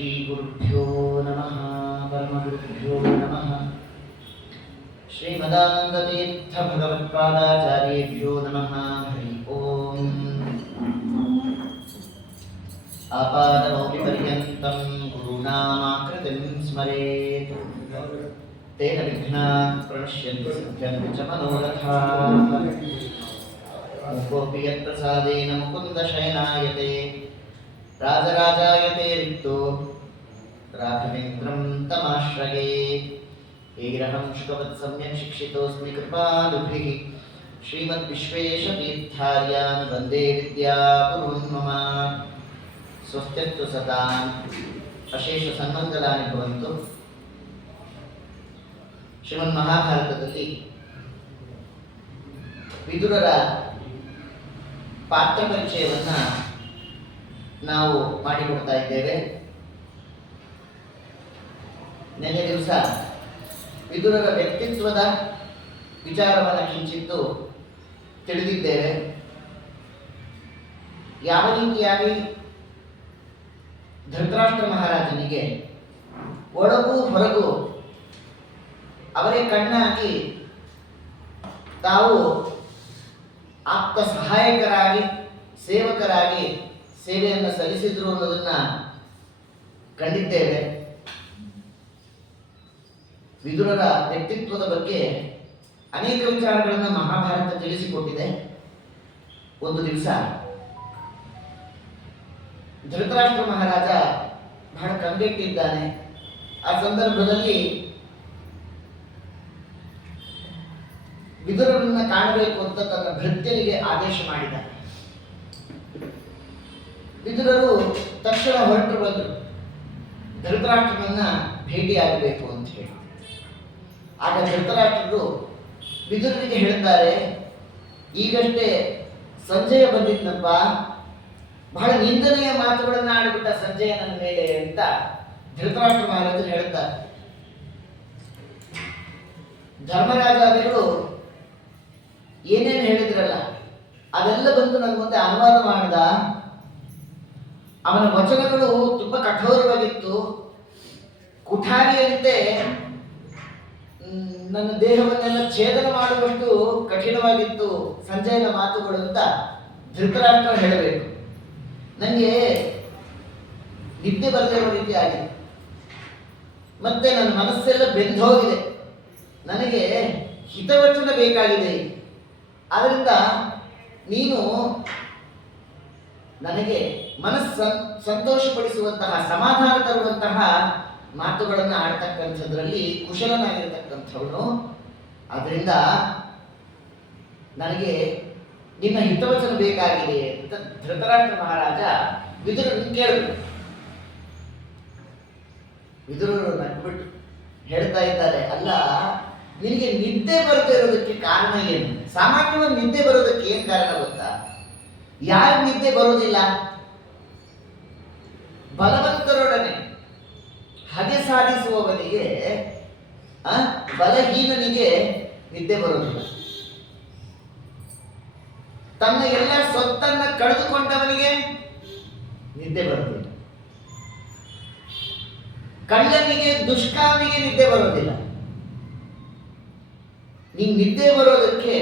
ಶ್ರೀಗುರುಭ್ಯೋ ನಮಃ ಪರಮಗುರುಭ್ಯೋ ನಮಃ ಶ್ರೀಮದಾನಂದತೀರ್ಥ ಭಗವತ್ಪಾದಾಚಾರ್ಯೇಭ್ಯೋ ನಮಃ ಹರಿ ಓಂ ಆಪಾದಮೌಲಿಪರ್ಯಂತಂ ಗುರುನಾಮಾಕೃತಿಂ ಸ್ಮರೇತ್ ತೇನ ವಿಘ್ನಾಃ ಪ್ರಣಶ್ಯಂತಿ ಸಿದ್ಧ್ಯಂತಿ ಚ ಮನೋರಥಾಃ ಮುಕೋಪಿ ಯತ್ಪ್ರಸಾದೇನ ಮುಕುಂದಶಯನಾಯತೆ ರಾಜರಾಜಾಯತೆ ರಿಕ್ತೋ ರಾಘವೇಂದ್ರಂ ತಮಾಶ್ರಯೇ ಈರಹಂ ಶುಕವತ್ ಸಮ್ಯಕ್ ಶಿಕ್ಷಿತೋಸ್ಮಿ ಕೃಪಾಲುಭಿಃ ಶ್ರೀಮದ್ವಿಶ್ವೇಶತೀರ್ಥಾರ್ಯಾನ್ ವಂದೇ ವಿದ್ಯಾಗುರುನ್ ಮಮ ಸ್ವಸ್ತ್ಯಸ್ತು ಸತಾಂ ಅಶೇಷ ಸನ್ಮಂಗಲಾನಿ ಭವಂತು. ಶ್ರೀಮನ್ ಮಹಾಭಾರತದಲ್ಲಿ ವಿದುರರ ಪಾತ್ರ ಪರಿಚಯವನ್ನ ನಾವು ಮಾಡಿಕೊಡ್ತಾ ಇದ್ದೇವೆ. ನಿನ್ನೆ ದಿವಸ ವಿದುರರ ವ್ಯಕ್ತಿತ್ವದ ವಿಚಾರವನ್ನು ಕಿಂಚಿತ್ತು ತಿಳಿದಿದ್ದೇವೆ. ಯಾವ ರೀತಿಯಾಗಿ ಧೃತರಾಷ್ಟ್ರ ಮಹಾರಾಜನಿಗೆ ಒಳಗೂ ಹೊರಗೂ ಅವರೇ ಕಣ್ಣಾಗಿ ತಾವು ಆಪ್ತ ಸಹಾಯಕರಾಗಿ ಸೇವಕರಾಗಿ ಸೇವೆಯನ್ನು ಸಲ್ಲಿಸಿದ್ರು ಅನ್ನೋದನ್ನ ಕಂಡಿದ್ದೇವೆ. ವಿದುರರ ವ್ಯಕ್ತಿತ್ವದ ಬಗ್ಗೆ ಅನೇಕ ವಿಚಾರಗಳನ್ನು ಮಹಾಭಾರತ ತಿಳಿಸಿಕೊಟ್ಟಿದೆ. ಒಂದು ದಿವಸ ಧೃತರಾಷ್ಟ್ರ ಮಹಾರಾಜ ಬಹಳ ಕಂಗೆಟ್ಟಿದ್ದಾನೆ. ಆ ಸಂದರ್ಭದಲ್ಲಿ ವಿದುರರನ್ನ ಕಾಣಬೇಕು ಅಂತ ತನ್ನ ಭೃತ್ಯನಿಗೆ ಆದೇಶ ಮಾಡಿದ. ವಿದುರರು ತಕ್ಷಣ ಹೊರಟು ಬಂದರು ಧೃತರಾಷ್ಟ್ರನನ್ನ ಭೇಟಿಯಾಗಬೇಕು ಅಂತ ಹೇಳಿ. ಆಗ ಧೃತರಾಷ್ಟ್ರರು ವಿದುರರಿಗೆ ಹೇಳ್ತಾರೆ, ಈಗಷ್ಟೇ ಸಂಜಯ ಬಂದಿದ್ನಪ್ಪ, ಬಹಳ ನಿಂದನೆಯ ಮಾತುಗಳನ್ನು ಆಡಿಬಿಟ್ಟ ಸಂಜಯ ನನ್ನ ಮೇಲೆ ಅಂತ ಧೃತರಾಷ್ಟ್ರ ಮಹಾರಾಜರು ಹೇಳ್ತಾರೆ. ಧರ್ಮರಾಜಾದಿಗಳು ಏನೇನು ಹೇಳಿದ್ರಲ್ಲ ಅದೆಲ್ಲ ಬಂದು ನನ್ನ ಮುಂದೆ ಅನುವಾದ ಮಾಡಿದ. ಅವನ ವಚನಗಳು ತುಂಬಾ ಕಠೋರವಾಗಿತ್ತು. ಕುಠಾರಿಯಂತೆ ನನ್ನ ದೇಹವನ್ನೆಲ್ಲ ಛೇದನ ಮಾಡುವಷ್ಟು ಕಠಿಣವಾಗಿತ್ತು ಸಂಜಯನ ಮಾತುಗಳು ಅಂತ ಧೃತರಾಷ್ಟ್ರ ಹೇಳಬೇಕು. ನನಗೆ ನಿದ್ದೆ ಬರದಿರೋ ರೀತಿ ಆಗಿದೆ, ಮತ್ತೆ ನನ್ನ ಮನಸ್ಸೆಲ್ಲ ಬೆಂದೋಗಿದೆ. ನನಗೆ ಹಿತವಚನ ಬೇಕಾಗಿದೆ. ಆದ್ದರಿಂದ ನೀನು ನನಗೆ ಸಂತೋಷಪಡಿಸುವಂತಹ, ಸಮಾಧಾನ ತರುವಂತಹ ಮಾತುಗಳನ್ನು ಆಡ್ತಕ್ಕಂಥದ್ರಲ್ಲಿ ಕುಶಲನಾಗಿರ್ತಕ್ಕಂಥವನು. ಆದ್ದರಿಂದ ನನಗೆ ನಿನ್ನ ಹಿತವಚನ ಬೇಕಾಗಿದೆ ಅಂತ ಧೃತರಾಷ್ಟ್ರ ಮಹಾರಾಜ ವಿದುರರನ್ನು ಕೇಳಿದ್ರು. ವಿದುರರು ನಗ್ಬಿಟ್ಟು ಹೇಳ್ತಾ ಇದ್ದಾರೆ, ಅಲ್ಲ ನಿನಗೆ ನಿದ್ದೆ ಬರದೇ ಇರೋದಕ್ಕೆ ಕಾರಣ ಏನು? ಸಾಮಾನ್ಯವಾಗಿ ನಿದ್ದೆ ಬರೋದಕ್ಕೆ ಏನ್ ಕಾರಣ ಗೊತ್ತಾ? ಯಾರು ನಿದ್ದೆ ಬರೋದಿಲ್ಲ? ಬಲವಂತರೊಡನೆ ಹಗೆ ಸಾಧಿಸುವವನಿಗೆ, ಬಲಹೀನನಿಗೆ ನಿದ್ದೆ ಬರೋದಿಲ್ಲ. ತನ್ನ ಎಲ್ಲ ಸೊತ್ತನ್ನ ಕಳೆದುಕೊಂಡವನಿಗೆ ನಿದ್ದೆ ಬರೋದಿಲ್ಲ. ಕಳ್ಳನಿಗೆ, ದುಷ್ಕಾಮಿಗೆ ನಿದ್ದೆ ಬರೋದಿಲ್ಲ. ನೀನ್ ನಿದ್ದೆ ಬರೋದಕ್ಕೆ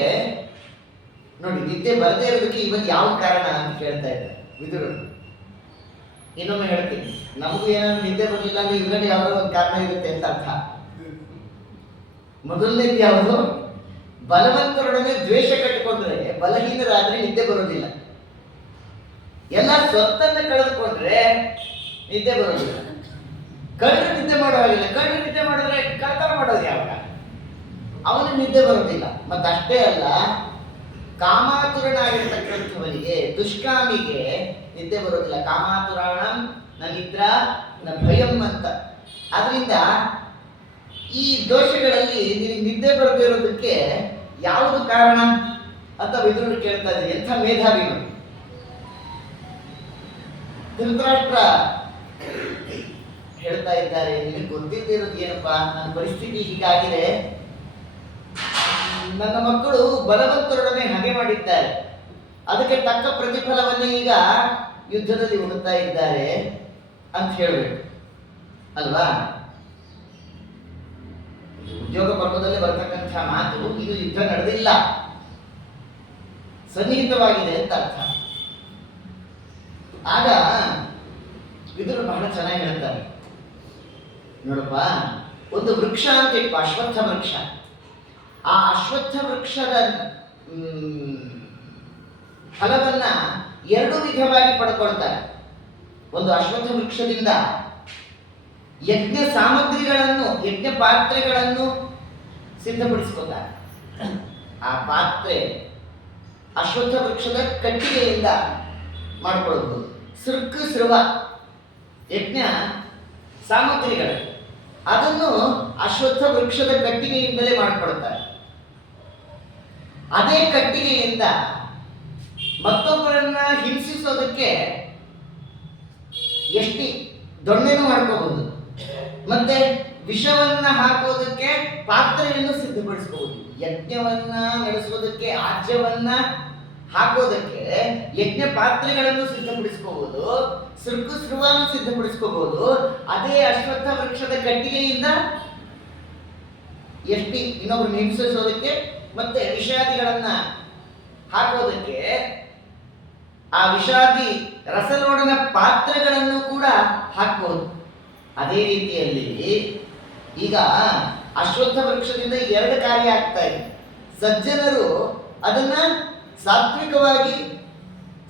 ನೋಡಿ, ನಿದ್ದೆ ಬರದೇ ಇರೋದಕ್ಕೆ ಇವತ್ತು ಯಾವ ಕಾರಣ ಅಂತ ಕೇಳ್ತಾ ಇದ್ದಾರೆ ವಿದುರರು. ಇನ್ನೊಮ್ಮೆ ಹೇಳ್ತೀನಿ, ನಮಗೂ ಏನಾದ್ರು ನಿದ್ದೆ ಬರಲಿಲ್ಲ ಅಂದ್ರೆ ಇದ್ರಲ್ಲಿ ಯಾವ್ದೋ ಒಂದು ಕಾರಣ ಇರುತ್ತೆ ಅಂತ ಅರ್ಥ. ಮೊದಲನೇದು ಯಾವುದು? ಬಲವಂತರೊಡನೆ ದ್ವೇಷ ಕಟ್ಟಿಕೊಂಡ್ರೆ, ಬಲಹೀನರಾದ್ರೆ ನಿದ್ದೆ ಬರೋದಿಲ್ಲ. ಎಲ್ಲ ಸ್ವತ್ತನ್ನ ಕಳೆದುಕೊಂಡ್ರೆ ನಿದ್ದೆ ಬರೋದಿಲ್ಲ. ಕಳ್ಳರು ನಿದ್ದೆ ಮಾಡೋ ಹಾಗಿಲ್ಲ. ಕಳ್ಳರು ನಿದ್ದೆ ಮಾಡಿದ್ರೆ ಕಳ್ತನ ಮಾಡೋದು ಯಾವಾಗ? ಅವನು ನಿದ್ದೆ ಬರೋದಿಲ್ಲ. ಮತ್ತಷ್ಟೇ ಅಲ್ಲ, ಕಾಮಾತುರನಾಗಿರ್ತಕ್ಕಂಥವನಿಗೆ, ದುಷ್ಕಾಮಿಗೆ ನಿದ್ದೆ ಬರೋದಿಲ್ಲ. ಕಾಮಾತುರಾಣಂ ನ ನಿದ್ರ ನ ಭಯಂ ಅಂತ. ಆದ್ರಿಂದ ಈ ದೋಷಗಳಲ್ಲಿ ನಿನಗೆ ನಿದ್ದೆ ಬರದೇ ಇರೋದಕ್ಕೆ ಯಾವುದು ಕಾರಣ ಅಂತ ವಿದುರರು ಕೇಳ್ತಾ ಇದ್ದಾರೆ. ಎಂಥ ಮೇಧಾವಿ ನೋಡಿ. ಧೃತರಾಷ್ಟ್ರ ಹೇಳ್ತಾ ಇದ್ದಾರೆ, ನಿನಗೆ ಗೊತ್ತಿಲ್ಲದೆ ಇರೋದು ಏನಪ್ಪಾ, ನನ್ನ ಪರಿಸ್ಥಿತಿ ಹೀಗಾಗಿದೆ. ನನ್ನ ಮಕ್ಕಳು ಬಲವಂತರೊಡನೆ ಹಗೆ ಮಾಡಿದ್ದಾರೆ, ಅದಕ್ಕೆ ತಕ್ಕ ಪ್ರತಿಫಲವನ್ನೇ ಈಗ ಯುದ್ಧದಲ್ಲಿ ಉಣ್ತಾ ಇದ್ದಾರೆ ಅಂತ ಹೇಳಬೇಕು. ಅಲ್ವಾ? ಉದ್ಯೋಗ ಪರ್ವದಲ್ಲೇ ಬರ್ತಕ್ಕಂಥ ಮಾತು, ಇದು ಯುದ್ಧ ನಡೆದಿಲ್ಲ, ಸನ್ನಿಹಿತವಾಗಿದೆ ಅಂತ ಅರ್ಥ. ಆಗ ವಿದುರು ಬಹಳ ಚೆನ್ನಾಗಿ ಹೇಳ್ತಾರೆ, ನೋಡಪ್ಪ, ಒಂದು ವೃಕ್ಷ ಅಂತ ಇಟ್ಕೋ, ಅಶ್ವತ್ಥ ವೃಕ್ಷ. ಆ ಅಶ್ವತ್ಥ ವೃಕ್ಷದ ಫಲವನ್ನ ಎರಡು ವಿಧವಾಗಿ ಪಡ್ಕೊಳ್ತಾರೆ. ಒಂದು ಅಶ್ವತ್ಥ ವೃಕ್ಷದಿಂದ ಯಜ್ಞ ಸಾಮಗ್ರಿಗಳನ್ನು, ಯಜ್ಞ ಪಾತ್ರೆಗಳನ್ನು ಸಿದ್ಧಪಡಿಸ್ಕೊತಾರೆ. ಆ ಪಾತ್ರೆ ಅಶ್ವತ್ಥ ವೃಕ್ಷದ ಕಟ್ಟಿಗೆಯಿಂದ ಮಾಡ್ಕೊಳ್ಬಹುದು. ಸೃಕ್ ಸ್ರವ ಯಜ್ಞ ಸಾಮಗ್ರಿಗಳು, ಅದನ್ನು ಅಶ್ವತ್ಥ ವೃಕ್ಷದ ಕಟ್ಟಿಗೆಯಿಂದಲೇ ಮಾಡಿಕೊಳ್ತಾರೆ. ಅದೇ ಕಟ್ಟಿಗೆಯಿಂದ ಮತ್ತೊಬ್ಬರನ್ನ ಹಿಂಸಿಸೋದಕ್ಕೆ ಎಷ್ಟಿ ದೊಣ್ಣೆನೂ ಮಾಡ್ಕೋಬಹುದು, ಮತ್ತೆ ವಿಷವನ್ನ ಹಾಕೋದಕ್ಕೆ ಪಾತ್ರೆಯನ್ನು ಸಿದ್ಧಪಡಿಸ್ಕೋಬಹುದು. ಯಜ್ಞವನ್ನ ನಡೆಸೋದಕ್ಕೆ, ಆಜ್ಯವನ್ನ ಹಾಕೋದಕ್ಕೆ ಯಜ್ಞ ಪಾತ್ರೆಗಳನ್ನು ಸಿದ್ಧಪಡಿಸ್ಕೋಬಹುದು, ಸೃಕು ಸೃವನ್ನು ಸಿದ್ಧಪಡಿಸ್ಕೋಬಹುದು. ಅದೇ ಅಶ್ವತ್ಥ ವೃಕ್ಷದ ಕಟ್ಟಿಗೆಯಿಂದ ಎಷ್ಟಿ ಇನ್ನೊಬ್ರು ಹಿಂಸಿಸೋದಕ್ಕೆ ಮತ್ತೆ ವಿಷಾದಿಗಳನ್ನ ಹಾಕೋದಕ್ಕೆ ಆ ವಿಷಾದಿ ರಸಲೋಡನ ಪಾತ್ರೆಗಳನ್ನು ಕೂಡ ಹಾಕಬಹುದು. ಅದೇ ರೀತಿಯಲ್ಲಿ ಈಗ ಅಶ್ವತ್ಥ ವೃಕ್ಷದಿಂದ ಎರಡು ಕಾರ್ಯ ಆಗ್ತಾ ಇದೆ. ಸಜ್ಜನರು ಅದನ್ನ ಸಾತ್ವಿಕವಾಗಿ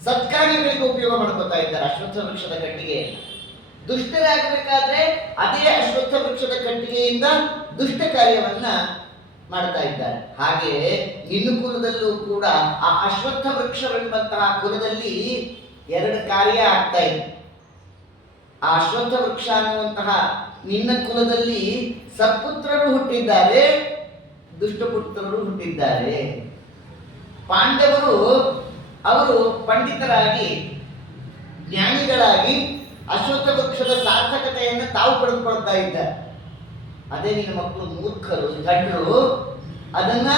ಸತ್ಕಾರ್ಯಗಳಿಗೆ ಉಪಯೋಗ ಮಾಡ್ಕೊತಾ ಇದ್ದಾರೆ ಅಶ್ವತ್ಥ ವೃಕ್ಷದ ಕಟ್ಟಿಗೆಯನ್ನು. ದುಷ್ಟರಾಗಬೇಕಾದ್ರೆ ಅದೇ ಅಶ್ವತ್ಥ ವೃಕ್ಷದ ಕಟ್ಟಿಗೆಯಿಂದ ದುಷ್ಟ ಕಾರ್ಯವನ್ನ ಮಾಡ್ತಾ ಇದ್ದಾರೆ. ಹಾಗೆ ನಿನ್ನ ಕುಲದಲ್ಲೂ ಕೂಡ ಆ ಅಶ್ವತ್ಥ ವೃಕ್ಷವೆಂಬಂತಹ ಕುಲದಲ್ಲಿ ಎರಡು ಕಾರ್ಯ ಆಗ್ತಾ ಇದೆ. ಆ ಅಶ್ವತ್ಥ ವೃಕ್ಷ ಅನ್ನುವಂತಹ ನಿನ್ನ ಕುಲದಲ್ಲಿ ಸತ್ಪುತ್ರರು ಹುಟ್ಟಿದ್ದಾರೆ, ದುಷ್ಟಪುತ್ರರು ಹುಟ್ಟಿದ್ದಾರೆ. ಪಾಂಡವರು ಅವರು ಪಂಡಿತರಾಗಿ ಜ್ಞಾನಿಗಳಾಗಿ ಅಶ್ವತ್ಥ ವೃಕ್ಷದ ಸಾರ್ಥಕತೆಯನ್ನು ತಾವು ಪಡೆದುಕೊಳ್ತಾ ಇದ್ದಾರೆ. ಅದೇ ನಿನ್ನ ಮಕ್ಕಳು ಮೂರ್ಖರು, ಗಂಡರು ಅದನ್ನ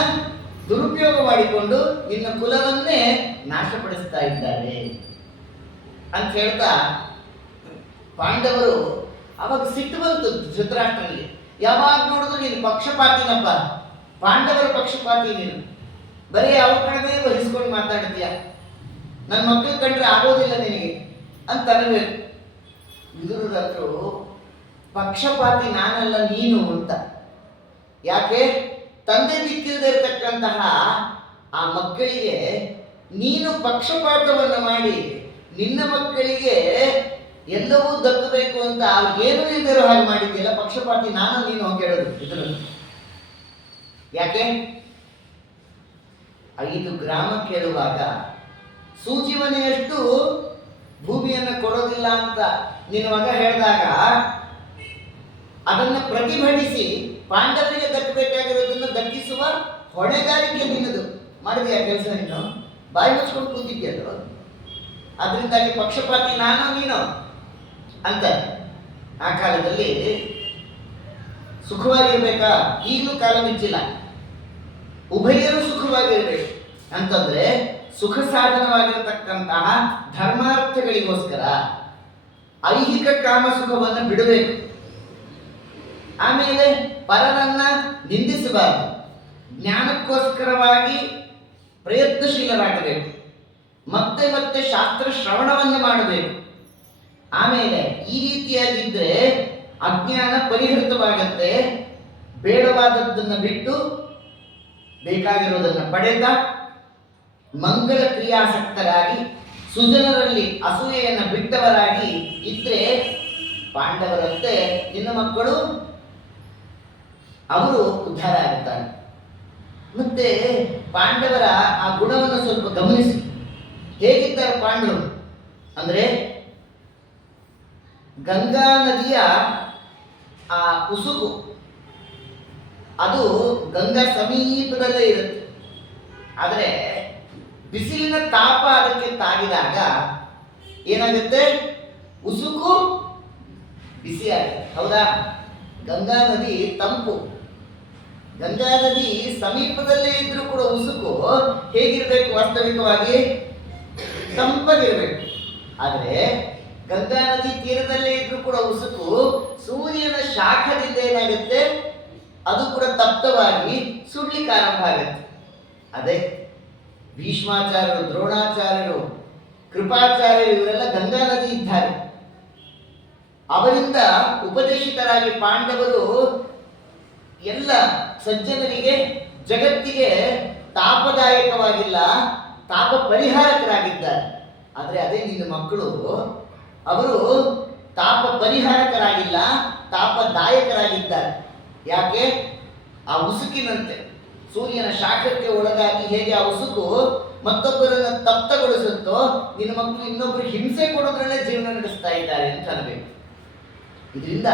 ದುರುಪಯೋಗ ಮಾಡಿಕೊಂಡು ನಿನ್ನ ಕುಲವನ್ನೇ ನಾಶಪಡಿಸ್ತಾ ಇದ್ದಾರೆ ಅಂತ ಹೇಳ್ತಾ, ಪಾಂಡವರು ಅವಾಗ ಸಿಟ್ಟು ಬಂತು ಧೃತರಾಷ್ಟ್ರನಿಗೆ. ಯಾವಾಗ ನೋಡಿದ್ರು ನೀನು ಪಕ್ಷಪಾತಿನಪ್ಪ, ಪಾಂಡವರ ಪಕ್ಷಪಾತಿ ನೀನು, ಬರೀ ಅವ್ರ ಕಡೆನೇ ವಹಿಸ್ಕೊಂಡು ಮಾತಾಡ್ತೀಯ, ನನ್ನ ಮಕ್ಕಳು ಕಂಡ್ರೆ ಆಗೋದಿಲ್ಲ ನಿನಗೆ ಅಂತ ಅನ್ನಬೇಕು. ವಿದುರರಂದ್ರು ಪಕ್ಷಪಾತಿ ನಾನಲ್ಲ ನೀನು ಅಂತ. ಯಾಕೆ? ತಂದೆ ದಿಕ್ಕಿಲ್ಲದೆ ಇರತಕ್ಕಂತಹ ಆ ಮಕ್ಕಳಿಗೆ ನೀನು ಪಕ್ಷಪಾತವನ್ನು ಮಾಡಿ ನಿನ್ನ ಮಕ್ಕಳಿಗೆ ಎಲ್ಲವೂ ದಕ್ಕಬೇಕು ಅಂತ ಅವ್ರಿಗೇನು ಇಲ್ದಿರೋ ಹಾಗೆ ಮಾಡಿದ್ಯಲ್ಲ, ಪಕ್ಷಪಾತಿ ನಾನು ನೀನು ಹೋಗಿ ಹೇಳೋದು ಇದರಲ್ಲಿ. ಯಾಕೆ? 5 ಗ್ರಾಮ ಕೇಳುವಾಗ ಸೂಚಿಮನೆಯಷ್ಟು ಭೂಮಿಯನ್ನು ಕೊಡೋದಿಲ್ಲ ಅಂತ ನಿನ್ನ ಮಗ ಹೇಳಿದಾಗ ಅದನ್ನು ಪ್ರತಿಭಟಿಸಿ ಪಾಂಡವರಿಗೆ ದಕ್ಕಬೇಕಾಗಿರೋದನ್ನು ದಕ್ಕಿಸುವ ಹೊಣೆಗಾರಿಕೆ ನಿನ್ನದು. ಮಾಡಿದೆಯಾ ಕೆಲಸ? ನೀನು ಬಾಯಿ ಮುಚ್ಕೊಂಡು ಕೂತಿದ್ಯಲ್ಲ, ಅದರಿಂದಾಗಿ ಪಕ್ಷಪಾತಿ ನಾನು ನೀನು ಅಂತ. ಆ ಕಾಲದಲ್ಲಿ ಸುಖವಾಗಿರ್ಬೇಕಾ? ಈಗಲೂ ಕಾಲ ಮಿಂಚಿಲ್ಲ. ಉಭಯರು ಸುಖವಾಗಿರ್ಬೇಕು ಅಂತಂದ್ರೆ ಸುಖ ಸಾಧನವಾಗಿರತಕ್ಕಂತಹ ಧರ್ಮಾರ್ಥಗಳಿಗೋಸ್ಕರ ಐಹಿಕ ಕಾಮ ಸುಖವನ್ನು ಬಿಡಬೇಕು. ಆಮೇಲೆ ಪರರನ್ನ ನಿಂದಿಸಬಾರದು, ಜ್ಞಾನಕ್ಕೋಸ್ಕರವಾಗಿ ಪ್ರಯತ್ನಶೀಲರಾಗಬೇಕು, ಮತ್ತೆ ಮತ್ತೆ ಶಾಸ್ತ್ರ ಶ್ರವಣವನ್ನು ಮಾಡಬೇಕು. ಆಮೇಲೆ ಈ ರೀತಿಯಾಗಿದ್ದರೆ ಅಜ್ಞಾನ ಪರಿಹೃತವಾಗತ್ತೆ. ಬೇಡವಾದದ್ದನ್ನು ಬಿಟ್ಟು ಬೇಕಾಗಿರೋದನ್ನು ಪಡೆದ ಮಂಗಳ ಕ್ರಿಯಾಸಕ್ತರಾಗಿ ಸುಜನರಲ್ಲಿ ಅಸೂಯೆಯನ್ನು ಬಿಟ್ಟವರಾಗಿ ಇದ್ರೆ ಪಾಂಡವರಂತೆ ನಿನ್ನ ಮಕ್ಕಳು ಅವರು ಉದ್ಧಾರ ಆಗುತ್ತಾರೆ. ಮತ್ತೆ ಪಾಂಡವರ ಆ ಗುಣವನ್ನು ಸ್ವಲ್ಪ ಗಮನಿಸಿ. ಹೇಗಿದ್ದಾರೆ ಪಾಂಡವರು ಅಂದ್ರೆ, ಗಂಗಾ ನದಿಯ ಆ ಉಸುಕು ಅದು ಗಂಗಾ ಸಮೀಪದಲ್ಲೇ ಇರುತ್ತೆ. ಆದರೆ ಬಿಸಿಲಿನ ತಾಪ ಅದಕ್ಕೆ ತಾಗಿದಾಗ ಏನಾಗುತ್ತೆ? ಉಸುಕು ಬಿಸಿ ಆಗುತ್ತೆ. ಹೌದಾ? ಗಂಗಾ ನದಿ ತಂಪು. ಗಂಗಾ ನದಿ ಸಮೀಪದಲ್ಲೇ ಇದ್ರೂ ಕೂಡ ಉಸುಕು ಹೇಗಿರ್ಬೇಕು? ವಾಸ್ತವಿಕವಾಗಿ ತಂಪಾಗಿರ್ಬೇಕು. ಆದರೆ ಗಂಗಾ ನದಿ ತೀರದಲ್ಲೇ ಇದ್ರೂ ಕೂಡ ಉಸುಕು ಸೂರ್ಯನ ಶಾಖದಿಂದ ಏನಾಗುತ್ತೆ, ಅದು ಕೂಡ ತಪ್ತವಾಗಿ ಸುಡ್ಲಿಕ್ಕೆ ಆರಂಭ ಆಗುತ್ತೆ. ಅದೇ ಭೀಷ್ಮಾಚಾರ್ಯರು, ದ್ರೋಣಾಚಾರ್ಯರು, ಕೃಪಾಚಾರ್ಯರು ಇವರೆಲ್ಲ ಗಂಗಾ ನದಿ ಇದ್ದಾರೆ. ಅವರಿಂದ ಉಪದೇಶಿತರಾಗಿ ಪಾಂಡವರು ಎಲ್ಲ ಸಜ್ಜನರಿಗೆ, ಜಗತ್ತಿಗೆ ತಾಪದಾಯಕವಾಗಿಲ್ಲ, ತಾಪ ಪರಿಹಾರಕರಾಗಿದ್ದಾರೆ. ಆದರೆ ಅದೇ ನಿನ್ನ ಮಕ್ಕಳು, ಅವರು ತಾಪ ಪರಿಹಾರಕರಾಗಿಲ್ಲ, ತಾಪದಾಯಕರಾಗಿದ್ದಾರೆ. ಯಾಕೆ? ಆ ಉಸುಕಿನಂತೆ ಸೂರ್ಯನ ಶಾಖಕ್ಕೆ ಒಳಗಾಗಿ ಹೇಗೆ ಆ ಉಸುಕು ಮತ್ತೊಬ್ಬರನ್ನ ತಪ್ತಗೊಳಿಸುತ್ತೋ, ನಿನ್ನ ಮಕ್ಕಳು ಇನ್ನೊಬ್ಬರು ಹಿಂಸೆ ಕೊಡೋದ್ರಲ್ಲೇ ಜೀವನ ನಡೆಸ್ತಾ ಇದ್ದಾರೆ ಅಂತ ಅನ್ಬೇಕು. ಇದರಿಂದ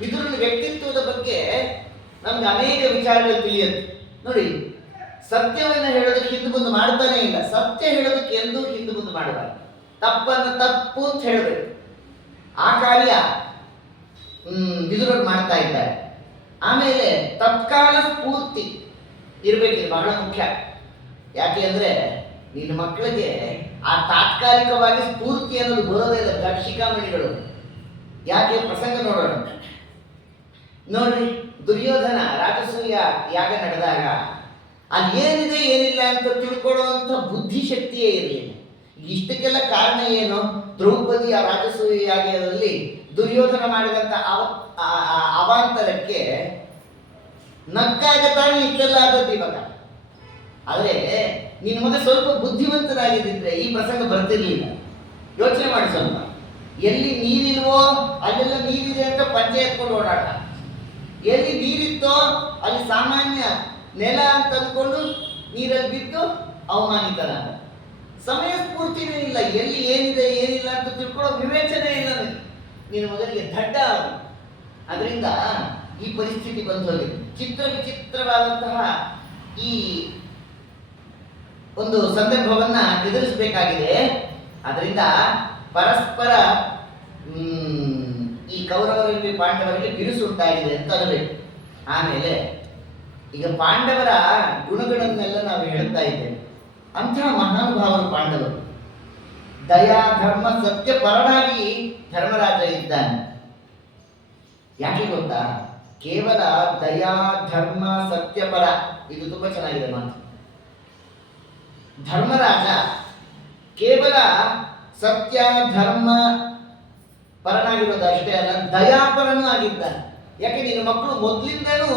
ವಿದುರನ ವ್ಯಕ್ತಿತ್ವದ ಬಗ್ಗೆ ನಮ್ಗೆ ಅನೇಕ ವಿಚಾರಗಳು ತಿಳಿಯುತ್ತೆ. ನೋಡಿ, ಸತ್ಯವನ್ನು ಹೇಳೋದಕ್ಕೆ ಹಿಂದೆ ಮುಂದೆ ಮಾಡ್ತಾನೆ ಇಲ್ಲ. ಸತ್ಯ ಹೇಳೋದಕ್ಕೆ ಎಂದೂ ಹಿಂದೆ ಮುಂದೆ ಮಾಡಬಾರ್ದು. ತಪ್ಪನ್ನು ತಪ್ಪು ಅಂತ ಹೇಳಬೇಕು. ಆ ಕಾರ್ಯ ವಿದುರರು ಮಾಡ್ತಾ ಇದ್ದಾರೆ. ಆಮೇಲೆ ತತ್ಕಾಲ ಸ್ಫೂರ್ತಿ ಇರಬೇಕಿದೆ, ಬಹಳ ಮುಖ್ಯ. ಯಾಕೆ ಅಂದ್ರೆ ನಿನ್ನ ಮಕ್ಕಳಿಗೆ ಆ ತಾತ್ಕಾಲಿಕವಾಗಿ ಸ್ಫೂರ್ತಿ ಅನ್ನೋದು ಬರೋದೇ ಇಲ್ಲ. ಶಿಖಾಮಣಿಗಳು ಯಾಕೆ? ಪ್ರಸಂಗ ನೋಡೋಣ. ನೋಡ್ರಿ, ದುರ್ಯೋಧನ ರಾಜಸೂಯ ಯಾಗ ನಡೆದಾಗ ಅಲ್ಲಿ ಏನಿದೆ ಏನಿಲ್ಲ ಅಂತ ತಿಳ್ಕೊಳ್ಳುವಂಥ ಬುದ್ಧಿಶಕ್ತಿಯೇ ಇರಲಿಲ್ಲ. ಇಷ್ಟಕ್ಕೆಲ್ಲ ಕಾರಣ ಏನು? ದ್ರೌಪದಿ ಆ ರಾಜಸೂಯ ಯಾಗದಲ್ಲಿ ದುರ್ಯೋಧನ ಮಾಡಿದಂಥ ಅವಾಂತರಕ್ಕೆ ನಕ್ಕಾಗ ತಾನೇ ಇಷ್ಟೆಲ್ಲ ಆದದ್ದು ಇವಾಗ. ಆದರೆ ನಿನ್ನ ಮಗ ಸ್ವಲ್ಪ ಬುದ್ಧಿವಂತರಾಗಿದ್ದಿದ್ರೆ ಈ ಪ್ರಸಂಗ ಬರ್ತಿರ್ಲಿಲ್ಲ. ಯೋಚನೆ ಮಾಡಿ ಸ್ವಲ್ಪ. ಎಲ್ಲಿ ನೀರಿಲ್ವೋ ಅಲ್ಲೆಲ್ಲ ನೀರಿದೆ ಅಂತ ಪಂಚೆ ಎತ್ಕೊಂಡು ಓಡಾಟ, ಎಲ್ಲಿ ನೀರಿತ್ತೋ ಅಲ್ಲಿ ಸಾಮಾನ್ಯ ನೆಲ ಅಂತ ಅಂದ್ಕೊಂಡು ನೀರಲ್ಲಿ ಬಿದ್ದು ಅವಮಾನಿತನಾದ. ಸಮಯ ಸ್ಫೂರ್ತಿನೇ ಇಲ್ಲ, ಎಲ್ಲಿ ಏನಿದೆ ಏನಿಲ್ಲ ಅಂತ ತಿಳ್ಕೊಳ್ಳೋ ವಿವೇಚನೆ ಇಲ್ಲ ನಿನ್ನ ಮಗನಿಗೆ. ದಡ್ಡ. ಅದರಿಂದ ಈ ಪರಿಸ್ಥಿತಿ ಬಂದು ಹೋಗಿದೆ. ವಿಚಿತ್ರವಾದಂತಹ ಈ ಒಂದು ಸಂದರ್ಭವನ್ನ ಎದುರಿಸಬೇಕಾಗಿದೆ. ಅದರಿಂದ ಪರಸ್ಪರ ಈ ಕೌರವರಲ್ಲಿ ಪಾಂಡವರಿಗೆ ಬಿರುಸು ಉಂಟಾಗಿದೆ ಅಂತ ಅನ್ನಬೇಕು. ಆಮೇಲೆ ಈಗ ಪಾಂಡವರ ಗುಣಗಳನ್ನೆಲ್ಲ ನಾವು ಹೇಳ್ತಾ ಇದ್ದೇವೆ. ಅಂತಹ ಮಹಾನುಭಾವರು ಪಾಂಡವರು. ದಯಾ ಧರ್ಮ ಸತ್ಯ ಪರನಾಗಿ ಧರ್ಮರಾಜ ಇದ್ದಾನೆ. ಯಾಕೆ ಗೊತ್ತಾ? ಕೇವಲ ದಯಾ ಧರ್ಮ ಸತ್ಯಪರ, ಇದು ತುಂಬಾ ಚೆನ್ನಾಗಿದೆ ಮಾತು. ಧರ್ಮರಾಜ ಕೇವಲ ಸತ್ಯ ಧರ್ಮ ಪರನಾಗಿರೋದು ಅಷ್ಟೇ ಅಲ್ಲ, ದಯಾಪರನೂ ಆಗಿದ್ದಾನೆ. ಯಾಕೆ? ನಿನ್ನ ಮಕ್ಕಳು ಮೊದಲಿಂದನೂ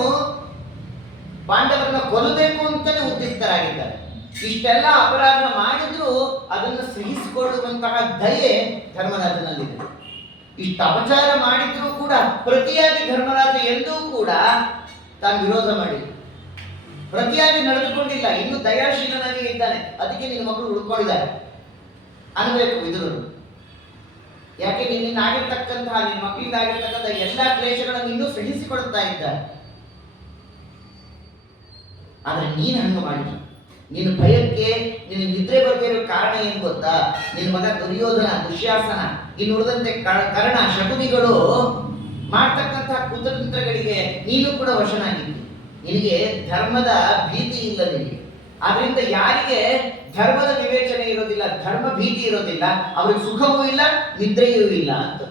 ಪಾಂಡವರನ್ನ ಕೊಲ್ಲಬೇಕು ಅಂತಾನೆ ಉದ್ಯುಕ್ತರಾಗಿದ್ದಾರೆ. ಇಷ್ಟೆಲ್ಲ ಅಪರಾಧ ಮಾಡಿದ್ರು ಅದನ್ನು ಸಹಿಸಿಕೊಳ್ಳುವಂತಹ ದಯೆ ಧರ್ಮರಾಜನಲ್ಲಿದೆ. ಇಷ್ಟು ಅಪಚಾರ ಮಾಡಿದ್ರು ಕೂಡ ಪ್ರತಿಯಾಗಿ ಧರ್ಮರಾಜ ಎಂದೂ ಕೂಡ ತಾನು ವಿರೋಧ ಮಾಡಿಲ್ಲ, ಪ್ರತಿಯಾಗಿ ನಡೆದುಕೊಂಡಿಲ್ಲ. ಇನ್ನು ದಯಾಶೀಲನಾಗಿ ಇದ್ದಾನೆ. ಅದಕ್ಕೆ ನಿನ್ನ ಮಕ್ಕಳು ಉಳ್ಕೊಂಡಿದ್ದಾರೆ ಅನ್ಬೇಕು ವಿದುರರು. ಯಾಕೆ? ನಿನ್ನ ಆಗಿರ್ತಕ್ಕಂತಹ, ನಿನ್ನ ಮಕ್ಕಳಿಂದ ಆಗಿರ್ತಕ್ಕಂಥ ಎಲ್ಲಾ ಕ್ಲೇಶಗಳನ್ನು ಇನ್ನೂ ಸಹಿಸಿಕೊಳ್ತಾ ಇದ್ದಾರೆ. ಆದ್ರೆ ನೀನು ಹಂಗ ಮಾಡಿದ. ನಿನ್ನ ಭಯಕ್ಕೆ ನಿನ್ನ ನಿದ್ರೆ ಬಗ್ಗೆ ಇರೋ ಕಾರಣ ಏನು ಗೊತ್ತಾ? ನಿನ್ನ ಮಗ ದುರ್ಯೋಧನ, ದುಶ್ಯಾಸನ, ಇನ್ನು ಉಳಿದಂತೆ ಕರ್ಣ, ಶಕುನಿಗಳು ಮಾಡ್ತಕ್ಕಂತಹ ಕುತಂತ್ರಗಳಿಗೆ ನೀನು ಕೂಡ ವಶನಾಗಿದ್ದಿ. ನಿನಗೆ ಧರ್ಮದ ಭೀತಿ ಇಲ್ಲ ನಿನಗೆ. ಆದ್ರಿಂದ ಯಾರಿಗೆ ಧರ್ಮದ ವಿವೇಚನೆ ಇರೋದಿಲ್ಲ, ಧರ್ಮ ಭೀತಿ ಇರೋದಿಲ್ಲ, ಅವ್ರಿಗೆ ಸುಖವೂ ಇಲ್ಲ, ನಿದ್ರೆಯೂ ಇಲ್ಲ ಅಂತ.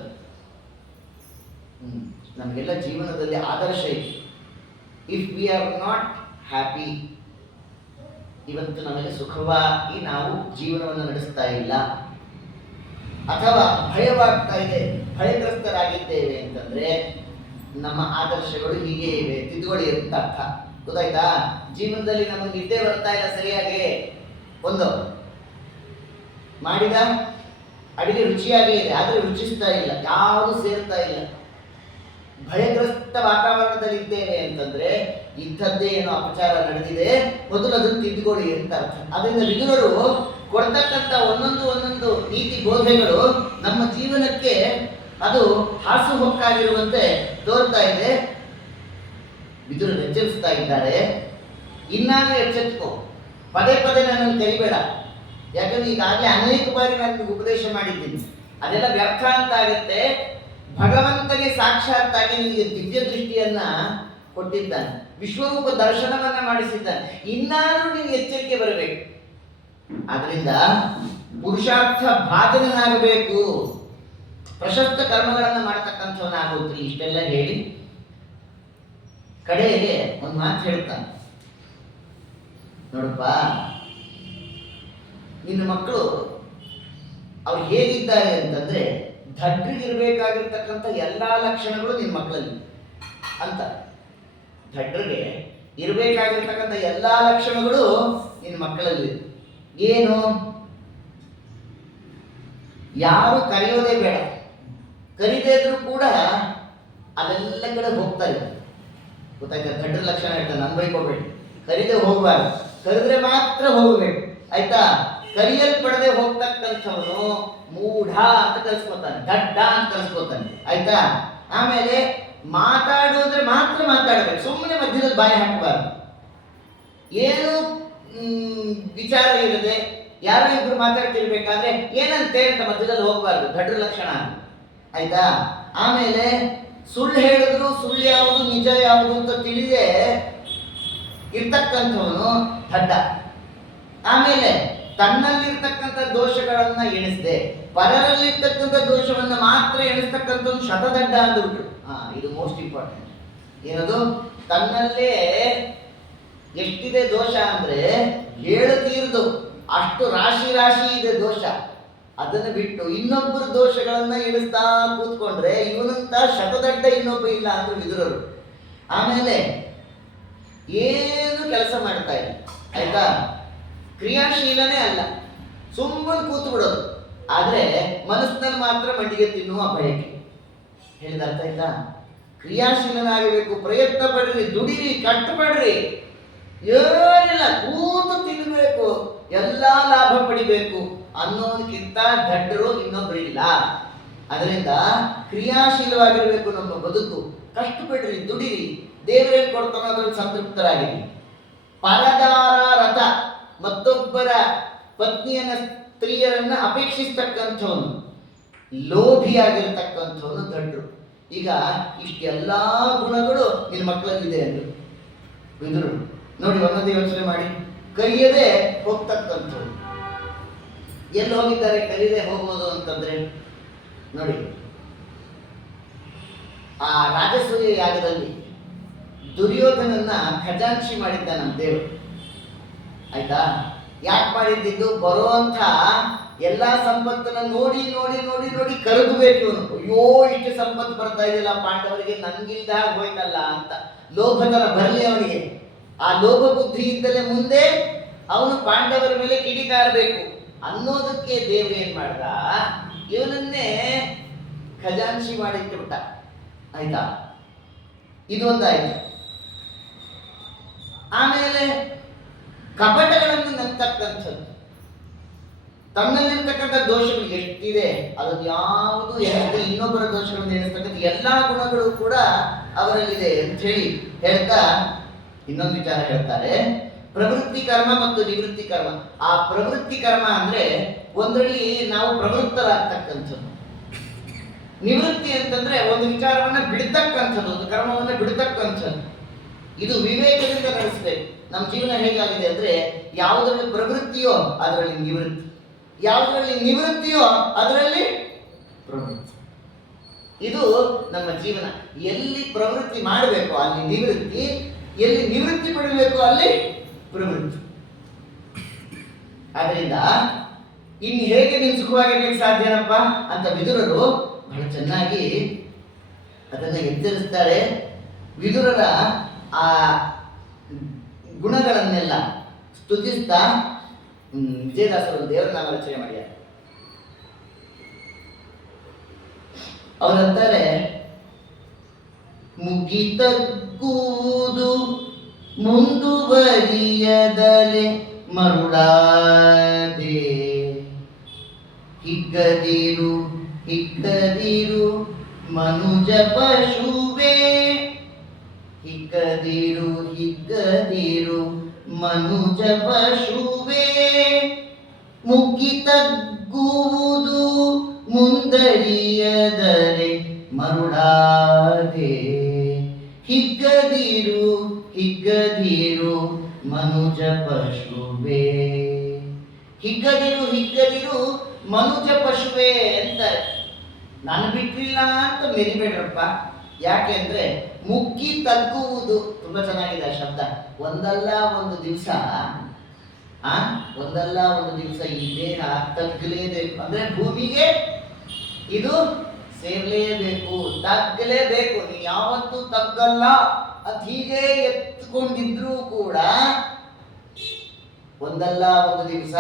ನಮಗೆಲ್ಲ ಜೀವನದಲ್ಲಿ ಆದರ್ಶ ಇದೆ. If we are not happy, ಇವತ್ತು ನಮಗೆ ಸುಖವಾಗಿ ನಾವು ಜೀವನವನ್ನು ನಡೆಸ್ತಾ ಇಲ್ಲ, ಅಥವಾ ಭಯವಾಗ್ತಾ ಇದೆ, ಭಯಗ್ರಸ್ತರಾಗಿದ್ದೇವೆ ಅಂತಂದ್ರೆ ನಮ್ಮ ಆದರ್ಶಗಳು ಹೀಗೆ ಇವೆ, ತಿದ್ದುಕೊಳ್ಳಿ ಅಂತ ಅರ್ಥ. ಗೊತ್ತಾಯ್ತಾ? ಜೀವನದಲ್ಲಿ ನಮಗೆ ನಿದ್ದೆ ಬರ್ತಾ ಇಲ್ಲ ಸರಿಯಾಗಿ, ಒಂದು ಮಾಡಿದ ಅಡಿಗೆ ರುಚಿಯಾಗೇ ಇದೆ ಆದ್ರೆ ರುಚಿಸ್ತಾ ಇಲ್ಲ, ಯಾವುದು ಸೇರ್ತಾ ಇಲ್ಲ, ಭಯಗ್ರಸ್ತ ವಾತಾವರಣದಲ್ಲಿ ಇದ್ದೇವೆ ಅಂತಂದ್ರೆ ಇಂಥದ್ದೇ ಏನೋ ಅಪಚಾರ ನಡೆದಿದೆ, ಮೊದಲು ಅದನ್ನು ತಿದ್ದುಕೊಳ್ಳಿ ಅಂತ ಅರ್ಥ. ಅದರಿಂದ ವಿದುರರು ಕೊಡ್ತಕ್ಕಂಥ ಒಂದೊಂದು ನೀತಿ ಬೋಧೆಗಳು ನಮ್ಮ ಜೀವನಕ್ಕೆ ಅದು ಹಾಸುಹೊಕ್ಕಾಗಿರುವಂತೆ ತೋರ್ತಾ ಇದೆ. ವಿದುರರು ಎಚ್ಚರಿಸ್ತಾ ಇದ್ದಾರೆ, ಇನ್ನಾದ್ರೂ ಎಚ್ಚೆತ್ಕೋ, ಪದೇ ಪದೇ ನನ್ನನ್ನು ತೆರಿಬೇಡ. ಯಾಕಂದ್ರೆ ಈಗಾಗಲೇ ಅನೇಕ ಬಾರಿ ನಾನು ಉಪದೇಶ ಮಾಡಿದ್ದೀನಿ, ಅದೆಲ್ಲ ವ್ಯರ್ಥ ಅಂತ ಆಗುತ್ತೆ. ಭಗವಂತನೇ ಸಾಕ್ಷಾತ್ತಾಗಿ ನಿನಗೆ ದಿವ್ಯ ದೃಷ್ಟಿಯನ್ನ ಕೊಟ್ಟಿದ್ದಾನೆ, ವಿಶ್ವರೂಪ ದರ್ಶನವನ್ನ ಮಾಡಿಸಿದ್ದಾನೆ. ಇನ್ನಾದ್ರೂ ನಿನಗೆ ಎಚ್ಚರಿಕೆ ಬರಬೇಕು. ಆದ್ರಿಂದ ಪುರುಷಾರ್ಥ ಭಾಜನನಾಗಬೇಕು. ಪ್ರಶಸ್ತ ಕರ್ಮಗಳನ್ನು ಮಾಡತಕ್ಕಂಥವನಾಗುತ್ರಿ. ಇಷ್ಟೆಲ್ಲ ಹೇಳಿ ಕಡೆಗೆ ಒಂದು ಮಾತು ಹೇಳ್ತಾನೆ, ನೋಡಪ್ಪ, ನಿನ್ನ ಮಕ್ಕಳು ಅವ್ರು ಹೇಗಿದ್ದಾರೆ ಅಂತಂದ್ರೆ ಧಡ್ರಿಗಿರ್ಬೇಕಾಗಿರ್ತಕ್ಕಂಥ ಎಲ್ಲಾ ಲಕ್ಷಣಗಳು ನಿನ್ನ ಮಕ್ಕಳಲ್ಲಿ ಅಂತ. ಧಡ್ರಿಗೆ ಇರಬೇಕಾಗಿರ್ತಕ್ಕಂಥ ಎಲ್ಲಾ ಲಕ್ಷಣಗಳು ನಿನ್ನ ಮಕ್ಕಳಲ್ಲಿ. ಏನು? ಯಾರು ಕರೆಯೋದೇ ಬೇಡ, ಕರಿದೇ ಇದ್ರೂ ಕೂಡ ಅವೆಲ್ಲ ಕಡೆ ಹೋಗ್ತಾರೆ. ಗೊತ್ತಾಯ್ತಾ? ಧಡ್ರ ಲಕ್ಷಣ ಹೇಳ್ತಾನೆ, ನನ್ ಬೈಕೋಬೇಡಿ, ಕರಿದೇ ಹೋಗ್ಬಾರ್ದು, ಕರೆದ್ರೆ ಮಾತ್ರ ಹೋಗ್ಬೇಕು. ಆಯ್ತಾ? ಕರಿಯಲ್ಪಡದೆ ಹೋಗ್ತಕ್ಕಂಥವನು ಮೂಢ ಅಂತ ಕಲಿಸ್ಕೊತಾನೆ, ದಡ್ಡ ಅಂತ ಕಲಿಸ್ಕೊತಾನೆ. ಆಯ್ತಾ? ಆಮೇಲೆ ಮಾತಾಡೋದ್ರೆ ಮಾತ್ರ ಮಾತಾಡಬೇಕು, ಸುಮ್ಮನೆ ಮಧ್ಯದಲ್ಲಿ ಬಾಯಿ ಹಾಕಬಾರ್ದು. ಏನು ವಿಚಾರ ಇರದೆ ಯಾರೋ ಇಬ್ರು ಮಾತಾಡ್ತಿರ್ಬೇಕಾದ್ರೆ ಏನಂತೆ ಅಂತ ಮಧ್ಯದಲ್ಲಿ ಹೋಗ್ಬಾರ್ದು, ದಡ್ರ ಲಕ್ಷಣ. ಆಯ್ತಾ? ಆಮೇಲೆ ಸುಳ್ಳು ಹೇಳಿದ್ರು ಸುಳ್ಳು ಯಾವುದು ನಿಜ ಯಾವುದು ಅಂತ ತಿಳಿದೇ ಇರ್ತಕ್ಕಂಥವನು ದಡ್ಡ. ಆಮೇಲೆ ತನ್ನಲ್ಲಿರ್ತಕ್ಕಂಥ ದೋಷಗಳನ್ನ ಎಣಿಸದೆ ಪರರಲ್ಲಿರ್ತಕ್ಕಂಥ ದೋಷವನ್ನ ಮಾತ್ರ ಎಣಿಸ್ತಕ್ಕಂಥವ್ನು ಶತದಡ್ಡ ಅಂದ್ಬಿಟ್ರು. ಇದು ಮೋಸ್ಟ್ ಇಂಪಾರ್ಟೆಂಟ್. ಏನದು? ತನ್ನಲ್ಲೇ ಎಷ್ಟಿದೆ ದೋಷ ಅಂದ್ರೆ ಹೇಳ್ತೀರ್ದು ಅಷ್ಟು ರಾಶಿ ರಾಶಿ ಇದೆ ದೋಷ. ಅದನ್ನು ಬಿಟ್ಟು ಇನ್ನೊಬ್ಬರು ದೋಷಗಳನ್ನ ಎಣಿಸ್ತಾ ಕೂತ್ಕೊಂಡ್ರೆ ಇವನಂತ ಶತದಡ್ಡ ಇನ್ನೊಬ್ಬ ಇಲ್ಲ ಅಂದ್ರೆ ವಿದುರರು. ಆಮೇಲೆ ಏನು ಕೆಲಸ ಮಾಡ್ತಾ ಇಲ್ಲ. ಆಯ್ತಾ? ಕ್ರಿಯಾಶೀಲನೇ ಅಲ್ಲ, ಸುಮ್ಮನೆ ಕೂತು ಬಿಡೋದು. ಆದ್ರೆ ಮನಸ್ಸಿನಲ್ಲಿ ಮಾತ್ರ ಮಂಡಿಗೆ ತಿನ್ನುವ ಬಯಕೆ. ಹೇಳಿದ ಅರ್ಥ ಆಯ್ತಾ? ಕ್ರಿಯಾಶೀಲನಾಗಬೇಕು, ಪ್ರಯತ್ನ ಪಡ್ರಿ, ದುಡಿರಿ, ಕಷ್ಟಪಡ್ರಿ, ಏನಿಲ್ಲ, ಕೂತು ತಿನ್ನಬೇಕು, ಎಲ್ಲಾ ಲಾಭ ಪಡಿಬೇಕು ಅನ್ನೋದಕ್ಕಿಂತ ದಡ್ಡರು ಇನ್ನೊಬ್ಬರಿಲ್ಲ. ಅದರಿಂದ ಕ್ರಿಯಾಶೀಲವಾಗಿರ್ಬೇಕು ನಮ್ಮ ಬದುಕು. ಕಷ್ಟಪಡ್ರಿ, ದುಡಿರಿ, ದೇವರೇನು ಕೊಡ್ತಾನೋ ಅದ್ರಲ್ಲಿ ಸಂತೃಪ್ತರಾಗಿರಿ. ಪರದಾರ ರಥ, ಮತ್ತೊಬ್ಬರ ಪತ್ನಿಯನ್ನ ಸ್ತ್ರೀಯರನ್ನ ಅಪೇಕ್ಷಿಸ್ತಕ್ಕಂಥವನು, ಲೋಭಿಯಾಗಿರ್ತಕ್ಕಂಥವನು ದಡ್ಡರು. ಈಗ ಇಷ್ಟೆಲ್ಲಾ ಗುಣಗಳು ನಿನ್ನ ಮಕ್ಕಳಲ್ಲಿದೆ ಅಂದ್ರು ವಿದುರು. ನೋಡಿ, ಒಂದೊಂದೇ ಯೋಚನೆ ಮಾಡಿ. ಕರಿಯದೆ ಹೋಗ್ತಕ್ಕಂಥವ್ರು ಎಲ್ಲಿ ಹೋಗಿದ್ದಾರೆ? ಕರಿಯದೆ ಹೋಗೋದು ಅಂತಂದ್ರೆ ನೋಡಿ, ಆ ರಾಜಸೂಯ ಯಾಗದಲ್ಲಿ ದುರ್ಯೋಧನನ್ನ ಖಜಾಂಚಿ ಮಾಡಿದ್ದ ನಮ್ಮ ದೇವರು. ಆಯ್ತಾ? ಯಾಕೆ ಮಾಡಿದ್ದು? ಬರುವಂತ ಎಲ್ಲಾ ಸಂಪತ್ತನ್ನ ನೋಡಿ ನೋಡಿ ನೋಡಿ ನೋಡಿ ಕರಗಬೇಕು ಇವನು. ಅಯ್ಯೋ, ಇಷ್ಟು ಸಂಪತ್ತು ಬರ್ತಾ ಇದೆಯಲ್ಲ ಪಾಂಡವರಿಗೆ, ನನ್ಗಿಲ್ದ ಹೋಯ್ತಲ್ಲ ಅಂತ ಲೋಭತರ ಬರಲಿ ಅವನಿಗೆ. ಆ ಲೋಭ ಬುದ್ಧಿಯಿಂದಲೇ ಮುಂದೆ ಅವನು ಪಾಂಡವರ ಮೇಲೆ ಕಿಡಿಕಾರಬೇಕು ಅನ್ನೋದಕ್ಕೆ ದೇವರು ಏನ್ ಮಾಡ್ದ? ಇವನನ್ನೇ ಖಜಾಂಚಿ ಮಾಡಿಟ್ಟು ಬಿಟ್ಟ. ಆಯ್ತಾ? ಇದೊಂದಾಯ್ತು. ಆಮೇಲೆ ಕಪಟಗಳನ್ನು ನಂತಕ್ಕಂಥದ್ದು, ತನ್ನಲ್ಲಿರ್ತಕ್ಕಂಥ ದೋಷಗಳು ಎಷ್ಟಿದೆ ಅದನ್ನು ಯಾವುದು ಎಣಿಸದೆ ಇನ್ನೊಬ್ಬರ ದೋಷಗಳನ್ನು ಎಣಿಸ್ತಕ್ಕಂಥ ಎಲ್ಲಾ ಗುಣಗಳು ಕೂಡ ಅವರಲ್ಲಿದೆ ಅಂತ ಹೇಳಿ ಹೇಳ್ತಾ ಇನ್ನೊಂದು ವಿಚಾರ ಹೇಳ್ತಾರೆ. ಪ್ರವೃತ್ತಿ ಕರ್ಮ ಮತ್ತು ನಿವೃತ್ತಿ ಕರ್ಮ. ಆ ಪ್ರವೃತ್ತಿ ಕರ್ಮ ಅಂದ್ರೆ ಒಂದರಲ್ಲಿ ನಾವು ಪ್ರವೃತ್ತರಾಗ್ತಕ್ಕಂಥದ್ದು. ನಿವೃತ್ತಿ ಅಂತಂದ್ರೆ ಒಂದು ವಿಚಾರವನ್ನ ಬಿಡ್ತಕ್ಕಂಥದ್ದು, ಒಂದು ಕರ್ಮವನ್ನ ಬಿಡ್ತಕ್ಕಂಥದ್ದು. ಇದು ವಿವೇಕದಿಂದ ನಡೆಸಬೇಕು. ನಮ್ಮ ಜೀವನ ಹೇಗಾಗಿದೆ ಅಂದ್ರೆ ಯಾವುದರಲ್ಲಿ ಪ್ರವೃತ್ತಿಯೋ ಅದರಲ್ಲಿ ನಿವೃತ್ತಿ, ಯಾವುದರಲ್ಲಿ ನಿವೃತ್ತಿಯೋ ಅದರಲ್ಲಿ ಪ್ರವೃತ್ತಿ. ಇದು ನಮ್ಮ ಜೀವನ. ಎಲ್ಲಿ ಪ್ರವೃತ್ತಿ ಮಾಡಬೇಕು ಅಲ್ಲಿ ನಿವೃತ್ತಿ, ಎಲ್ಲಿ ನಿವೃತ್ತಿ ಪಡಬೇಕು ಅಲ್ಲಿ ಪ್ರವೃತ್ತಿ. ಆದ್ರಿಂದ ಇನ್ನು ಹೇಗೆ ನೀನು ಸುಖವಾಗಿರ್ಲಿಕ್ಕೆ ಸಾಧ್ಯನಪ್ಪ ಅಂತ ವಿದುರರು ಬಹಳ ಚೆನ್ನಾಗಿ ಅದನ್ನ ಎಚ್ಚರಿಸ್ತಾರೆ. ವಿದುರರ ಆ ಗುಣಗಳನ್ನೆಲ್ಲ ಸ್ತುತಿಸ್ತಾ ವಿಜಯದಾಸರು ದೇವರ ನಾಮ ರಚನೆ ಮಾಡ್ಯಾರ. ಅವರಂತಾರೆ, ಮುಗಿತಗ್ಗುವುದು ಮುಂದುವರಿಯದಲೆ ಮರುಳಾದೆ, ಹಿಗ್ಗದಿರು ಹಿಗ್ಗದಿರು ಮನುಜ ಪಶುವೇ, ಹಿಗ್ಗದಿರು ಹಿಗ್ಗದಿರು ಮನುಜ ಪಶುವೇ, ಮುಗಿತಗ್ಗುವುದು ಮುಂದರಿಯದರೆ ಮರುಳಾದೆ, ಹಿಗ್ಗದಿರು ಹಿಗ್ಗದಿರು ಮನುಜ ಪಶುವೇ. ಹಿಗ್ಗದಿರು ಹಿಗ್ಗದಿರು ಮನುಜ ಪಶುವೇ ಅಂತಾರೆ. ನಾನು ಬಿಟ್ಟಿಲ್ಲ ಅಂತ ಮೆರಿಬೇಡ್ರಪ್ಪ. ಯಾಕೆ ಅಂದ್ರೆ ಮುಕ್ಕಿ ತಗ್ಗುವುದು ತುಂಬಾ ಚೆನ್ನಾಗಿದೆ ಆ ಶಬ್ದ. ಒಂದಲ್ಲ ಒಂದು ದಿವಸ ಒಂದಲ್ಲ ಒಂದು ದಿವಸ ಈ ದೇಹ ತಗ್ಗಲೇಬೇಕು. ಅಂದ್ರೆ ಭೂಮಿಗೆ ಇದು ಸೇರ್ಲೇಬೇಕು, ತಗ್ಗಲೇಬೇಕು. ನೀ ಯಾವತ್ತೂ ತಗ್ಗಲ್ಲ. ಅದು ಹೀಗೆ ಎತ್ಕೊಂಡಿದ್ರೂ ಕೂಡ ಒಂದಲ್ಲ ಒಂದು ದಿವಸ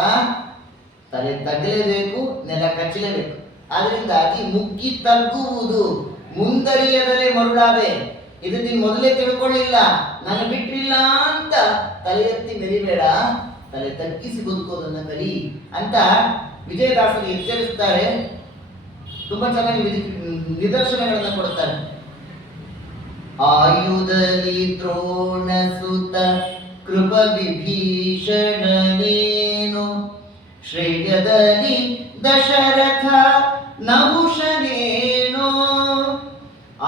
ತಲೆ ತಗ್ಗಲೇಬೇಕು, ನೆಲ ಕಚ್ಚಲೇಬೇಕು. ಆದ್ರಿಂದಾಗಿ ಮುಗ್ಗಿ ತಗ್ಗುವುದು, ಮುಂದರಿಯದಲೇ ಮರುಳಾದೆ. ಇದು ನೀನು ಮೊದಲೇ ತಿಳ್ಕೊಳ್ಳಿಲ್ಲ, ನಾನು ಬಿಟ್ಟಿಲ್ಲ ಅಂತ ತಲೆ ಎತ್ತಿ ಮೆರಿಬೇಡ, ತಲೆ ತಗ್ಗಿಸಿ ಬದುಕೋದನ್ನ ಕಲಿ ಅಂತ ವಿಜಯದಾಸರು ಎಚ್ಚರಿಸ್ತಾರೆ. ತುಂಬಾ ಚೆನ್ನಾಗಿ ನಿದರ್ಶನಗಳನ್ನ ಕೊಡ್ತಾರೆ. ಆಯುಧಲಿ ದ್ರೋಣ ಸುತ ಕೃಪ ವಿಭೀಷಣನೇನು, ಶ್ರೇಯದಲ್ಲಿ ದಶರಥ ನಹುಷನೇನೋ.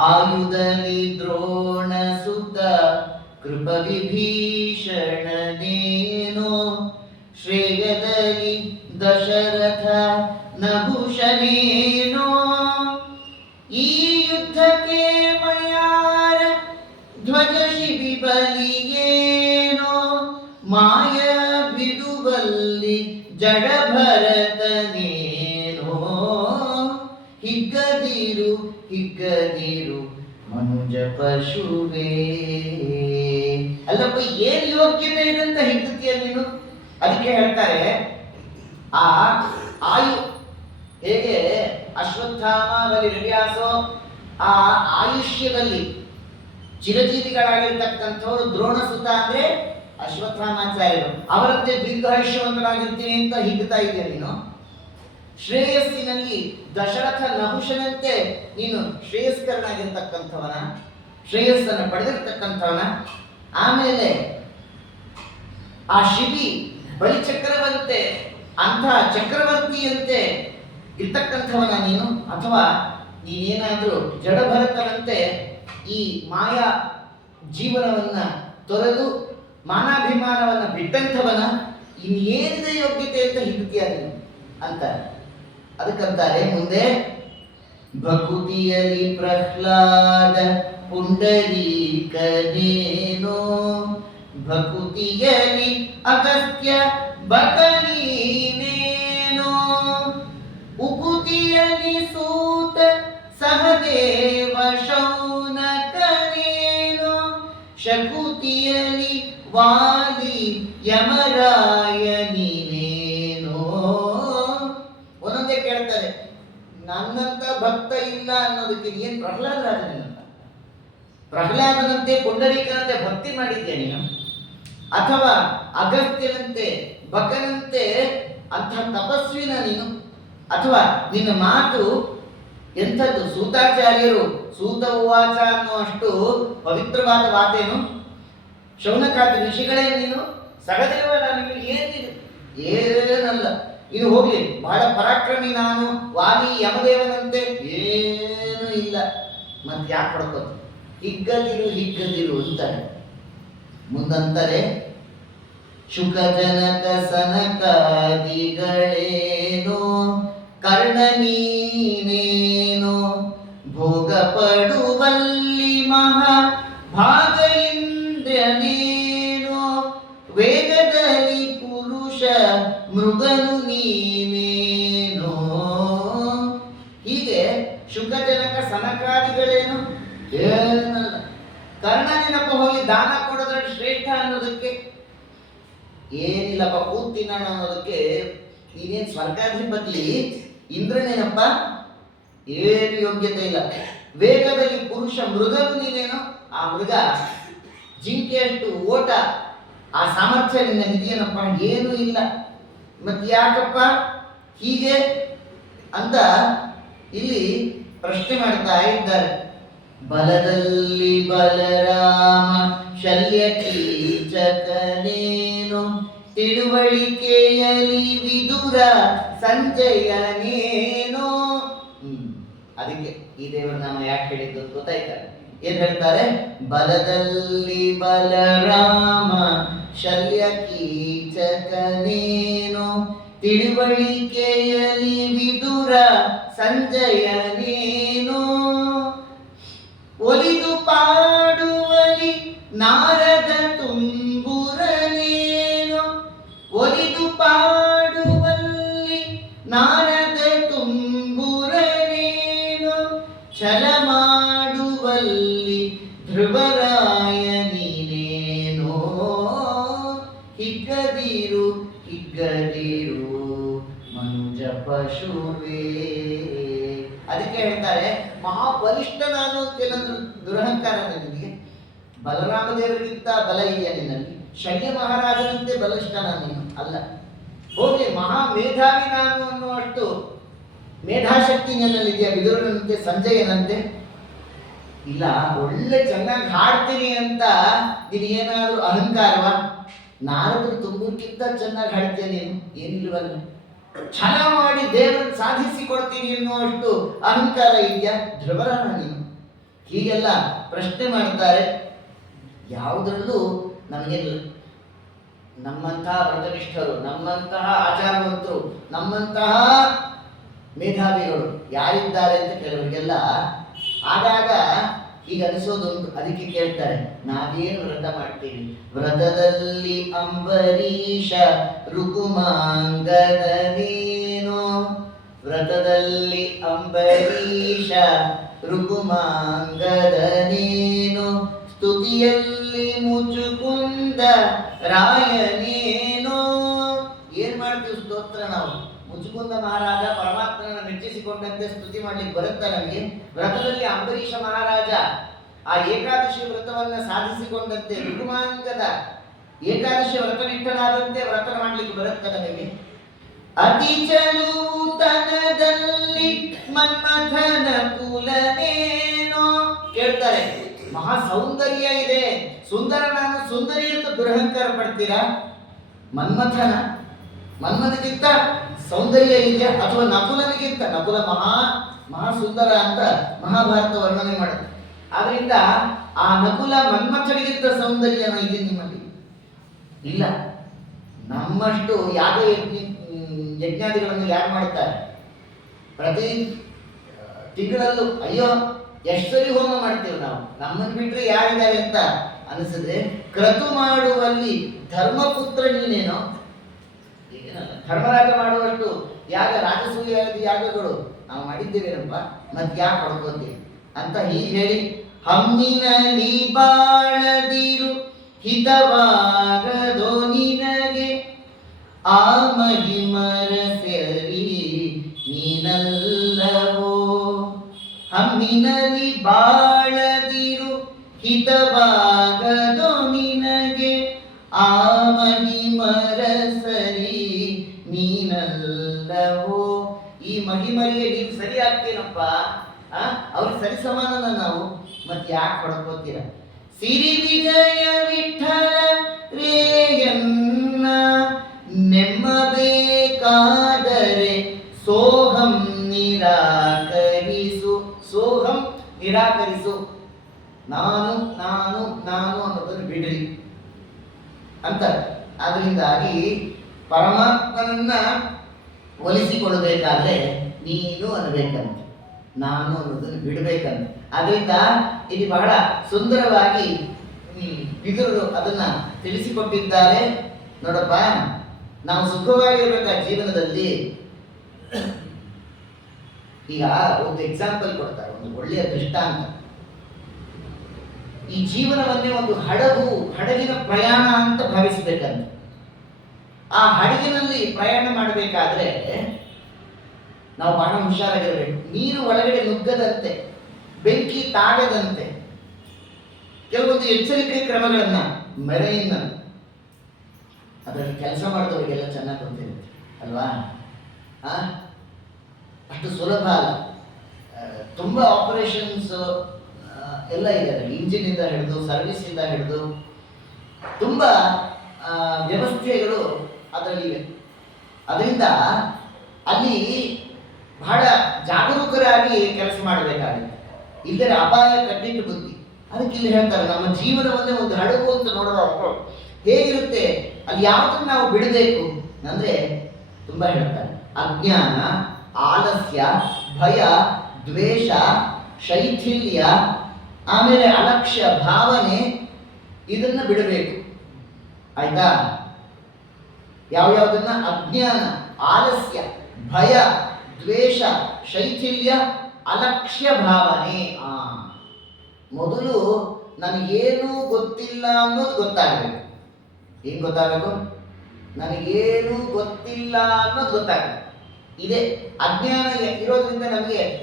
ಆಯುಧಲಿ ದ್ರೋಣ ಸುತ ಕೃಪ ವಿಭೀಷಣನೇನೋ, ಶ್ರೇಯದಲ್ಲಿ ದಶರಥ ನಹುಷನೇನೋ. ಈ ಯುದ್ಧಕ್ಕೆ ಮಯಾರ ಧ್ವಜ ಶಿಬಿ ಬಲಿಯೇನೋ, ಮಾಯ ಬಿಡುವಲ್ಲಿ ಜಡ ಭರತನೇನೋ. ಹಿಗ್ಗದಿರು ಹಿಗ್ಗದಿರು ಮನುಜ ಪಶುವೇ. ಅಲ್ಲಪ್ಪ, ಏನ್ ಯೋಗ್ಯತೆ ಇದಂತ ಹಿಗ್ಗತಿಯ ನೀನು? ಅದಕ್ಕೆ ಹೇಳ್ತಾರೆ, ಆ ಆಯು ಹೇಗೆ ಅಶ್ವತ್ಥಾಮ ಬಲಿ ರಿವ್ಯಾಸೋ, ಆ ಆಯುಷ್ಯದಲ್ಲಿ ಚಿರಜೀವಿಗಳಾಗಿರ್ತಕ್ಕಂಥವ್ರು ದ್ರೋಣ ಸುತ ಅಂದ್ರೆ ಅಶ್ವತ್ಥಾಮಾಚಾರ್ಯರು, ಅವರಂತೆ ದೀರ್ಘಾಯುಷ್ಯವಂತರಾಗಿರ್ತೀನಿ ಅಂತ ಹಿಗ್ತಾ ಇದೆಯಾ ನೀನು? ಶ್ರೇಯಸ್ಸಿನಲ್ಲಿ ದಶರಥ ನಹುಷನಂತೆ ನೀನು ಶ್ರೇಯಸ್ಕರನಾಗಿರ್ತಕ್ಕಂಥವನ, ಶ್ರೇಯಸ್ಸನ್ನು ಪಡೆದಿರ್ತಕ್ಕಂಥವನ. ಆಮೇಲೆ ಆ ಶಿಬಿ ಬಲಿ ಚಕ್ರವಂತೆ ಅಂಥ ಚಕ್ರವರ್ತಿಯಂತೆ ಇರ್ತಕ್ಕಂಥವನ ನೀನು, ಅಥವಾ ನೀನೇನಾದ್ರೂ ಜಡಭರತನಂತೆ ಈ ಮಾಯಾ ಜೀವನವನ್ನ ತೊರೆದು ಮಾನಾಭಿಮಾನವನ್ನ ಬಿಟ್ಟಂಥವನ, ಇನ್ನೇನಿದೆ ಯೋಗ್ಯತೆ ಅಂತ ಹಿಗ್ತೀಯ ನೀನು ಅಂತ. ಅದಕ್ಕಂತಾರೆ ಮುಂದೆ, ಭಕುತಿಯಲಿ ಪ್ರಹ್ಲಾದ ಪುಂಡರೀಕನೇನೋ, ಭಕುತಿಯಲಿ ಅಗಸ್ತ್ಯ ಬಕನೀನೇನೋ, ಉಕುತಿಯಲಿ ಸೂತ ಸಹದೇವ ಶೌನಕನೇನೋ, ಶಕುತಿಯಲಿ ವಾಲಿ ಯಮರಾಯ ನೀನೇನೋ. ಒಂದೊಂದೇ ಕೇಳ್ತಾರೆ, ನನ್ನಂತ ಭಕ್ತ ಇಲ್ಲ ಅನ್ನೋದಕ್ಕೆ ನೀನ್ ಪ್ರಹ್ಲಾದರಾಜನಂತ, ಪ್ರಹ್ಲಾದನಂತೆ ಪುಂಡರೀಕನಂತೆ ಭಕ್ತಿ ಮಾಡಿದ್ಯಾ ನೀನು? ಅಥವಾ ಅಗಸ್ತ್ಯನಂತೆ ಬಕನಂತೆ ಅಂಥ ತಪಸ್ವಿನ ನೀನು? ಅಥವಾ ನಿನ್ನ ಮಾತು ಎಂಥದ್ದು? ಸೂತಾಚಾರ್ಯರು ಸೂತ ಉವಾಚ ಅನ್ನುವಷ್ಟು ಪವಿತ್ರವಾದ ಮಾತೇನು? ಶೌನಕಾದಿ ಋಷಿಗಳೇ ನೀನು? ಸಹದೇವ ನಿಮಗೆ ಏನಿದೆ? ಏನಲ್ಲ. ಇನ್ನು ಹೋಗ್ಲಿ, ಬಹಳ ಪರಾಕ್ರಮಿ ನಾನು, ವಾಲಿ ಯಮದೇವನಂತೆ ಏನು ಇಲ್ಲ. ಮತ್ತೆ ಯಾಕೆ ಹೊಡ್ಕೋದು? ಹಿಗ್ಗದಿರು ಹಿಗ್ಗದಿರು ಅಂತಾರೆ. ಮುಂದಂತಾರೆ, ಶುಕ ಜನಕ ಸನಕಾದಿಗಳೇನೋ, ಕರ್ಣ ನೀನೇನೋ, ಭೋಗ ಪಡುವಲ್ಲಿ ಮಹಾ ಭಾಗ ಇಂದ್ರನೇನೋ, ವೇಗದಲ್ಲಿ ಪುರುಷ ಮೃಗನು ನೀನೇನೋ. ಹೀಗೆ ಶುಕಜನಕ ಸನಕಾದಿಗಳೇನು? ಏನಲ್ಲ. ಕರ್ಣ ನೆನಪ ಹೋಗಿ ದಾನ ಕೊಡೋದ್ರಲ್ಲಿ ಶ್ರೇಷ್ಠ ಅನ್ನೋದಕ್ಕೆ ಏನಿಲ್ಲಪ್ಪ, ಕೂತಿನ ಅನ್ನೋದಕ್ಕೆ ನೀನೇನು ಸ್ವರ್ಗಾಧಿಪತಿ ಇಂದ್ರನೇನಪ್ಪ? ಏನು ಯೋಗ್ಯತೆ ಇಲ್ಲ. ವೇಗದಲ್ಲಿ ಪುರುಷ ಮೃಗನು ನೀನೇನೋ, ಆ ಮೃಗ ಜಿಂಕೆಯಷ್ಟು ಓಟ ಆ ಸಾಮರ್ಥ್ಯ ನಿನ್ನ ಇದೆಯೇನಪ್ಪ? ಏನೂ ಇಲ್ಲ. ಮತ್ತೆ ಯಾಕಪ್ಪ ಹೀಗೆ ಅಂತ ಇಲ್ಲಿ ಪ್ರಶ್ನೆ ಮಾಡ್ತಾ ಇದ್ದಾರೆ. ಬಲದಲ್ಲಿ ಬಲರಾಮ ಶಲ್ಯ ಕೀಚಕನೇನು, ತಿಳುವಳಿಕೆಯಲಿ ವಿದುರ ಸಂಜಯನೇನೋ. ಅದಕ್ಕೆ ಈ ದೇವರ ನಾಮ ಯಾಕೆ ಹೇಳಿದ್ದು ಗೊತ್ತಾಯ್ತಾರೆ? ಏನ್ ಹೇಳ್ತಾರೆ? ಬಲದಲ್ಲಿ ಬಲರಾಮ ಶಲ್ಯ ಕೀಚಕನೇನು, ತಿಳುವಳಿಕೆಯಲಿ ವಿದುರ ಸಂಜಯನೇನೋ ಒಲಿದು ಪಾಡುವಲಿ ನಾರದ ತುಂಬುರನೇನೋ ಒಲಿದು ಪಾಡುವಲ್ಲಿ ನಾರದ ತುಂಬುರನೇನೋ ಛಲ ಮಾಡುವಲ್ಲಿ ಧ್ರುವರಾಯ ನೀನೇನೋ ಹಿಗ್ಗದಿರು ಹಿಗ್ಗದಿರು ಮಂಜ ಪಶುವೇ. ಅದಕ್ಕೆ ಹೇಳ್ತಾರೆ ಮಹಾಬಲಿಷ್ಠ ನಾನು ಅಂತೇನಂದ್ರು ದುರಹಂಕಾರ ನಿನಗೆ. ಬಲರಾಮ ದೇವರಿಗಿಂತ ಬಲ ಇದೆಯಾ ನಿನ್ನಲ್ಲಿ? ಶಲ್ಯ ಮಹಾರಾಜನಂತೆ ಬಲಿಷ್ಠ ನೀನು ಅಲ್ಲ. ಹೋಗಿ ಮಹಾ ಮೇಧಾವಿ ನಾನು ಅನ್ನುವಷ್ಟು ಮೇಧಾಶಕ್ತಿ ನನ್ನಲ್ಲಿದೆಯಾ? ವಿದುರನಂತೆ ಸಂಜಯನಂತೆ ಇಲ್ಲ. ಒಳ್ಳೆ ಚೆನ್ನಾಗಿ ಹಾಡ್ತೀನಿ ಅಂತ ನಿನಗೇನಾದ್ರೂ ಅಹಂಕಾರವ? ನಾರದರು ತುಂಬಕ್ಕಿಂತ ಚೆನ್ನಾಗಿ ಹಾಡ್ತೀಯ ನೀನು, ಏನಿಲ್ವಲ್ಲ. ಛಲ ಮಾಡಿ ದೇವರನ್ನು ಸಾಧಿಸಿಕೊಡ್ತೀನಿ ಎನ್ನುವಷ್ಟು ಅಹಂಕಾರ ಇದೆಯಾ? ಧ್ರುವರಾನ ನೀನು. ಹೀಗೆಲ್ಲ ಪ್ರಶ್ನೆ ಮಾಡ್ತಾರೆ. ಯಾವುದರಲ್ಲೂ ನಮಗೇನಿಲ್ಲ. ನಮ್ಮಂತಹ ವ್ರತನಿಷ್ಠರು, ನಮ್ಮಂತಹ ಆಚಾರವಂತರು, ನಮ್ಮಂತಹ ಮೇಧಾವಿಗಳು ಯಾರಿದ್ದಾರೆ ಅಂತ ಕೆಲವರಿಗೆಲ್ಲ ಆಗಾಗ ಈಗ ಅನಿಸೋದುಂಟು. ಅದಕ್ಕೆ ಕೇಳ್ತಾರೆ, ನಾವೇನು ವ್ರತ ಮಾಡ್ತೀವಿ? ವ್ರತದಲ್ಲಿ ಅಂಬರೀಷ ರುಕುಮಾಂಗದನೇನೋ, ವ್ರತದಲ್ಲಿ ಅಂಬರೀಷ ರುಕುಮಾಂಗದನೇನೋ, ಸ್ತುತಿಯಲ್ಲಿ ಮುಚುಕುಂದ ರಾಯನೇನೋ. ಏನ್ ಮಾಡ್ತೀವಿ ಸ್ತೋತ್ರ ನಾವು? ಮುಚುಕುಂದ ಮಹಾರಾಜ ಪರಮಾತ್ಮನನ್ನು ಮೆಚ್ಚಿಸಿಕೊಂಡಂತೆ ಸ್ತುತಿ ಮಾಡ್ಲಿಕ್ಕೆ ಬರುತ್ತಾ ನಮಗೆ? ವ್ರತದಲ್ಲಿ ಅಂಬರೀಷ ಮಹಾರಾಜ ಆ ಏಕಾದಶಿ ವ್ರತವನ್ನ ಸಾಧಿಸಿಕೊಂಡಂತೆ ಋಗುಮಾಂಗದ ಏಕಾದಶಿ ವ್ರತನಿಷ್ಠನಾದಂತೆ ವ್ರತ ಮಾಡ್ಲಿಕ್ಕೆ ಬರುತ್ತಾ ನಮಗೆ? ಅತಿ ಚಲುತನದಲ್ಲಿ ಮನ್ಮಥನ ಕುಲನೇನೋ. ಕೇಳ್ತಾರೆ, ಮಹಾ ಸೌಂದರ್ಯ ಇದೆ, ಸುಂದರ ನಾನು ಸುಂದರಿ ಅಂತ ದುರಹಂಕಾರ ಪಡ್ತೀರಾ? ಮನ್ಮಥನಿಗಿಂತ ಸೌಂದರ್ಯ ಇದೆಯಾ? ಅಥವಾ ನಕುಲನಿಗಿಂತ? ನಕುಲ ಮಹಾ ಸುಂದರ ಅಂತ ಮಹಾಭಾರತ ವರ್ಣನೆ ಮಾಡುತ್ತೆ. ಆದ್ರಿಂದ ಆ ನಕುಲ ಮನ್ಮಥನಿಗಿಂತ ಸೌಂದರ್ಯನ ಇದೆ ನಿಮ್ಮಲ್ಲಿ? ಇಲ್ಲ. ನಮ್ಮಷ್ಟು ಯಜ್ಞಾದಿಗಳನ್ನು ಯಾರು ಮಾಡ್ತಾರೆ? ಪ್ರತಿ ತಿಂಗಳಲ್ಲೂ ಅಯ್ಯೋ ಎಷ್ಟು ಸರಿ ಹೋಮ ಮಾಡ್ತೀವಿ ನಾವು, ನಮ್ಮನ್ನು ಬಿಟ್ಟರೆ ಯಾರಿದ್ದಾರೆ ಅಂತ ಅನಿಸಿದ್ರೆ, ಕ್ರತು ಮಾಡುವಲ್ಲಿ ಧರ್ಮಪುತ್ರ ನೀನೇನೋ. ಧರ್ಮರಾಜ ಮಾಡುವಷ್ಟು ಯಾಗ, ರಾಜಸೂಯಾದಿ ಯಾಗಗಳು ನಾವು ಮಾಡಿದ್ದೇವೇನಪ್ಪ, ಮತ್ತೆ ಯಾಕೆ ಹೊಡ್ಕೋತೀವಿ ಅಂತ ಹೀಗೆ ಹೇಳಿ, ಹಮ್ಮಿನಲ್ಲಿ ಬಾಳದಿರು ಹಿತವಾಗದೋ ನಿನಗೆ, ಆ ಮಹಿಮರ ಸರಿ ನೀನಲ್ಲವೋ. ಹಮ್ಮಿನಲ್ಲಿ ಬಾಳದಿರು ಹಿತವಾಗದೋ ನಿನಗೆ, ಆ ಮಹಿಮರ ಸರಿ ನೀನಲ್ಲವೋ. ಈ ಮಹಿಮರಿಗೆ ನೀನು ಸರಿ ಆಗ್ತೀನಪ್ಪ, ಅವ್ರಿಗೆ ಸರಿ ಸಮಾನನ ನಾವು, ಮತ್ತೆ ಯಾಕೆ ಹೊಡ್ಕೋತೀರ? ಸಿರಿ ವಿಜಯ ವಿಠಲ ರೇಯನ್ನ ನೆಮ್ಮಬೇಕಾದರೆ ಸೋಹಂ ನಿರಾಕರಿಸು. ಸೋಹಂ ನಿರಾಕರಿಸು. ನಾನು ನಾನು ನಾನು ಅನ್ನೋದನ್ನು ಬಿಡ್ರಿ ಅಂತ. ಅದರಿಂದಾಗಿ ಪರಮಾತ್ಮನನ್ನ ಒಲಿಸಿಕೊಳ್ಳಬೇಕಾದ್ರೆ ನೀನು ಅನ್ನಬೇಕಂತ, ನಾನು ಅನ್ನೋದನ್ನು ಬಿಡಬೇಕಂತ. ಅದರಿಂದ ಇಲ್ಲಿ ಬಹಳ ಸುಂದರವಾಗಿ ವಿದುರರು ಅದನ್ನ ತಿಳಿಸಿಕೊಟ್ಟಿದ್ದಾರೆ. ನೋಡಪ್ಪ, ನಾವು ಸುಖವಾಗಿರಬೇಕಾದ ಜೀವನದಲ್ಲಿ ಈಗ ಒಂದು ಎಕ್ಸಾಂಪಲ್ ಕೊಡ್ತಾರೆ, ಒಂದು ಒಳ್ಳೆಯ ದೃಷ್ಟಾಂತ. ಈ ಜೀವನವನ್ನೇ ಒಂದು ಹಡಗಿನ ಪ್ರಯಾಣ ಅಂತ ಭಾವಿಸಬೇಕಂತ. ಆ ಹಡಗಿನಲ್ಲಿ ಪ್ರಯಾಣ ಮಾಡಬೇಕಾದ್ರೆ ನಾವು ಬಹಳ ಹುಷಾರಾಗಿರಬೇಕು. ನೀರು ಒಳಗಡೆ ನುಗ್ಗದಂತೆ, ಬೆಂಕಿ ತಾಗದಂತೆ ಕೆಲವೊಂದು ಎಚ್ಚರಿಕೆ ಕ್ರಮಗಳನ್ನ ಮೆರೈನ್ ಅದರಲ್ಲಿ ಕೆಲಸ ಮಾಡಿದವರಿಗೆಲ್ಲ ಚೆನ್ನಾಗಿ ಗೊತ್ತಿರುತ್ತೆ ಅಲ್ವಾ? ಅಷ್ಟು ಸುಲಭ ಅಲ್ಲ. ತುಂಬ ಆಪರೇಷನ್ಸ್ ಎಲ್ಲ ಇದೆ. ಇಂಜಿನಿಂದ ಹಿಡಿದು ಸರ್ವಿಸಿಂದ ಹಿಡಿದು ತುಂಬ ವ್ಯವಸ್ಥೆಗಳು ಅದರಲ್ಲಿವೆ. ಅದರಿಂದ ಅಲ್ಲಿ ಬಹಳ ಜಾಗರೂಕರಾಗಿ ಕೆಲಸ ಮಾಡಬೇಕಾಗುತ್ತೆ. ಇಲ್ಲದೆ ಅಪಾಯ ಕಟ್ಟಿಟ್ಟು ಬುದ್ಧಿ. ಅದಕ್ಕೆ ಇಲ್ಲಿ ಹೇಳ್ತಾರೆ, ನಮ್ಮ ಜೀವನವನ್ನೇ ಒಂದು ಹಡಗು ಅಂತ ನೋಡುವಾಗ ಹೇಗಿರುತ್ತೆ, ಅಲ್ಲಿ ಯಾವುದನ್ನು ನಾವು ಬಿಡಬೇಕು ಅಂದರೆ ತುಂಬ ಹೇಳ್ತಾರೆ. ಅಜ್ಞಾನ, ಆಲಸ್ಯ, ಭಯ, ದ್ವೇಷ, ಶೈಥಿಲ್ಯ, ಆಮೇಲೆ ಅಲಕ್ಷ್ಯ ಭಾವನೆ, ಇದನ್ನ ಬಿಡಬೇಕು. ಆಯ್ತಾ? ಯಾವ್ಯಾವುದನ್ನ? ಅಜ್ಞಾನ, ಆಲಸ್ಯ, ಭಯ, ದ್ವೇಷ, ಶೈಥಿಲ್ಯ, ಅಲಕ್ಷ್ಯ ಭಾವನೆ. ಮೊದಲು ನನಗೇನೂ ಗೊತ್ತಿಲ್ಲ ಅನ್ನೋದು ಗೊತ್ತಾಗಬೇಕು. ಏನ್ ಗೊತ್ತಾಗಬೇಕು? ನನಗೇನೂ ಗೊತ್ತಿಲ್ಲ ಅನ್ನೋದು ಗೊತ್ತಾಗಬೇಕು. ಇದೇ ಅಜ್ಞಾನ ಇರೋದ್ರಿಂದ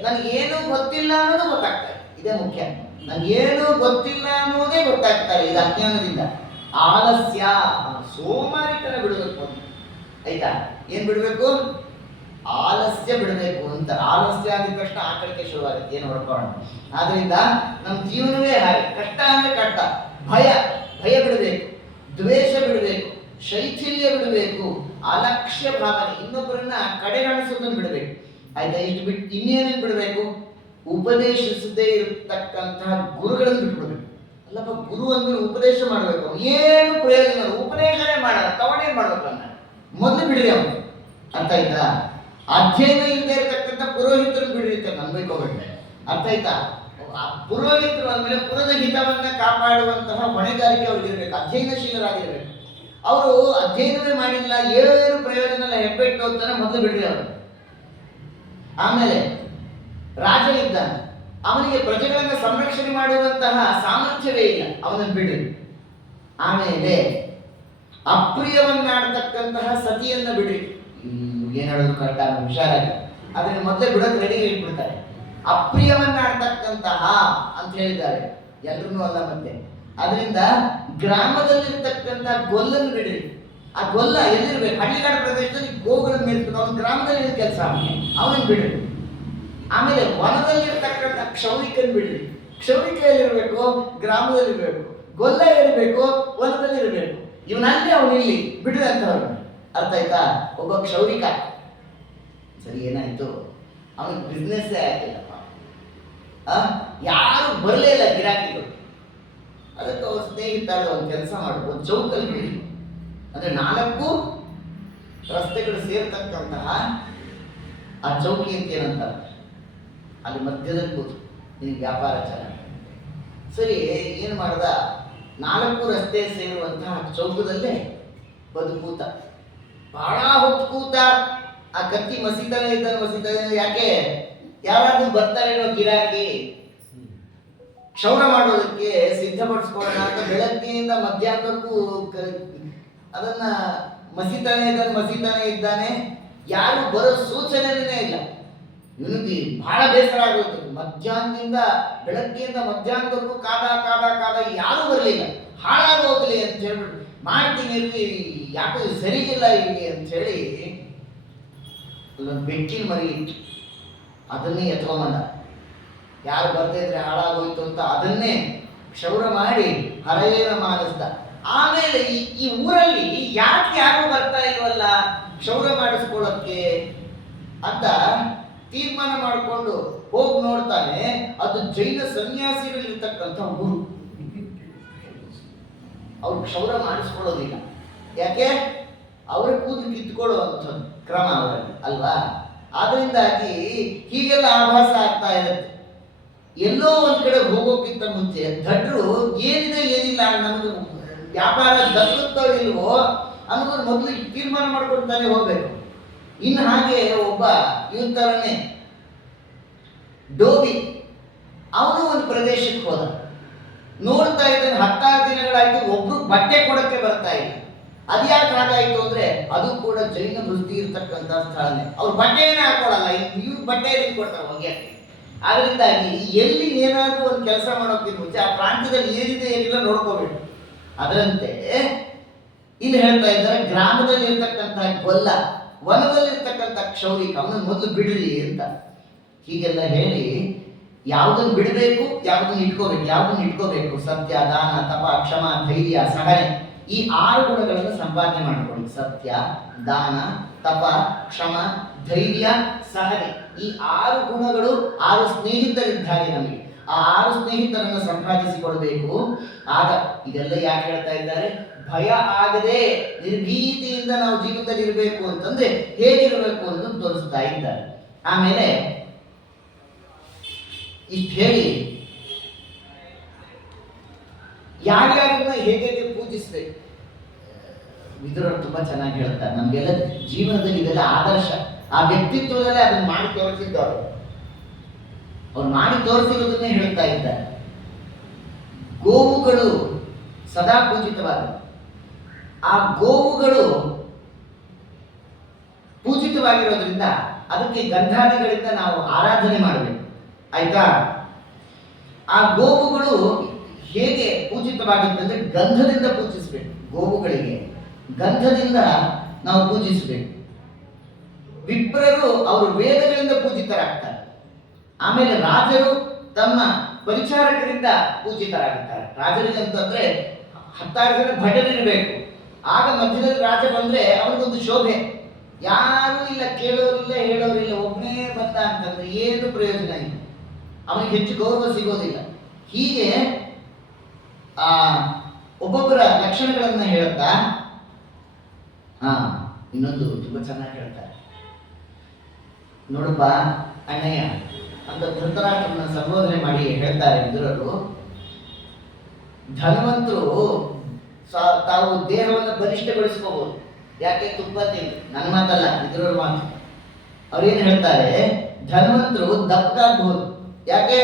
ನನಗೇನೂ ಗೊತ್ತಿಲ್ಲ ಅನ್ನೋದು ಗೊತ್ತಾಗ್ತಾ ಇದೆ. ಇದೇ ಮುಖ್ಯ. ನನಗೇನೂ ಗೊತ್ತಿಲ್ಲ ಅನ್ನೋದೇ ಗೊತ್ತಾಗ್ತಾರೆ ಇದು ಅಜ್ಞಾನದಿಂದ. ಆಲಸ್ಯ, ಸೋಮಾರಿತನ ಬಿಡಬೇಕು. ಆಯ್ತಾ? ಏನ್ ಬಿಡಬೇಕು? ಆಲಸ್ಯ ಬಿಡಬೇಕು ಅಂತ. ಆಲಸ್ಯ ಅಂದ ತಕ್ಷಣ ಆಕಳಿಕೆ ಶುರುವಾಗುತ್ತೆ, ಏನು ಹೊಡ್ಕೊಳ್ಳೋಣ. ಆದ್ರಿಂದ ನಮ್ಮ ಜೀವನವೇ ಹಾಗೆ. ಕಷ್ಟ ಅಂದ್ರೆ ಕಷ್ಟ. ಭಯ ಬಿಡಬೇಕು, ದ್ವೇಷ ಬಿಡಬೇಕು, ಶೈಥಿಲ್ಯ ಬಿಡಬೇಕು, ಅಲಕ್ಷ್ಯ ಭಾವನೆ, ಇನ್ನೊಬ್ಬರನ್ನ ಕಡೆಗಣಿಸೋದನ್ನು ಬಿಡಬೇಕು. ಆಯ್ತಾ? ಇಷ್ಟು ಬಿಟ್ಟು ಇನ್ನೇನೇನು ಬಿಡಬೇಕು? ಉಪದೇಶಿಸದೇ ಇರತಕ್ಕಂತಹ ಗುರುಗಳನ್ನು ಬಿಟ್ಬಿಡ್ಬೇಕು. ಅಲ್ಲಪ್ಪ, ಗುರು ಅಂದ್ರೆ ಉಪದೇಶ ಮಾಡಬೇಕು, ಏನು ಪ್ರಯೋಜನ? ಉಪದೇಶನೇ ಮಾಡಲ್ಲ, ತವಣೇನು ಮಾಡ್ಬೇಕು ಅನ್ನ ಮೊದಲು ಬಿಡ್ರಿ ಅವನು. ಅರ್ಥ ಆಯ್ತಾ? ಅಧ್ಯಯನ ಇಲ್ಲದೆ ಇರತಕ್ಕಂಥ ಪುರೋಹಿತರು ಬಿಡಿರ್ತಾರೆ, ನನ್ ಬೈಕೋಬೇಡ್ರೆ. ಅರ್ಥ ಆಯ್ತಾ? ಪುರೋಹಿತರು ಅಂದ್ಮೇಲೆ ಪುರದ ಹಿತವನ್ನ ಕಾಪಾಡುವಂತಹ ಹೊಣೆಗಾರಿಕೆ ಅವ್ರಿಗಿರ್ಬೇಕು, ಅಧ್ಯಯನಶೀಲರಾಗಿರ್ಬೇಕು. ಅವರು ಅಧ್ಯಯನವೇ ಮಾಡಿಲ್ಲ, ಏನು ಪ್ರಯೋಜನ ಇಲ್ಲ, ಹೆಬ್ಬೆಟ್ಟು ಹೋಗ್ತಾನೆ, ಮೊದಲು ಬಿಡ್ರಿ ಅವರು. ಆಮೇಲೆ ರಾಜ ಇದ್ದಾನೆ, ಅವನಿಗೆ ಪ್ರಜೆಗಳನ್ನ ಸಂರಕ್ಷಣೆ ಮಾಡುವಂತಹ ಸಾಮರ್ಥ್ಯವೇ ಇಲ್ಲ, ಅವನನ್ನು ಬಿಡ್ರಿ. ಆಮೇಲೆ ಅಪ್ರಿಯವನ್ನಾಡ್ತಕ್ಕಂತಹ ಸತಿಯನ್ನ ಬಿಡ್ರಿ. ಏನ್ ಹೇಳೋದು ಕರೆಕ್ಟ್ ಆಗ ಹುಷಾರಾಗಿ ಅದನ್ನ ಮೊದಲೇ ಬಿಡೋದು ರೆಡಿ ಇಟ್ಬಿಡ್ತಾರೆ. ಅಪ್ರಿಯವನ್ನಾಡ್ತಕ್ಕಂತಹ ಅಂತ ಹೇಳಿದ್ದಾರೆ, ಎಲ್ರೂ ಅಲ್ಲ. ಮತ್ತೆ ಅದರಿಂದ ಗ್ರಾಮದಲ್ಲಿರ್ತಕ್ಕಂಥ ಗೊಲ್ಲನ್ನು ಬಿಡ್ರಿ. ಆ ಗೊಲ್ಲ ಎಲ್ಲಿರ್ಬೇಕು? ಹಳ್ಳಿಗಾಡ ಪ್ರದೇಶದಲ್ಲಿ ಗೋಗಳನ್ನು ಮೇಲ್ಬೇಕು, ಅವನು ಗ್ರಾಮದಲ್ಲಿ ಕೆಲಸ ಅವನನ್ನು ಬಿಡ್ರಿ. ಆಮೇಲೆ ವನದಲ್ಲಿರ್ತಕ್ಕಂಥ ಕ್ಷೌರಿಕನ್ ಬಿಡ್ರಿ. ಕ್ಷೌರಿಕ ಎಲ್ಲಿರ್ಬೇಕು? ಗ್ರಾಮದಲ್ಲಿರ್ಬೇಕು. ಗೊಲ್ಲ ಇರಬೇಕು, ವನದಲ್ಲಿ ಇರಬೇಕು. ಇವನಲ್ಲಿ ಅವನು ಇಲ್ಲಿ ಬಿಡ್ರಿ ಅಂತವ್ರು. ಅರ್ಥ ಆಯ್ತಾ? ಒಬ್ಬ ಕ್ಷೌರಿಕ ಸರಿ, ಏನಾಯ್ತು? ಅವನಿಗೆ ಬಿಸ್ನೆಸ್ಸೇ ಆಗಿಲ್ಲಪ್ಪ. ಯಾರು ಬರಲೇ ಇಲ್ಲ ಗಿರಾಕಿಗಳು. ಅದಕ್ಕೆ ಅವ್ರ ಸ್ನೇಹಿತರು ಒಂದು ಕೆಲಸ ಮಾಡ್ಬೋದು, ಚೌಕಲ್ಲಿ ಬಿಡಿ. ಅಂದ್ರೆ 4 ರಸ್ತೆಗಳು ಸೇರ್ತಕ್ಕಂತಹ ಆ ಚೌಕಿ ಅಂತ ಏನಂತಾರೆ, ಅಲ್ಲಿ ಮಧ್ಯದಲ್ಲಿ ಕೂತು ನಿನಗೆ ವ್ಯಾಪಾರ ಚೆನ್ನಾಗಿ. ಸರಿ, ಏನು ಮಾಡ್ದ? 4 ರಸ್ತೆ ಸೇರುವಂತಹ ಚೌಕದಲ್ಲೇ ಕೂತ. ಬಹಳ ಹೊತ್ತು ಕೂತ. ಆ ಕತ್ತಿ ಮಸೀತಾನೆ ಇದ್ದಾನೆ. ಯಾಕೆ? ಯಾರಾದ್ರೂ ಬರ್ತಾರೇನೋ ಗಿರಾಕಿ, ಕ್ಷೌರ ಮಾಡೋದಕ್ಕೆ ಸಿದ್ಧಪಡಿಸ್ಕೊಳ್ಳೋಣ ಅಂತ ಬೆಳಗ್ಗೆಯಿಂದ ಮಧ್ಯಾಹ್ನಕ್ಕೂ ಅದನ್ನ ಮಸೀತಾನೆ ಇದ್ದಾನೆ. ಯಾರು ಬರೋ ಸೂಚನೆನೇ ಇಲ್ಲ. ಇವನಿಗೆ ಬಹಳ ಬೇಸರ ಆಗೋಯ್ತು. ಮಧ್ಯಾಹ್ನದಿಂದ ಬೆಳಗ್ಗೆಯಿಂದ ಮಧ್ಯಾಹ್ನದವರೆಗೂ ಕಾದ ಯಾರು ಬರಲಿಲ್ಲ. ಹಾಳಾಗೋಗ್ಲಿ ಅಂತ ಹೇಳ್ಬಿಟ್ಟು ಮಾಡ್ತೀನಿ, ಯಾಕೋ ಸರಿಗಿಲ್ಲ ಇಲ್ಲಿ ಅಂತ ಹೇಳಿ ಬೆಕ್ಕಿನ ಮರಿ ಇಟ್ಟು ಅದನ್ನೇ ಎತ್ಕೊಂಬಂದ. ಯಾರು ಬರ್ತಾ ಇದ್ರೆ ಹಾಳಾಗೋಯ್ತು ಅಂತ ಅದನ್ನೇ ಕ್ಷೌರ ಮಾಡಿ ಹರೆಯೇನ ಮಾಡಿಸ್ದ. ಆಮೇಲೆ ಈ ಊರಲ್ಲಿ ಯಾಕೆ ಯಾರು ಬರ್ತಾ ಇಲ್ವಲ್ಲ ಕ್ಷೌರ ಮಾಡಿಸ್ಕೊಳ್ಳೋಕ್ಕೆ ಅಂತ ತೀರ್ಮಾನ ಮಾಡಿಕೊಂಡು ಹೋಗಿ ನೋಡ್ತಾನೆ. ಅದು ಜೈನ ಸನ್ಯಾಸಿಗಳಿರ್ತಕ್ಕಂಥ ಊರು. ಅವ್ರು ಕ್ಷೌರ ಮಾಡಿಸ್ಕೊಳ್ಳೋದಿಲ್ಲ. ಯಾಕೆ? ಅವರ ಕೂದಲು ಕಿತ್ಕೊಳ್ಳುವಂಥದ್ದು ಕ್ರಮ ಅವರಲ್ಲಿ ಅಲ್ವಾ. ಆದ್ರಿಂದಾಗಿ ಹೀಗೆಲ್ಲ ಆಭಾಸ ಆಗ್ತಾ ಇರುತ್ತೆ. ಎಲ್ಲೋ ಒಂದ್ ಕಡೆ ಹೋಗೋಕ್ಕಿಂತ ಮುಂಚೆ ದಡ್ರು ಏನಿದೆ ಏನಿಲ್ಲ, ನಮ್ದು ವ್ಯಾಪಾರ ದಕ್ಕುತ್ತೋ ಇಲ್ವೋ ಅನ್ನೋದು ಮೊದಲು ತೀರ್ಮಾನ ಮಾಡ್ಕೊಳ್ತಾನೆ ಹೋಗ್ಬೇಕು. ಇನ್ನು ಹಾಗೆ ಒಬ್ಬ ಇವನ್ ತರನೇ ಡೋಬಿ, ಅವನು ಒಂದು ಪ್ರದೇಶಕ್ಕೆ ಹೋದ. ನೋಡ್ತಾ ಇದ್ದಾನೆ 16 ದಿನಗಳಾಯ್ತು, ಒಬ್ರು ಬಟ್ಟೆ ಕೊಡಕ್ಕೆ ಬರ್ತಾ ಇಲ್ಲ. ಅದ್ಯಾಕೆ ಹಾಗಾಯ್ತು ಅಂದ್ರೆ ಅದು ಕೂಡ ಜೈನ ವೃತ್ತಿ ಇರ್ತಕ್ಕಂಥ ಸ್ಥಳನೇ. ಅವ್ರು ಬಟ್ಟೆಯನ್ನೇ ಹಾಕೊಡಲ್ಲ, ಇವ್ರು ಬಟ್ಟೆ ಕೊಡ್ತಾರೆ ಹೋಗಿ. ಆದ್ರಿಂದಾಗಿ ಎಲ್ಲಿ ಏನಾದ್ರೂ ಒಂದು ಕೆಲಸ ಮಾಡೋಕ್ಕಿಂತ ಮುಂಚೆ ಆ ಪ್ರಾಂತ್ಯದಲ್ಲಿ ಏನಿದೆ ಏನಿಲ್ಲ ನೋಡ್ಕೋಬೇಕು. ಅದರಂತೆ ಇಲ್ಲಿ ಹೇಳ್ತಾ ಇದ್ದಾರೆ, ಗ್ರಾಮದಲ್ಲಿ ಇರ್ತಕ್ಕಂಥ ಗೊಲ್ಲ, ವನದಲ್ಲಿರ್ತಕ್ಕಂಥ ಕ್ಷೌರಿಕ, ಅವನನ್ನು ಮೊದಲು ಬಿಡ್ರಿ ಅಂತ ಹೀಗೆಲ್ಲ ಹೇಳಿ ಯಾವುದನ್ನು ಬಿಡಬೇಕು, ಯಾವುದನ್ನು ಇಟ್ಕೋಬೇಕು. ಸತ್ಯ, ದಾನ, ತಪ, ಕ್ಷಮ, ಧೈರ್ಯ, ಸಹನೆ, ಈ 6 ಗುಣಗಳನ್ನು ಸಂಪಾದನೆ ಮಾಡಿಕೊಳ್ಳಿ. ಸತ್ಯ, ದಾನ, ತಪ, ಕ್ಷಮ, ಧೈರ್ಯ, ಸಹನೆ, ಈ 6 ಗುಣಗಳು 6 ಸ್ನೇಹಿತರಿದ್ದಾಗೆ ನಮಗೆ. ಆ 6 ಸ್ನೇಹಿತರನ್ನು ಸಂಪಾದಿಸಿಕೊಳ್ಬೇಕು. ಆಗ ಇದೆಲ್ಲ ಯಾಕೆ ಹೇಳ್ತಾ ಇದ್ದಾರೆ? ಭಯ ಆಗದೆ ನಿರ್ಭೀತಿಯಿಂದ ನಾವು ಜೀವನದಲ್ಲಿ ಇರಬೇಕು ಅಂತಂದ್ರೆ ಹೇಗಿರಬೇಕು ಅನ್ನೋದು ತೋರಿಸ್ತಾ ಇದ್ದಾರೆ. ಆಮೇಲೆ ಇಷ್ಟು ಹೇಳಿ ಯಾರ್ಯಾರನ್ನ ಹೇಗೆ ಪೂಜಿಸ್ಬೇಕು ವಿದುರರು ತುಂಬಾ ಚೆನ್ನಾಗಿ ಹೇಳ್ತಾರೆ. ನಮ್ಗೆಲ್ಲ ಜೀವನದಲ್ಲಿ ಇದೆಲ್ಲ ಆದರ್ಶ. ಆ ವ್ಯಕ್ತಿತ್ವದಲ್ಲೇ ಅದನ್ನ ಮಾಡಿ ತೋರಿಸಿದ್ದವರು. ಅವ್ರು ಮಾಡಿ ತೋರಿಸಿರೋದನ್ನೇ ಹೇಳ್ತಾ ಇದ್ದಾರೆ. ಗೋವುಗಳು ಸದಾ ಪೂಜಿತವಾದ, ಆ ಗೋವುಗಳು ಪೂಜಿತವಾಗಿರೋದ್ರಿಂದ ಅದಕ್ಕೆ ಗಂಧಾದಿಗಳಿಂದ ನಾವು ಆರಾಧನೆ ಮಾಡಬೇಕು. ಆಯ್ತಾ? ಆ ಗೋವುಗಳು ಹೇಗೆ ಪೂಜಿತವಾಗುತ್ತೆ ಅಂದ್ರೆ ಗಂಧದಿಂದ ಪೂಜಿಸಬೇಕು. ಗೋವುಗಳಿಗೆ ಗಂಧದಿಂದ ನಾವು ಪೂಜಿಸಬೇಕು. ವಿಪ್ರರು ಅವರು ವೇದಗಳಿಂದ ಪೂಜಿತರಾಗ್ತಾರೆ. ಆಮೇಲೆ ರಾಜರು ತಮ್ಮ ಪರಿಚಾರಕರಿಂದ ಪೂಜಿತರಾಗುತ್ತಾರೆ. ರಾಜರಿಗೆ ಅಂತಂದ್ರೆ 10 ಜನ ಭಟರಿರಬೇಕು. ಆಗ ಮಧ್ಯದಲ್ಲಿ ರಾಜ ಬಂದ್ರೆ ಅವ್ರಿಗೊಂದು ಶೋಭೆ. ಯಾರೂ ಇಲ್ಲ, ಕೇಳೋರಿಲ್ಲ, ಹೇಳೋರಿಲ್ಲ, ಒಬ್ಬನೇ ಬಂದ ಅಂತಂದ್ರೆ ಏನು ಪ್ರಯೋಜನ ಇಲ್ಲ, ಅವನಿಗೆ ಹೆಚ್ಚು ಗೌರವ ಸಿಗೋದಿಲ್ಲ. ಹೀಗೆ ಆ ಒಬ್ಬೊಬ್ಬರ ಲಕ್ಷಣಗಳನ್ನ ಹೇಳ್ತಾ ಇನ್ನೊಂದು ತುಂಬಾ ಚೆನ್ನಾಗಿ ಹೇಳ್ತಾರೆ. ನೋಡಪ್ಪ ಅಣ್ಣಯ್ಯ ಅಂತ ಧೃತರಾಷ್ಟ್ರನ ಸಂಬೋಧನೆ ಮಾಡಿ ಹೇಳ್ತಾರೆ ವಿದುರರು. ಧನವಂತರು ತಾವು ದೇಹವನ್ನು ಬಲಿಷ್ಠಗೊಳಿಸ್ಕೋಬಹುದು. ಯಾಕೆ? ತುಪ್ಪ ತಿಂದು. ನನ್ನ ಮಾತಲ್ಲ, ವಿದುರರ ಮಾತು. ಅವ್ರೇನು ಹೇಳ್ತಾರೆ, ಧನವಂತರು ದಪ್ಪಗಾಗಬಹುದು. ಯಾಕೆ?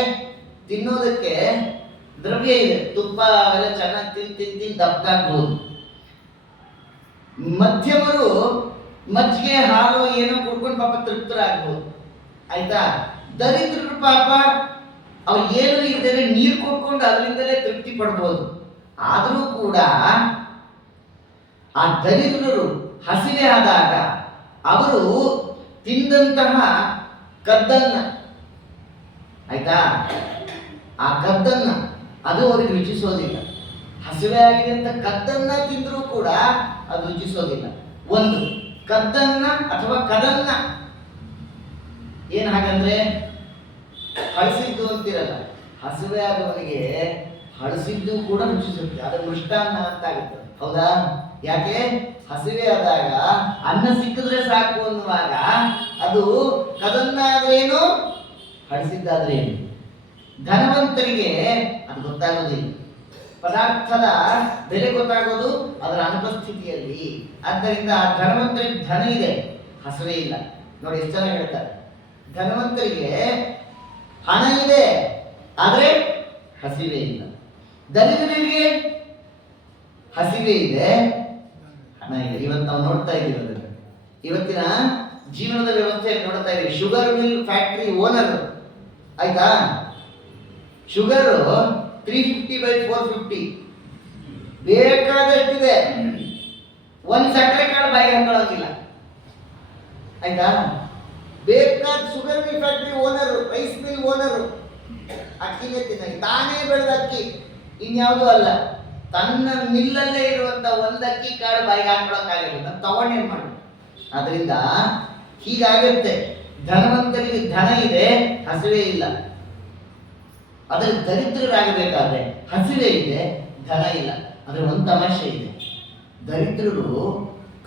ತಿನ್ನೋದಕ್ಕೆ ದ್ರವ್ಯ ಇದೆ, ತುಪ್ಪ ಅವೆಲ್ಲ ಚೆನ್ನಾಗಿ ತಿಂದು ದಪ್ಪಗಾಗಬಹುದು. ಮಧ್ಯಮರು ಮಜ್ಜಿಗೆ ಹಾಲು ಏನೋ ಕುಡ್ಕೊಂಡು ಪಾಪ ತೃಪ್ತರಾಗಬಹುದು. ಆಯ್ತಾ? ದರಿದ್ರರು ಪಾಪ ಅವ್ರು ಏನು ಇದ್ದೇನೆ ನೀರು ಕೊಡ್ಕೊಂಡು ಅದರಿಂದಲೇ ತೃಪ್ತಿ ಪಡ್ಬೋದು. ಆದರೂ ಕೂಡ ಆ ದರಿದ್ರರು ಹಸಿವೆ ಆದಾಗ ಅವರು ತಿಂದಂತಹ ಕದ್ದನ್ನ, ಆಯ್ತಾ, ಆ ಕದ್ದನ್ನ ಅದು ಅವರಿಗೆ ರುಚಿಸೋದಿಲ್ಲ. ಹಸಿವೆ ಆಗಿದೆ ಅಂತ ಕದ್ದನ್ನ ತಿಂದರೂ ಕೂಡ ಅದು ರುಚಿಸೋದಿಲ್ಲ. ಒಂದು ಕದ್ದನ್ನ ಅಥವಾ ಕದನ್ನ ಏನ್ ಹಾಗಂದ್ರೆ ಹಳಸಿದ್ದು ಅಂತಿರಲ್ಲ, ಹಸಿವೆ ಆದವನಿಗೆ ಹಳಸಿದ್ದು ಕೂಡ ರುಚಿಸುತ್ತೆ. ಅದು ಮೃಷ್ಟಾನ್ನ ಅಂತ ಆಗುತ್ತೆ. ಹೌದಾ? ಯಾಕೆ? ಹಸಿವೆ ಆದಾಗ ಅನ್ನ ಸಿಕ್ಕಿದ್ರೆ ಸಾಕು ಅನ್ನುವಾಗ ಅದು ಕದನ್ನ ಆದ್ರೇನು, ಹಳಸಿದ್ದಾದ್ರೇನು. ಧನವಂತರಿಗೆ ಅದು ಗೊತ್ತಾಗೋದಿಲ್ಲ. ಪದಾರ್ಥದ ಬೆಲೆ ಗೊತ್ತಾಗೋದು ಅದರ ಅನುಪಸ್ಥಿತಿಯಲ್ಲಿ. ಆದ್ದರಿಂದ ಧನವಂತರಿಗೆ ಧನ ಇದೆ, ಹಸಿವೆ ಇಲ್ಲ. ನೋಡಿ ಎಷ್ಟು ಜನ ಹೇಳ್ತಾರೆ, ಧನವಂತರಿಗೆ ಹಣ ಇದೆ ಆದ್ರೆ ಹಸಿವೆ ಇಲ್ಲ. ದರಿದ್ರರಿಗೆ ಹಸಿವೆ ಇದೆ, ಹಣ ಇದೆ. ಇವತ್ತು ನಾವು ನೋಡ್ತಾ ಇದ್ದೀವಿ ಅದನ್ನು. ಇವತ್ತಿನ ಜೀವನದ ವ್ಯವಸ್ಥೆಯಲ್ಲಿ ನೋಡ್ತಾ ಇದ್ದೀವಿ. ಶುಗರ್ ಮಿಲ್ ಫ್ಯಾಕ್ಟರಿ ಓನರ್, ಆಯ್ತಾ, ಶುಗರ್ 350/450 ಬೇಕಾದಷ್ಟಿದೆ, ಒಂದು ಸಕ್ಕರೆ ಕಾಳು ಬಾಯಿಗೆ ಹಾಕೊಳ್ಳೋದಿಲ್ಲ. ಆಯ್ತಾ? ಬೇಕಾದ sugar mill factory owner, rice mill owner, ಅಕ್ಕಿನೇ ತಿನ್ನಾಗಿ ತಾನೇ ಬೆಳೆದ ಅಕ್ಕಿ, ಇನ್ಯಾವುದೂ ಅಲ್ಲ. ತನ್ನ ಮಿಲ್ಲಲ್ಲೇ ಇರುವಂತ ಒಂದು ಅಕ್ಕಿ ಕಾಳು ಬಾಯಿಗೆ ಹಾಕೊಳ್ಳೋಕ್ಕಾಗಲ್ಲ, ತಗೊಂಡೇನ್ ಮಾಡಿ. ಅದರಿಂದ ಹೀಗಾಗುತ್ತೆ. ಧನವಂತರಿಗೆ ಧನ ಇದೆ, ಹಸಿವೆ ಇಲ್ಲ. ಆದರೆ ದರಿದ್ರರಾಗಬೇಕಾದ್ರೆ ಹಸಿವೆ ಇದೆ, ಧನ ಇಲ್ಲ. ಆದರೆ ಒಂದು ತಮಾಷೆ ಇದೆ, ದರಿದ್ರರು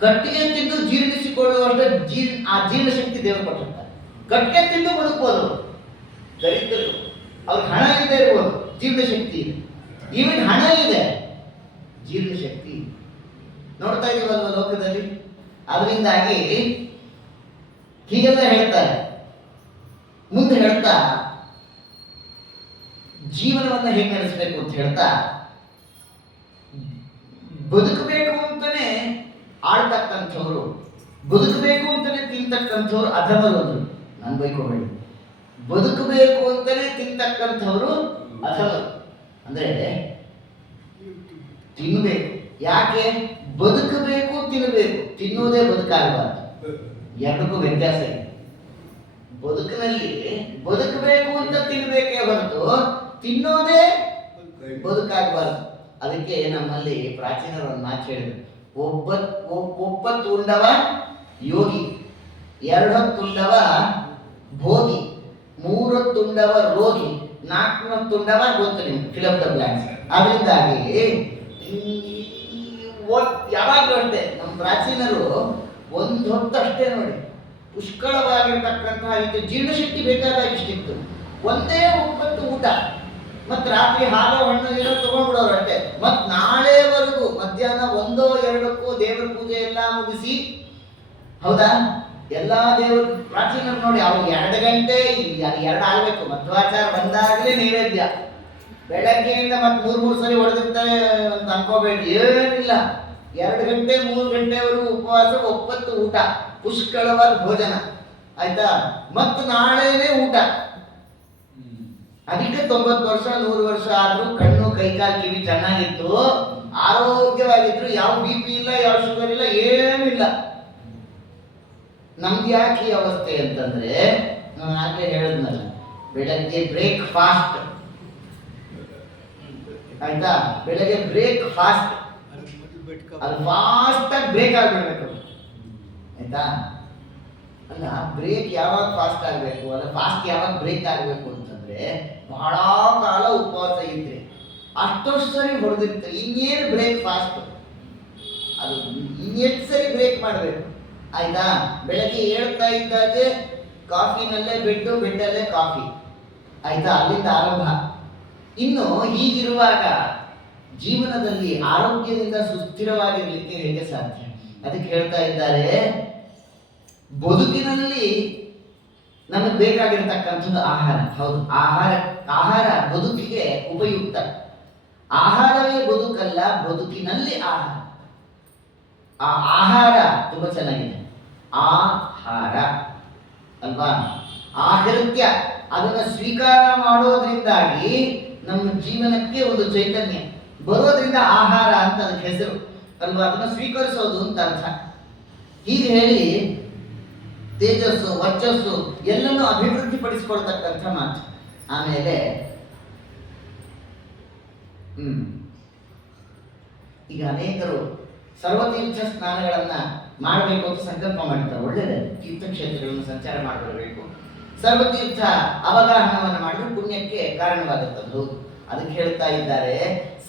ಕಟ್ಟಿಗೆ ತಿಂದು ಜೀರ್ಣಿಸಿಕೊಳ್ಳುವಷ್ಟು ಆ ಜೀರ್ಣಶಕ್ತಿ ದೇವರು ಕೊಟ್ಟಿರ್ತಾರೆ. ಕಟ್ಟಿಗೆ ತಿಂದು ಬದುಕಬಹುದು ದರಿದ್ರರು. ಅವ್ರಿಗೆ ಹಣ ಇಲ್ಲದೆ ಇರ್ಬೋದು, ಜೀರ್ಣಶಕ್ತಿ ಇದೆ. ಇವನ್ ಹಣ ಇದೆ, ಜೀರ್ಣಶಕ್ತಿ ಇದೆ. ನೋಡ್ತಾ ಇದೀವಲ್ವ ಲೋಕದಲ್ಲಿ. ಅದರಿಂದಾಗಿ ಹೀಗೆಲ್ಲ ಹೇಳ್ತಾರೆ. ಮುಂದೆ ಹೇಳ್ತಾ ಜೀವನವನ್ನ ಹೇಗೆ ನಡೆಸಬೇಕು ಅಂತ ಹೇಳ್ತಾ, ಬದುಕಬೇಕು ಅಂತಾನೆ ಆಳ್ತಕ್ಕಂಥವ್ರು, ಬದುಕಬೇಕು ಅಂತಾನೆ ತಿಂತಕ್ಕಂಥವ್ರು ಅಧಮರು. ಅಂದ್ರು ನಾನು ಬೈಕೋಬೇಡಿ, ಬದುಕಬೇಕು ಅಂತಾನೆ ತಿಂತಕ್ಕಂಥವ್ರು ಅಧಮರು. ಅಂದ್ರೆ ತಿನ್ನಬೇಕು. ಯಾಕೆ? ಬದುಕಬೇಕು, ತಿನ್ನಬೇಕು. ತಿನ್ನೋದೇ ಬದುಕಾಗಬಾರ್ದು, ಎರಡಕ್ಕೂ ವ್ಯತ್ಯಾಸ ಇದೆ. ಬದುಕಿನಲ್ಲಿ ಬದುಕಬೇಕು ಅಂತ ತಿನ್ನಬೇಕೇ ಹೊರತು ತಿನ್ನೋದೇ ಬದುಕಾಗಬಾರ್ದು. ಅದಕ್ಕೆ ನಮ್ಮಲ್ಲಿ ಪ್ರಾಚೀನರು ಒಂದು ಮಾತು ಹೇಳಿದ್ರು, ಒಪ್ಪತ್ತು ಉಂಡವ ಯೋಗಿ, 2 ಹೊತ್ತು ಉಂಡವ ಭೋಗಿ, 3 ಹೊತ್ತು ಉಂಡವ ರೋಗಿ, 4 ಹೊತ್ತು ಉಂಡವ ಗೊತ್ತು ನಿಮ್ಗೆ, ಫಿಲಪ್ ದ ಬ್ಲಾಂಕ್ಸ್. ಅದರಿಂದಾಗಿ ಯಾವಾಗಲೂ ಅಷ್ಟೇ ನಮ್ಮ ಪ್ರಾಚೀನರು 1 ಹೊತ್ತು ಅಷ್ಟೇ ನೋಡಿ, ಪುಷ್ಕಳವಾಗಿರ್ತಕ್ಕಂತಹ ಇದು ಜೀರ್ಣಶಕ್ತಿ ಬೇಕಾದಾಗಿಷ್ಟಿತ್ತು. ಒಂದೇ ಒಪ್ಪತ್ತು ಊಟ, ಮತ್ತು ರಾತ್ರಿ ಹಾಲು ಹಣ್ಣು ಏನೋ ತಗೊಂಡ್ಬಿಡೋರು ಅಷ್ಟೇ. ಮತ್ತು ನಾಳೆವರೆಗೂ ಮಧ್ಯಾಹ್ನ 1-2 ದೇವರ ಪೂಜೆ ಎಲ್ಲ ಮುಗಿಸಿ, ಹೌದಾ, ಎಲ್ಲಾ ದೇವರು ಪ್ರಾಚೀನರು ನೋಡಿ, ಅವ್ರು 2 ಗಂಟೆ 2 ಆಗ್ಬೇಕು, ಮಧ್ವಾಚಾರ ಬಂದಾಗಲೇ ನೈವೇದ್ಯ. ಬೆಳಗ್ಗೆಯಿಂದ ಮತ್ತೆ 3 ಸರಿ ಹೊಡೆದಿರ್ತಾರೆ ಅಂತ ಅನ್ಕೋಬೇಡಿ, ಏನಿಲ್ಲ. 2 ಗಂಟೆ 3 ಗಂಟೆವರೆಗೂ ಉಪವಾಸ, ಒಪ್ಪತ್ತು ಊಟ, ಪುಷ್ಕಳವಾದ ಭೋಜನ, ಆಯ್ತಾ. ಮತ್ತು ನಾಳೆನೇ ಊಟ. ಅದಕ್ಕೆ 90 ವರ್ಷ 100 ವರ್ಷ ಆದ್ರೂ ಕಣ್ಣು ಕೈಕಾಲು ಕಿವಿ ಚೆನ್ನಾಗಿತ್ತು, ಆರೋಗ್ಯವಾಗಿದ್ರು, ಯಾವ BP ಇಲ್ಲ, ಯಾವ ಶುಗರ್ ಇಲ್ಲ, ಏನಿಲ್ಲ. ನಮ್ದು ಯಾಕೆ ಈ ಅವಸ್ಥೆ ಅಂತಂದ್ರೆ, ನಾನು ಆಗ್ಲೇ ಹೇಳಿದ್ನಲ್ಲ, ಬೆಳಗ್ಗೆ ಬ್ರೇಕ್ಫಾಸ್ಟ್, ಆಯ್ತಾ, ಬೆಳಗ್ಗೆ ಬ್ರೇಕ್ಫಾಸ್ಟ್ ಅದು ಫಾಸ್ಟ್ ಆಗಿ ಬ್ರೇಕ್ ಆಗ್ಬಿಡ್ಬೇಕು, ಆಯ್ತಾ. ಅಲ್ಲ, ಬ್ರೇಕ್ ಯಾವಾಗ ಫಾಸ್ಟ್ ಆಗ್ಬೇಕು, ಅಲ್ಲ ಫಾಸ್ಟ್ ಯಾವಾಗ ಬ್ರೇಕ್ ಆಗ್ಬೇಕು ಅಂತಂದ್ರೆ, ಬಹಳ ಕಾಲ ಉಪವಾಸ ಇದ್ರೆ ಅಷ್ಟೊಷ್ಟು ಸರಿ ಹೊಡೆದಿರ್ತಾರೆ, ಇನ್ನೇನು ಬ್ರೇಕ್ ಫಾಸ್ಟ್, ಅದು ಇನ್ನೆಷ್ಟು ಸರಿ ಬ್ರೇಕ್ ಮಾಡಬೇಕು, ಆಯ್ತಾ. ಬೆಳಗ್ಗೆ ಹೇಳ್ತಾ ಇದ್ದಾಗೆ ಕಾಫಿನಲ್ಲೇ ಬೆಡ್ಡಲ್ಲೇ ಕಾಫಿ, ಆಯ್ತಾ, ಅಲ್ಲಿಂದ ಆರಂಭ. ಇನ್ನು ಹೀಗಿರುವಾಗ ಜೀವನದಲ್ಲಿ ಆರೋಗ್ಯದಿಂದ ಸುಸ್ಥಿರವಾಗಿರ್ಲಿಕ್ಕೆ ಹೇಗೆ ಸಾಧ್ಯ? ಅದಕ್ಕೆ ಹೇಳ್ತಾ ಇದ್ದಾರೆ, ಬದುಕಿನಲ್ಲಿ ನಮಗೆ ಬೇಕಾಗಿರ್ತಕ್ಕಂಥದ್ದು ಆಹಾರ. ಹೌದು, ಆಹಾರ ಬದುಕಿಗೆ ಉಪಯುಕ್ತ. ಆಹಾರವೇ ಬದುಕಲ್ಲ, ಬದುಕಿನಲ್ಲಿ ಆಹಾರ. ಆ ಆಹಾರ ತುಂಬಾ ಚೆನ್ನಾಗಿದೆ. ಆಹಾರ ಅಲ್ವಾ, ಆಹೃತ್ಯ, ಅದನ್ನ ಸ್ವೀಕಾರ ಮಾಡೋದ್ರಿಂದಾಗಿ ನಮ್ಮ ಜೀವನಕ್ಕೆ ಒಂದು ಚೈತನ್ಯ ಬರೋದ್ರಿಂದ ಆಹಾರ ಅಂತ ಅದಕ್ಕೆ ಹೆಸರು ಅಲ್ವಾ. ಅದನ್ನ ಸ್ವೀಕರಿಸೋದು ಅಂತ ಅರ್ಥ. ಹೀಗೆ ಹೇಳಿ ತೇಜಸ್ಸು ವರ್ಚಸ್ಸು ಎಲ್ಲನೂ ಅಭಿವೃದ್ಧಿ ಪಡಿಸಿಕೊಳ್ತಕ್ಕಂಥ ಮಾತು. ಆಮೇಲೆ ಈಗ ಅನೇಕರು ಸರ್ವತೀರ್ಥ ಸ್ನಾನಗಳನ್ನ ಮಾಡಬೇಕು ಅಂತ ಸಂಕಲ್ಪ ಮಾಡಿರ್ತಾರೆ. ಒಳ್ಳೆಯದೇ, ತೀರ್ಥಕ್ಷೇತ್ರಗಳನ್ನು ಸಂಚಾರ ಮಾಡಬೇಕು, ಸರ್ವತೀರ್ಥ ಅವಗಾಹನವನ್ನು ಮಾಡಿದ್ರೆ ಪುಣ್ಯಕ್ಕೆ ಕಾರಣವಾಗುತ್ತದೆ. ಅದಕ್ಕೆ ಹೇಳ್ತಾ ಇದ್ದಾರೆ,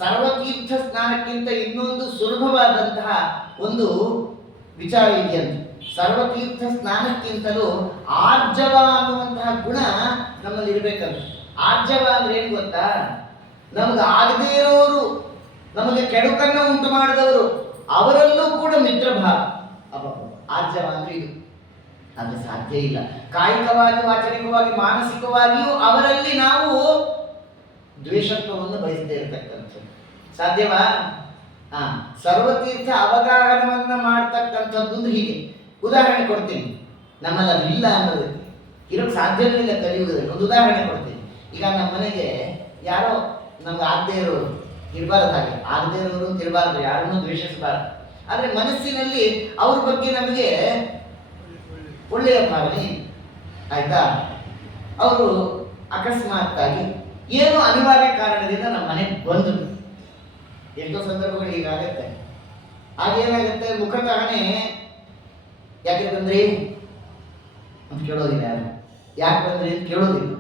ಸರ್ವತೀರ್ಥ ಸ್ನಾನಕ್ಕಿಂತ ಇನ್ನೊಂದು ಸುಲಭವಾದಂತಹ ಒಂದು ವಿಚಾರ ಇದೆಯಂತೆ. ಸರ್ವತೀರ್ಥ ಸ್ನಾನಕ್ಕಿಂತಲೂ ಆರ್ಜವ ಅನ್ನುವಂತಹ ಗುಣ ನಮ್ಮಲ್ಲಿ ಇರಬೇಕಂತ. ಆರ್ಜವ ಅಂದ್ರೆ ಏನ್ ಗೊತ್ತಾ? ನಮಗೆ ಆಗದೇ ಇರೋರು, ನಮಗೆ ಕೆಡುಕನ್ನ ಉಂಟು ಮಾಡಿದವರು, ಅವರಲ್ಲೂ ಕೂಡ ಮಿತ್ರ ಭಾವ. ಆರ್ಜವ ಅಂದ್ರೆ ಇದು. ಅದು ಸಾಧ್ಯ ಇಲ್ಲ. ಕಾಯಿಕವಾಗಿ, ವಾಚನಿಕವಾಗಿ, ಮಾನಸಿಕವಾಗಿಯೂ ಅವರಲ್ಲಿ ನಾವು ದ್ವೇಷತ್ವವನ್ನು ಬಯಸದೇ ಇರತಕ್ಕಂಥದ್ದು ಸಾಧ್ಯವಾ? ಸರ್ವತೀರ್ಥ ಅವಗಾಹನವನ್ನ ಮಾಡ್ತಕ್ಕಂಥದ್ದು ಹೀಗೆ. ಉದಾಹರಣೆ ಕೊಡ್ತೀನಿ, ನಮ್ಮಲ್ಲಿ ಅದು ಇಲ್ಲ ಅನ್ನೋದಕ್ಕೆ, ಇರೋಕ್ಕೆ ಸಾಧ್ಯವೇ ಇಲ್ಲ ಕಲಿಯುವುದರಲ್ಲಿ. ಒಂದು ಉದಾಹರಣೆ ಕೊಡ್ತೀನಿ. ಈಗ ನಮ್ಮ ಮನೆಗೆ ಯಾರೋ ನಮ್ಗೆ ಆಗದೇ ಇರೋರು ಇರಬಾರ್ದು, ಹಾಗೆ ಆಗದೇ ಇರೋರು ತಿರಬಾರ್ದು, ಯಾರನ್ನೂ ದ್ವೇಷಿಸಬಾರ್ದು. ಆದರೆ ಮನಸ್ಸಿನಲ್ಲಿ ಅವ್ರ ಬಗ್ಗೆ ನಮಗೆ ಒಳ್ಳೆಯ ಭಾವನೆ ಇದೆ, ಆಯ್ತಾ. ಅವರು ಅಕಸ್ಮಾತ್ತಾಗಿ ಏನೋ ಅನಿವಾರ್ಯ ಕಾರಣದಿಂದ ನಮ್ಮ ಮನೆಗೆ ಬಂದರು. ಎಷ್ಟೋ ಸಂದರ್ಭಗಳು ಹೀಗಾಗತ್ತೆ. ಆಗೇನಾಗುತ್ತೆ, ಮುಖತಃನೇ ಯಾಕೆ ಬಂದ್ರಿ ಅಂತ ಕೇಳೋದಿಲ್ಲ, ಯಾರು ಯಾಕೆ ಬಂದ್ರಿ ಅಂತ ಕೇಳೋದಿಲ್ಲ.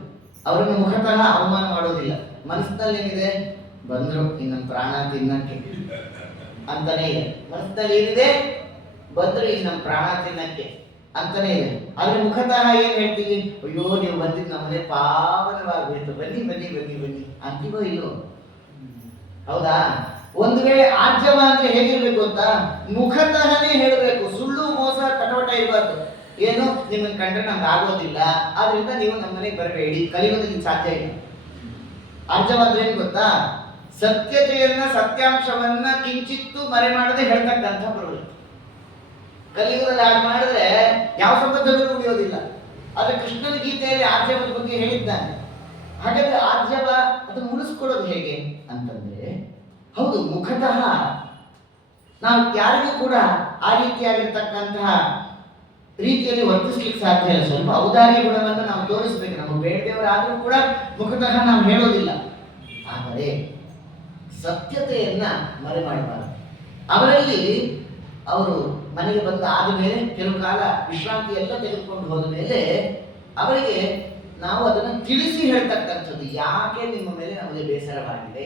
ಅವರನ್ನು ಮುಖತಃ ಅವಮಾನ ಮಾಡೋದಿಲ್ಲ. ಮನಸ್ಸಿನಲ್ಲಿ ಏನಿದೆ, ಬಂದ್ರು ಇನ್ನ ಪ್ರಾಣ ತಿನ್ನಕ್ಕೆ ಅಂತಾನೆ ಇದೆ. ಮನಸ್ಸಿನಲ್ಲಿ ಏನಿದೆ, ಬಂದ್ರು ಇನ್ನು ನಮ್ಮ ಪ್ರಾಣ ತಿನ್ನಕ್ಕೆ ಅಂತಾನೆ ಇದೆ. ಆದ್ರೆ ಮುಖತಃ ಏನ್ ಹೇಳ್ತೀವಿ, ಅಯ್ಯೋ ನೀವು ಬಂದಿದ್ದು ನಮ್ಮನೆ ಪಾವನವಾಗ್ಬಿಟ್ಟು, ಬನ್ನಿ ಬನ್ನಿ ಬನ್ನಿ ಬನ್ನಿ ಅಂತೀವೋ ಇಲ್ಲೋ? ಹೌದಾ? ಒಂದು ವೇಳೆ ಆರ್ಜವ ಅಂದ್ರೆ ಹೇಗಿರ್ಬೇಕು ಅಂತ, ಮುಖತಃನೇ ಹೇಳಬೇಕು, ಸುಳ್ಳು ಮೋಸ ಕಟವಟ ಇರಬಾರ್ದು. ಏನು, ನಿಮ್ಮನ್ನ ಕಂಡ್ರೆ ನಮ್ಗೆ ಆಗೋದಿಲ್ಲ, ಆದ್ರಿಂದ ನೀವು ನಮ್ಮ ಮನೆಗೆ ಬರಬೇಡಿ, ಕಲಿಯೋದಕ್ಕೆ ಸಾಧ್ಯ ಇಲ್ಲ. ಆರ್ಜವ ಅಂದ್ರೆ ಏನ್ ಗೊತ್ತಾ? ಸತ್ಯತೆಯನ್ನ, ಸತ್ಯಾಂಶವನ್ನ ಕಿಂಚಿತ್ತು ಮರೆ ಮಾಡದೆ ಹೇಳ್ತಕ್ಕಂಥ ಪ್ರವೃತ್ತಿ. ಕಲಿಯುಗದಲ್ಲಿ ಹಾಗೆ ಮಾಡಿದ್ರೆ ಯಾವ ಸಂಬಂಧಗಳು ಉಳಿಯೋದಿಲ್ಲ. ಆದ್ರೆ ಕೃಷ್ಣನ ಗೀತೆಯಲ್ಲಿ ಆರ್ಜವದ ಬಗ್ಗೆ ಹೇಳಿದ್ದಾನೆ. ಹಾಗಾದ್ರೆ ಆರ್ಜವ ಅದನ್ನು ಉಳಿಸ್ಕೊಡೋದು ಹೇಗೆ ಅಂತಂದ್ರೆ, ಹೌದು, ಮುಖತಃ ನಾವು ಯಾರಿಗೂ ಕೂಡ ಆ ರೀತಿಯಾಗಿರ್ತಕ್ಕಂತಹ ರೀತಿಯಲ್ಲಿ ವರ್ತಿಸ್ಲಿಕ್ಕೆ ಸಾಧ್ಯ ಇಲ್ಲ. ಸ್ವಲ್ಪ ಔದಾರ್ಯ ಗುಣವನ್ನು ನಾವು ತೋರಿಸ್ಬೇಕು. ನಮಗೆ ಬೇಡದೇವರಾದ್ರೂ ಕೂಡ ಮುಖತಃ ನಾವು ಹೇಳೋದಿಲ್ಲ. ಆದರೆ ಸತ್ಯತೆಯನ್ನ ಮರೆ ಮಾಡಬಾರದು. ಅವರಲ್ಲಿ ಅವರು ಮನೆಗೆ ಬಂದ ಆದಮೇಲೆ ಕೆಲವು ಕಾಲ ವಿಶ್ರಾಂತಿ ಎಲ್ಲ ತೆಗೆದುಕೊಂಡು ಹೋದ ಮೇಲೆ ಅವರಿಗೆ ನಾವು ಅದನ್ನು ತಿಳಿಸಿ ಹೇಳ್ತಕ್ಕಂಥದ್ದು, ಯಾಕೆ ನಿಮ್ಮ ಮೇಲೆ ನಮಗೆ ಬೇಸರವಾಗಿದೆ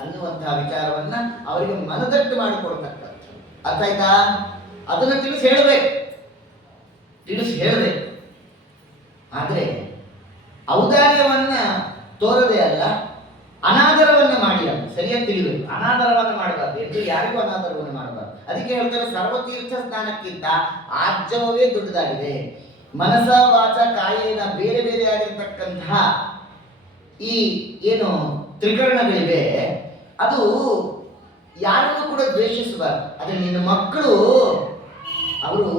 ಅನ್ನುವಂತಹ ವಿಚಾರವನ್ನ ಅವರಿಗೆ ಮನದಟ್ಟು ಮಾಡಿಕೊಡ್ತಕ್ಕಂಥದ್ದು. ಅರ್ಥ ಆಯ್ತಾ? ಅದನ್ನು ತಿಳಿಸಿ ಹೇಳಬೇಕು. ತಿಳಿಸಿ ಹೇಳಬೇಕು. ಆದರೆ ಔದಾರ್ಯವನ್ನ ತೋರದೆ ಅಲ್ಲ, ಅನಾದರವನ್ನ ಮಾಡಿ ಅಲ್ಲ. ಸರಿಯಾಗಿ ತಿಳಿಬೇಕು. ಅನಾದರವನ್ನ ಮಾಡಬಾರ್ದು, ಎಂದು ಯಾರಿಗೂ ಅನಾದರವನ್ನು ಮಾಡಬಾರ್ದು. ಅದಕ್ಕೆ ಹೇಳ್ತಾರೆ, ಸರ್ವತೀರ್ಥ ಸ್ನಾನಕ್ಕಿಂತ ಆರ್ಜವವೇ ದೊಡ್ಡದಾಗಿದೆ. ಮನಸ ವಾಚ ಕಾಯೇನ ಬೇರೆ ಬೇರೆ ಆಗಿರ್ತಕ್ಕಂತಹ ಈ ಏನು ತ್ರಿಕರಣಗಳಿವೆ, ಅದು ಯಾರನ್ನೂ ಕೂಡ ದ್ವೇಷಿಸಬಾರ್ದು. ಆದರೆ ನಿನ್ನ ಮಕ್ಕಳು ಅವರು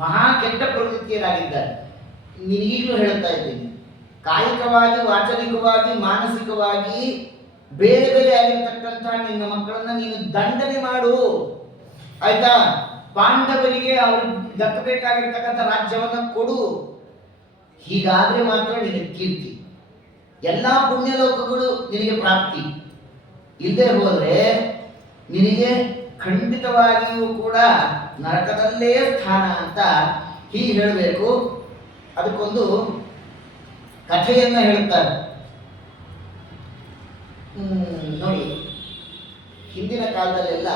ಮಹಾ ಕೆಟ್ಟ ಪ್ರವೃತ್ತಿಯರಾಗಿದ್ದಾರೆ. ನೀನೀಗಲೂ ಹೇಳ್ತಾ ಇದ್ದೀನಿ, ಕಾಯಿಕವಾಗಿ, ವಾಚನಿಕವಾಗಿ, ಮಾನಸಿಕವಾಗಿ ಬೇರೆ ಬೇರೆ ಆಗಿರ್ತಕ್ಕಂತಹ ನಿನ್ನ ಮಕ್ಕಳನ್ನ ನೀನು ದಂಡನೆ ಮಾಡು, ಆಯ್ತಾ? ಪಾಂಡವರಿಗೆ ಅವರು ದಕ್ಕಬೇಕಾಗಿರ್ತಕ್ಕಂಥ ರಾಜ್ಯವನ್ನ ಕೊಡು. ಹೀಗಾದ್ರೆ ಮಾತ್ರ ನಿನಗೆ ಕೀರ್ತಿ, ಎಲ್ಲಾ ಪುಣ್ಯಲೋಕಗಳು ನಿನಗೆ ಪ್ರಾಪ್ತಿ. ಇಲ್ಲದೆ ಹೋದ್ರೆ ನಿನಗೆ ಖಂಡಿತವಾಗಿಯೂ ಕೂಡ ನರಕದಲ್ಲೇ ಸ್ಥಾನ ಅಂತ ಹೀಗೆ ಹೇಳಬೇಕು. ಅದಕ್ಕೊಂದು ಕಥೆಯನ್ನ ಹೇಳುತ್ತಾರೆ ನೋಡಿ. ಹಿಂದಿನ ಕಾಲದಲ್ಲೆಲ್ಲ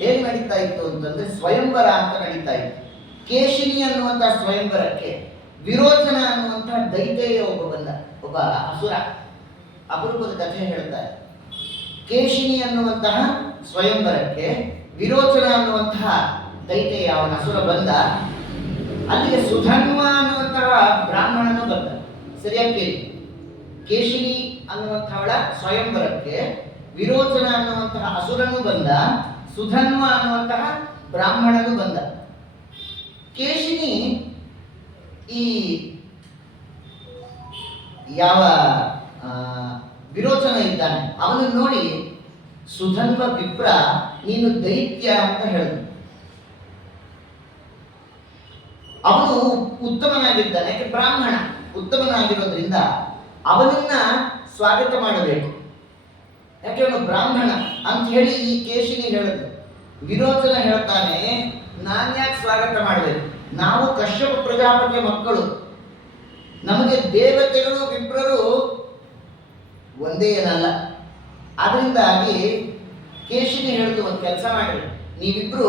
ಹೇಗೆ ನಡೀತಾ ಇತ್ತು ಅಂತಂದ್ರೆ, ಸ್ವಯಂವರ ಅಂತ ನಡೀತಾ ಇತ್ತು. ಕೇಶಿನಿ ಅನ್ನುವಂತಹ ಸ್ವಯಂವರಕ್ಕೆ ವಿರೋಚನ ಅನ್ನುವಂತಹ ದೈತ್ಯ ಒಬ್ಬ ಅಸುರ, ಅಪರೂಪದ ಕಥೆ ಹೇಳ್ತಾರೆ. ಕೇಶಿನಿ ಅನ್ನುವಂತಹ ಸ್ವಯಂವರಕ್ಕೆ ವಿರೋಚನ ಅನ್ನುವಂತಹ ದೈತ್ಯ ಅವನ ಅಸುರ ಬಂದ. ಅಲ್ಲಿಗೆ ಸುಧನ್ವ ಅನ್ನುವಂತಹ ಬ್ರಾಹ್ಮಣನು ಬಂದ. ಸರಿಯಾಗಿ ಕೇಳಿ, ಕೇಶಿನಿ ಅನ್ನುವಂಥವಳ ಸ್ವಯಂವರಕ್ಕೆ ವಿರೋಚನ ಅನ್ನುವಂತಹ ಅಸುರನು ಬಂದ, ಸುಧನ್ವ ಅನ್ನುವಂತಹ ಬ್ರಾಹ್ಮಣನು ಬಂದ. ಕೇಶಿನಿ ಈ ಯಾವ ವಿರೋಚನ ಇದ್ದಾನೆ ಅವನನ್ನು ನೋಡಿ, ಸುಧನ್ವ ವಿಪ್ರ ನೀನು ದೈತ್ಯ ಅಂತ ಹೇಳಿದ. ಅವನು ಉತ್ತಮನಾಗಿದ್ದಾನೆ, ಯಾಕೆ ಬ್ರಾಹ್ಮಣ ಉತ್ತಮನಾಗಿರೋದ್ರಿಂದ ಅವನನ್ನ ಸ್ವಾಗತ ಮಾಡಬೇಕು, ಯಾಕೆ ಅವನು ಬ್ರಾಹ್ಮಣ ಅಂತ ಹೇಳಿ ಈ ಕೇಶಿನಿ ಹೇಳಿದ್ರು. ವಿರೋಚನ ಹೇಳ್ತಾನೆ, ನಾನ್ಯಾಕೆ ಸ್ವಾಗತ ಮಾಡಬೇಕು? ನಾವು ಕಶ್ಯಪ ಪ್ರಜಾಪತಿಯ ಮಕ್ಕಳು, ನಮಗೆ ದೇವತೆಗಳು ವಿಪ್ರರು ಒಂದೇ ಏನಲ್ಲ. ಅದರಿಂದಾಗಿ ಕೇಶಿನಿ ಹೇಳಿದ್ರು, ಒಂದು ಕೆಲಸ ಮಾಡಿ, ನೀವಿಬ್ರು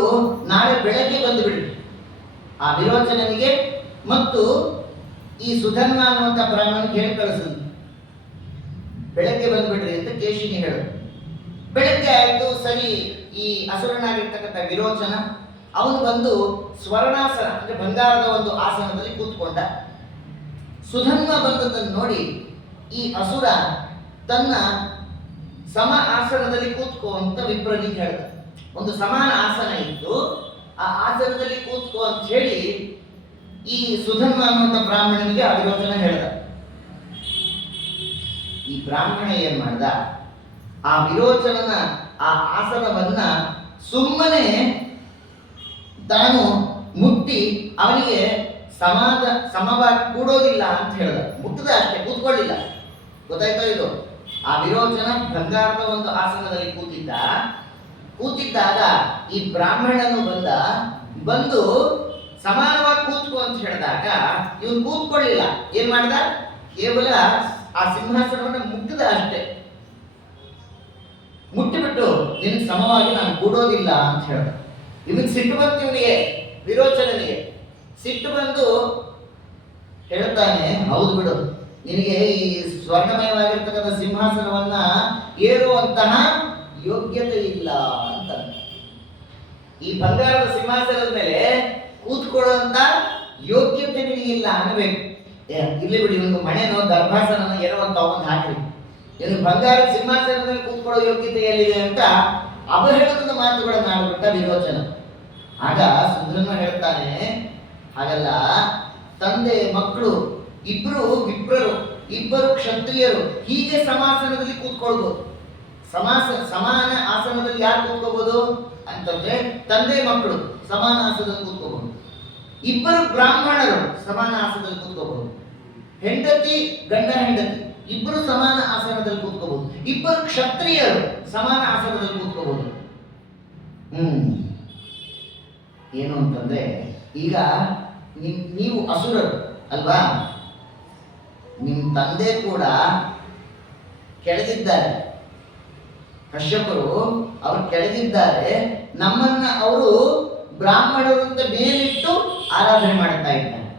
ನಾಳೆ ಬೆಳಗ್ಗೆ ಬಂದು ಬಿಡಿ ಆ ವಿರೋಚನನಿಗೆ ಮತ್ತು ಈ ಸುಧನ್ವ ಅನ್ನುವಂಥ ಬ್ರಾಹ್ಮಣನಿಗೆ ಹೇಳಿ ಕಳಿಸಿದ್ರು. ಬೆಳಗ್ಗೆ ಬಂದ್ಬಿಡ್ರಿ ಅಂತ ಕೇಶಿನಿ ಹೇಳಿದ್ರು. ಬೆಳಗ್ಗೆ ಆಯ್ತು, ಸರಿ. ಈ ಅಸುರನಾಗಿರ್ತಕ್ಕಂಥ ವಿರೋಚನ ಅವನು ಬಂದು ಸ್ವರ್ಣಾಸನ ಅಂದ್ರೆ ಬಂಗಾರದ ಒಂದು ಆಸನದಲ್ಲಿ ಕೂತ್ಕೊಂಡ. ಸುಧನ್ವ ಬಂದದ್ದನ್ನು ನೋಡಿ ಈ ಅಸುರ ತನ್ನ ಸಮ ಆಸನದಲ್ಲಿ ಕೂತ್ಕೋ ಅಂತ ವಿಪ್ರನಿಗೆ ಹೇಳ್ದ. ಒಂದು ಸಮಾನ ಆಸನ ಇತ್ತು, ಆ ಆಸನದಲ್ಲಿ ಕೂತ್ಕೋ ಅಂತ ಹೇಳಿ ಈ ಸುಧನ್ವ ಅನ್ನುವಂಥ ಬ್ರಾಹ್ಮಣನಿಗೆ ಆ ವಿರೋಚನ ಹೇಳ್ದ. ಈ ಬ್ರಾಹ್ಮಣ ಏನ್ ಮಾಡ್ದ, ಆ ವಿರೋಚನನ ಆ ಆಸನವನ್ನ ಸುಮ್ಮನೆ ತಾನು ಮುಟ್ಟಿ ಅವನಿಗೆ ಸಮವಾಗಿ ಕೂಡೋದಿಲ್ಲ ಅಂತ ಹೇಳ್ದ. ಮುಟ್ಟದ ಅಷ್ಟೇ, ಕೂತ್ಕೊಳ್ಳಿಲ್ಲ. ಗೊತ್ತಾಯ್ತೋ ಇದು? ಆ ವಿರೋಚನ ಬಂಗಾರದ ಒಂದು ಆಸನದಲ್ಲಿ ಕೂತಿದ್ದಾಗ ಈ ಬ್ರಾಹ್ಮಣನು ಬಂದು ಸಮಾನವಾಗಿ ಕೂತ್ಕೋ ಅಂತ ಹೇಳಿದಾಗ ಇವನು ಕೂತ್ಕೊಳ್ಳಿಲ್ಲ. ಏನ್ ಮಾಡ್ದ, ಕೇವಲ ಆ ಸಿಂಹಾಸನವನ್ನು ಮುಟ್ಟದ ಅಷ್ಟೇ. ಮುಟ್ಟಿಬಿಟ್ಟು ನಿನ್ ಸಮವಾಗಿ ನಾನು ಕೂಡೋದಿಲ್ಲ ಅಂತ ಹೇಳ್ದ. ಇವನಿಗೆ ಸಿಟ್ಟು ಬಂತು, ಇವನಿಗೆ ವಿರೋಚನನಿಗೆ ಸಿಟ್ಟು ಬಂದು ಹೇಳ್ತಾನೆ, ಹೌದು ಬಿಡು, ನಿನಗೆ ಈ ಸ್ವರ್ಣಮಯವಾಗಿರ್ತಕ್ಕಂಥ ಸಿಂಹಾಸನವನ್ನ ಏರುವಂತಹ ಯೋಗ್ಯತೆ ಇಲ್ಲ ಅಂತ. ಈ ಬಂಗಾರದ ಸಿಂಹಾಸನದ ಮೇಲೆ ಕೂತ್ಕೊಳ್ಳುವಂತ ಯೋಗ್ಯತೆ ನಿನಗಿಲ್ಲ ಅನ್ನಬೇಕು. ಇಲ್ಲಿ ಬಿಡಿ, ಇವನು ಮಣೆನೋ ಗರ್ಭಾಸನ ಏರುವಂತ ಒಂದು ಹಾಕ್ರಿ, ಇವನು ಬಂಗಾರದ ಸಿಂಹಾಸನದಲ್ಲಿ ಕೂತ್ಕೊಳ್ಳೋ ಯೋಗ್ಯತೆ ಎಲ್ಲಿದೆ ಅಂತ ಅವಹೇಳನದ ಮಾತುಗಳನ್ನು ಆಡ್ಬಿಟ್ಟ ವಿರೋಚನ. ಆಗ ಸುಧನ್ವ ಹೇಳ್ತಾನೆ, ಹಾಗಲ್ಲ, ತಂದೆ ಮಕ್ಕಳು ಇಬ್ರು ವಿಪ್ರರು, ಇಬ್ಬರು ಕ್ಷತ್ರಿಯರು, ಹೀಗೆ ಸಮಾಸನದಲ್ಲಿ ಕೂತ್ಕೊಳ್ಬಹುದು. ಸಮಾನ ಆಸನದಲ್ಲಿ ಯಾರು ಕೂತ್ಕೋಬಹುದು ಅಂತಂದ್ರೆ ತಂದೆ ಮಕ್ಕಳು ಸಮಾನ ಆಸನದಲ್ಲಿ ಕೂತ್ಕೋಬಹುದು. ಇಬ್ಬರು ಬ್ರಾಹ್ಮಣರು ಸಮಾನ ಆಸನದಲ್ಲಿ ಕೂತ್ಕೋಬಹುದು. ಹೆಂಡತಿ ಗಂಡ ಹೆಂಡತಿ ಇಬ್ಬರು ಸಮಾನ ಆಸನದಲ್ಲಿ ಕೂತ್ಕೋಬಹುದು. ಇಬ್ಬರು ಕ್ಷತ್ರಿಯರು ಸಮಾನ ಆಸನದಲ್ಲಿ ಕೂತ್ಕೋಬಹುದು. ಏನು ಅಂತಂದ್ರೆ, ಈಗ ನೀವು ಅಸುರರು ಅಲ್ವಾ, ನಿಮ್ಮ ತಂದೆ ಕೂಡ ಕೆಳಗಿದ್ದಾರೆ, ಕಶ್ಯಪರು ಅವರು ಕೆಳಗಿದ್ದಾರೆ. ನಮ್ಮನ್ನ ಅವರು ಬ್ರಾಹ್ಮಣರು ಅಂತ ಮೇಲಿಟ್ಟು ಆರಾಧನೆ ಮಾಡ್ತಾ ಇದ್ದಾನೆ.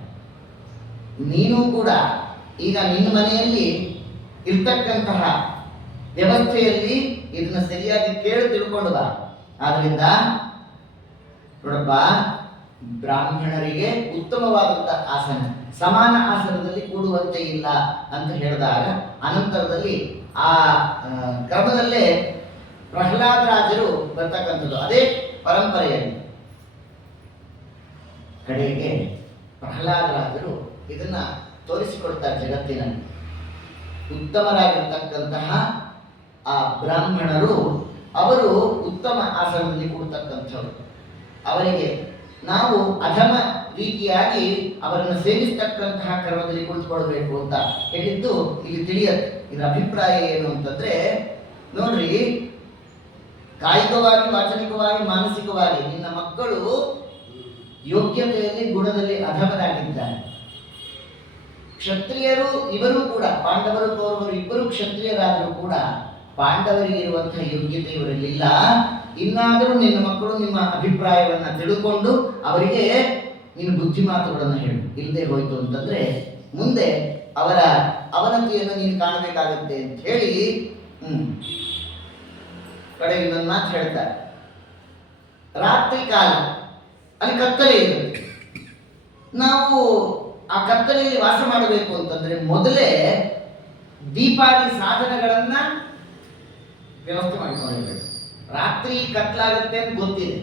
ನೀನು ಕೂಡ ಈಗ ನಿನ್ನ ಮನೆಯಲ್ಲಿ ಇರ್ತಕ್ಕಂತಹ ವ್ಯವಸ್ಥೆಯಲ್ಲಿ ಇದನ್ನ ಸರಿಯಾಗಿ ಕೇಳಿ ತಿಳ್ಕೊಂಡು ಬಾ. ಆದ್ರಿಂದ ನೋಡಪ್ಪ, ಬ್ರಾಹ್ಮಣರಿಗೆ ಉತ್ತಮವಾದಂತಹ ಆಸನ, ಸಮಾನ ಆಸನದಲ್ಲಿ ಕೂಡುವಂತೆ ಇಲ್ಲ ಅಂತ ಹೇಳಿದಾಗ ಅನಂತರದಲ್ಲಿ ಆ ಕ್ರಮದಲ್ಲೇ ಪ್ರಹ್ಲಾದರಾಜರು ಬರ್ತಕ್ಕಂಥದ್ದು ಅದೇ ಪರಂಪರೆಯಲ್ಲಿ. ಕಡೆಗೆ ಪ್ರಹ್ಲಾದರಾಜರು ಇದನ್ನ ತೋರಿಸಿಕೊಡ್ತಾರೆ ಜಗತ್ತಿನಲ್ಲಿ. ಉತ್ತಮರಾಗಿರ್ತಕ್ಕಂತಹ ಆ ಬ್ರಾಹ್ಮಣರು ಅವರು ಉತ್ತಮ ಆಸನದಲ್ಲಿ ಕೂಡತಕ್ಕಂಥವ್ರು. ಅವರಿಗೆ ನಾವು ಅಧಮ ರೀತಿಯಾಗಿ ಅವರನ್ನು ಸೇವಿಸ್ತಕ್ಕಂತಹ ಕ್ರಮದಲ್ಲಿ ಕುಳಿತುಕೊಳ್ಬೇಕು ಅಂತ ಹೇಳಿದ್ದು ಇಲ್ಲಿ ತಿಳಿಯುತ್ತೆ. ಇದರ ಅಭಿಪ್ರಾಯ ಏನು ಅಂತಂದ್ರೆ, ನೋಡ್ರಿ, ಕಾಯಿಕವಾಗಿ, ವಾಚನಿಕವಾಗಿ, ಮಾನಸಿಕವಾಗಿ ನಿನ್ನ ಮಕ್ಕಳು ಯೋಗ್ಯತೆಯಲ್ಲಿ ಗುಣದಲ್ಲಿ ಅಧಮರಾಗಿದ್ದಾರೆ. ಕ್ಷತ್ರಿಯರು ಇವರು ಕೂಡ, ಪಾಂಡವರು ಕೌರವರು ಇಬ್ಬರು ಕ್ಷತ್ರಿಯರಾದರೂ ಕೂಡ ಪಾಂಡವರಿಗೆ ಇರುವಂತಹ ಯೋಗ್ಯತೆ ಇವರಲ್ಲಿಲ್ಲ. ಇನ್ನಾದರೂ ನಿನ್ನ ಮಕ್ಕಳು ನಿಮ್ಮ ಅಭಿಪ್ರಾಯವನ್ನ ತಿಳ್ಕೊಂಡು ಅವರಿಗೆ ನೀನು ಬುದ್ಧಿ ಮಾತುಗಳನ್ನು ಹೇಳು. ಇಲ್ಲದೆ ಹೋಯ್ತು ಅಂತಂದ್ರೆ ಮುಂದೆ ಅವರ ಅವನತಿಯನ್ನು ನೀನು ಕಾಣಬೇಕಾಗತ್ತೆ ಅಂತ ಹೇಳಿ ಕಡೆ ಇನ್ನೊಂದು ಮಾತು ಹೇಳ್ತಾರೆ. ರಾತ್ರಿ ಕಾಲ ಅಲ್ಲಿ ಕತ್ತಲೆ ಇರುತ್ತೆ. ನಾವು ಆ ಕತ್ತಲೆಯಲ್ಲಿ ವಾಸ ಮಾಡಬೇಕು ಅಂತಂದ್ರೆ ಮೊದಲೇ ದೀಪಾದಿ ಸಾಧನಗಳನ್ನ ವ್ಯವಸ್ಥೆ ಮಾಡಿಕೊಂಡಿರ್ಬೇಕು. ರಾತ್ರಿ ಕತ್ಲಾಗುತ್ತೆ ಅಂತ ಗೊತ್ತಿದೆ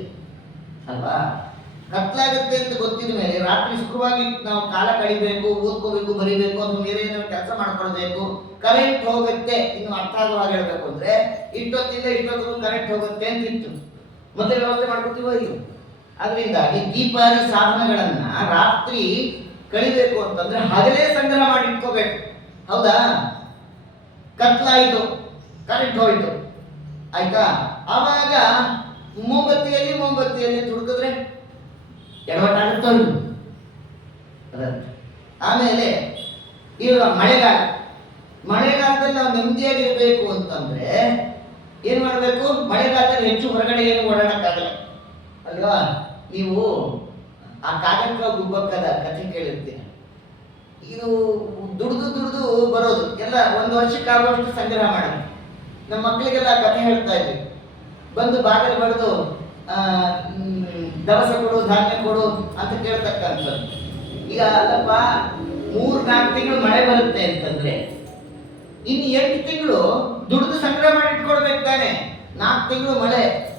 ಅಲ್ವಾ? ಕತ್ಲಾಗುತ್ತೆ ಅಂತ ಗೊತ್ತಿದ ಮೇಲೆ ರಾತ್ರಿ ಸುಖವಾಗಿ ನಾವು ಕಾಲ ಕಳಿಬೇಕು, ಓದ್ಕೋಬೇಕು, ಬರೀಬೇಕು, ಅಥವಾ ಬೇರೆ ಏನಾದ್ರು ಕೆಲಸ ಮಾಡ್ಕೊಳ್ಬೇಕು. ಕರೆಂಟ್ ಹೋಗುತ್ತೆ, ಇನ್ನು ಅರ್ಥ ಆಗುವ ಹಾಗೆ ಹೇಳ್ಬೇಕು ಅಂದ್ರೆ ಇಷ್ಟೊತ್ತಿಂದ ಇಷ್ಟೊತ್ತಿಗೂ ಕರೆಂಟ್ ಹೋಗುತ್ತೆ ಅಂತ ಇತ್ತು. ಮತ್ತೆ ವ್ಯವಸ್ಥೆ ಮಾಡ್ಕೊತೀವೋ ಇದು. ಅದರಿಂದಾಗಿ ದೀಪಾದಿ ಸಾಧನಗಳನ್ನ ರಾತ್ರಿ ಕಳಿಬೇಕು ಅಂತಂದ್ರೆ ಹಗಲೇ ಸಂಗ್ರಹ ಮಾಡಿ ಇಟ್ಕೋಬೇಕು. ಹೌದಾ? ಕತ್ಲಾಯಿತು, ಕರೆಂಟ್ ಹೋಯ್ತು, ಆಯ್ತಾ? ಆವಾಗ ಮೊಂಬತ್ತಿಯಲ್ಲಿ ತುಡುಕಿದ್ರೆ ಎಡವಟ್ಟಾಗುತ್ತಲ್ಲ. ಆಮೇಲೆ ಇವಾಗ ಮಳೆಗಾಲದಲ್ಲಿ ನಾವು ನೆಮ್ಮದಿಯಾಗಿರ್ಬೇಕು ಅಂತಂದ್ರೆ ಏನ್ ಮಾಡಬೇಕು? ಮಳೆಗಾಲದಲ್ಲಿ ಹೆಚ್ಚು ಹೊರಗಡೆ ಏನು ಓಡಾಡಕ್ಕಾಗಲ್ಲ ಅಲ್ವಾ? ನೀವು ಆ ಕಾಗಕ್ಕ ಗುಬ್ಬಕ್ಕದ ಕಥೆ ಕೇಳಿರ್ತೀರ. ಇದು ದುಡ್ದು ಬರೋದು ಎಲ್ಲ ಒಂದು ವರ್ಷಕ್ಕಾಗುವಷ್ಟು ಸಂಗ್ರಹ ಮಾಡಿ ನಮ್ಮ ಮಕ್ಕಳಿಗೆಲ್ಲ ಕಥೆ ಹೇಳ್ತಾ ಇದ್ವಿ. ಬಂದು ಬಾಗಿಲು ಬಡಿದು ದವಸ ಕೊಡು, ಧಾನ್ಯ ಕೊಡು ಅಂತ ಕೇಳ್ತಕ್ಕಂಥದ್ದು. ಈಗ ಅಲ್ಲಪ್ಪ, 3-4 ತಿಂಗಳು ಮಳೆ ಬರುತ್ತೆ ಅಂತಂದ್ರೆ ಇನ್ನು 8 ತಿಂಗಳು ದುಡ್ದು ಸಂಗ್ರಹ ಮಾಡಿ ಇಟ್ಕೊಳ್ಬೇಕು ತಾನೆ. 4 ತಿಂಗಳು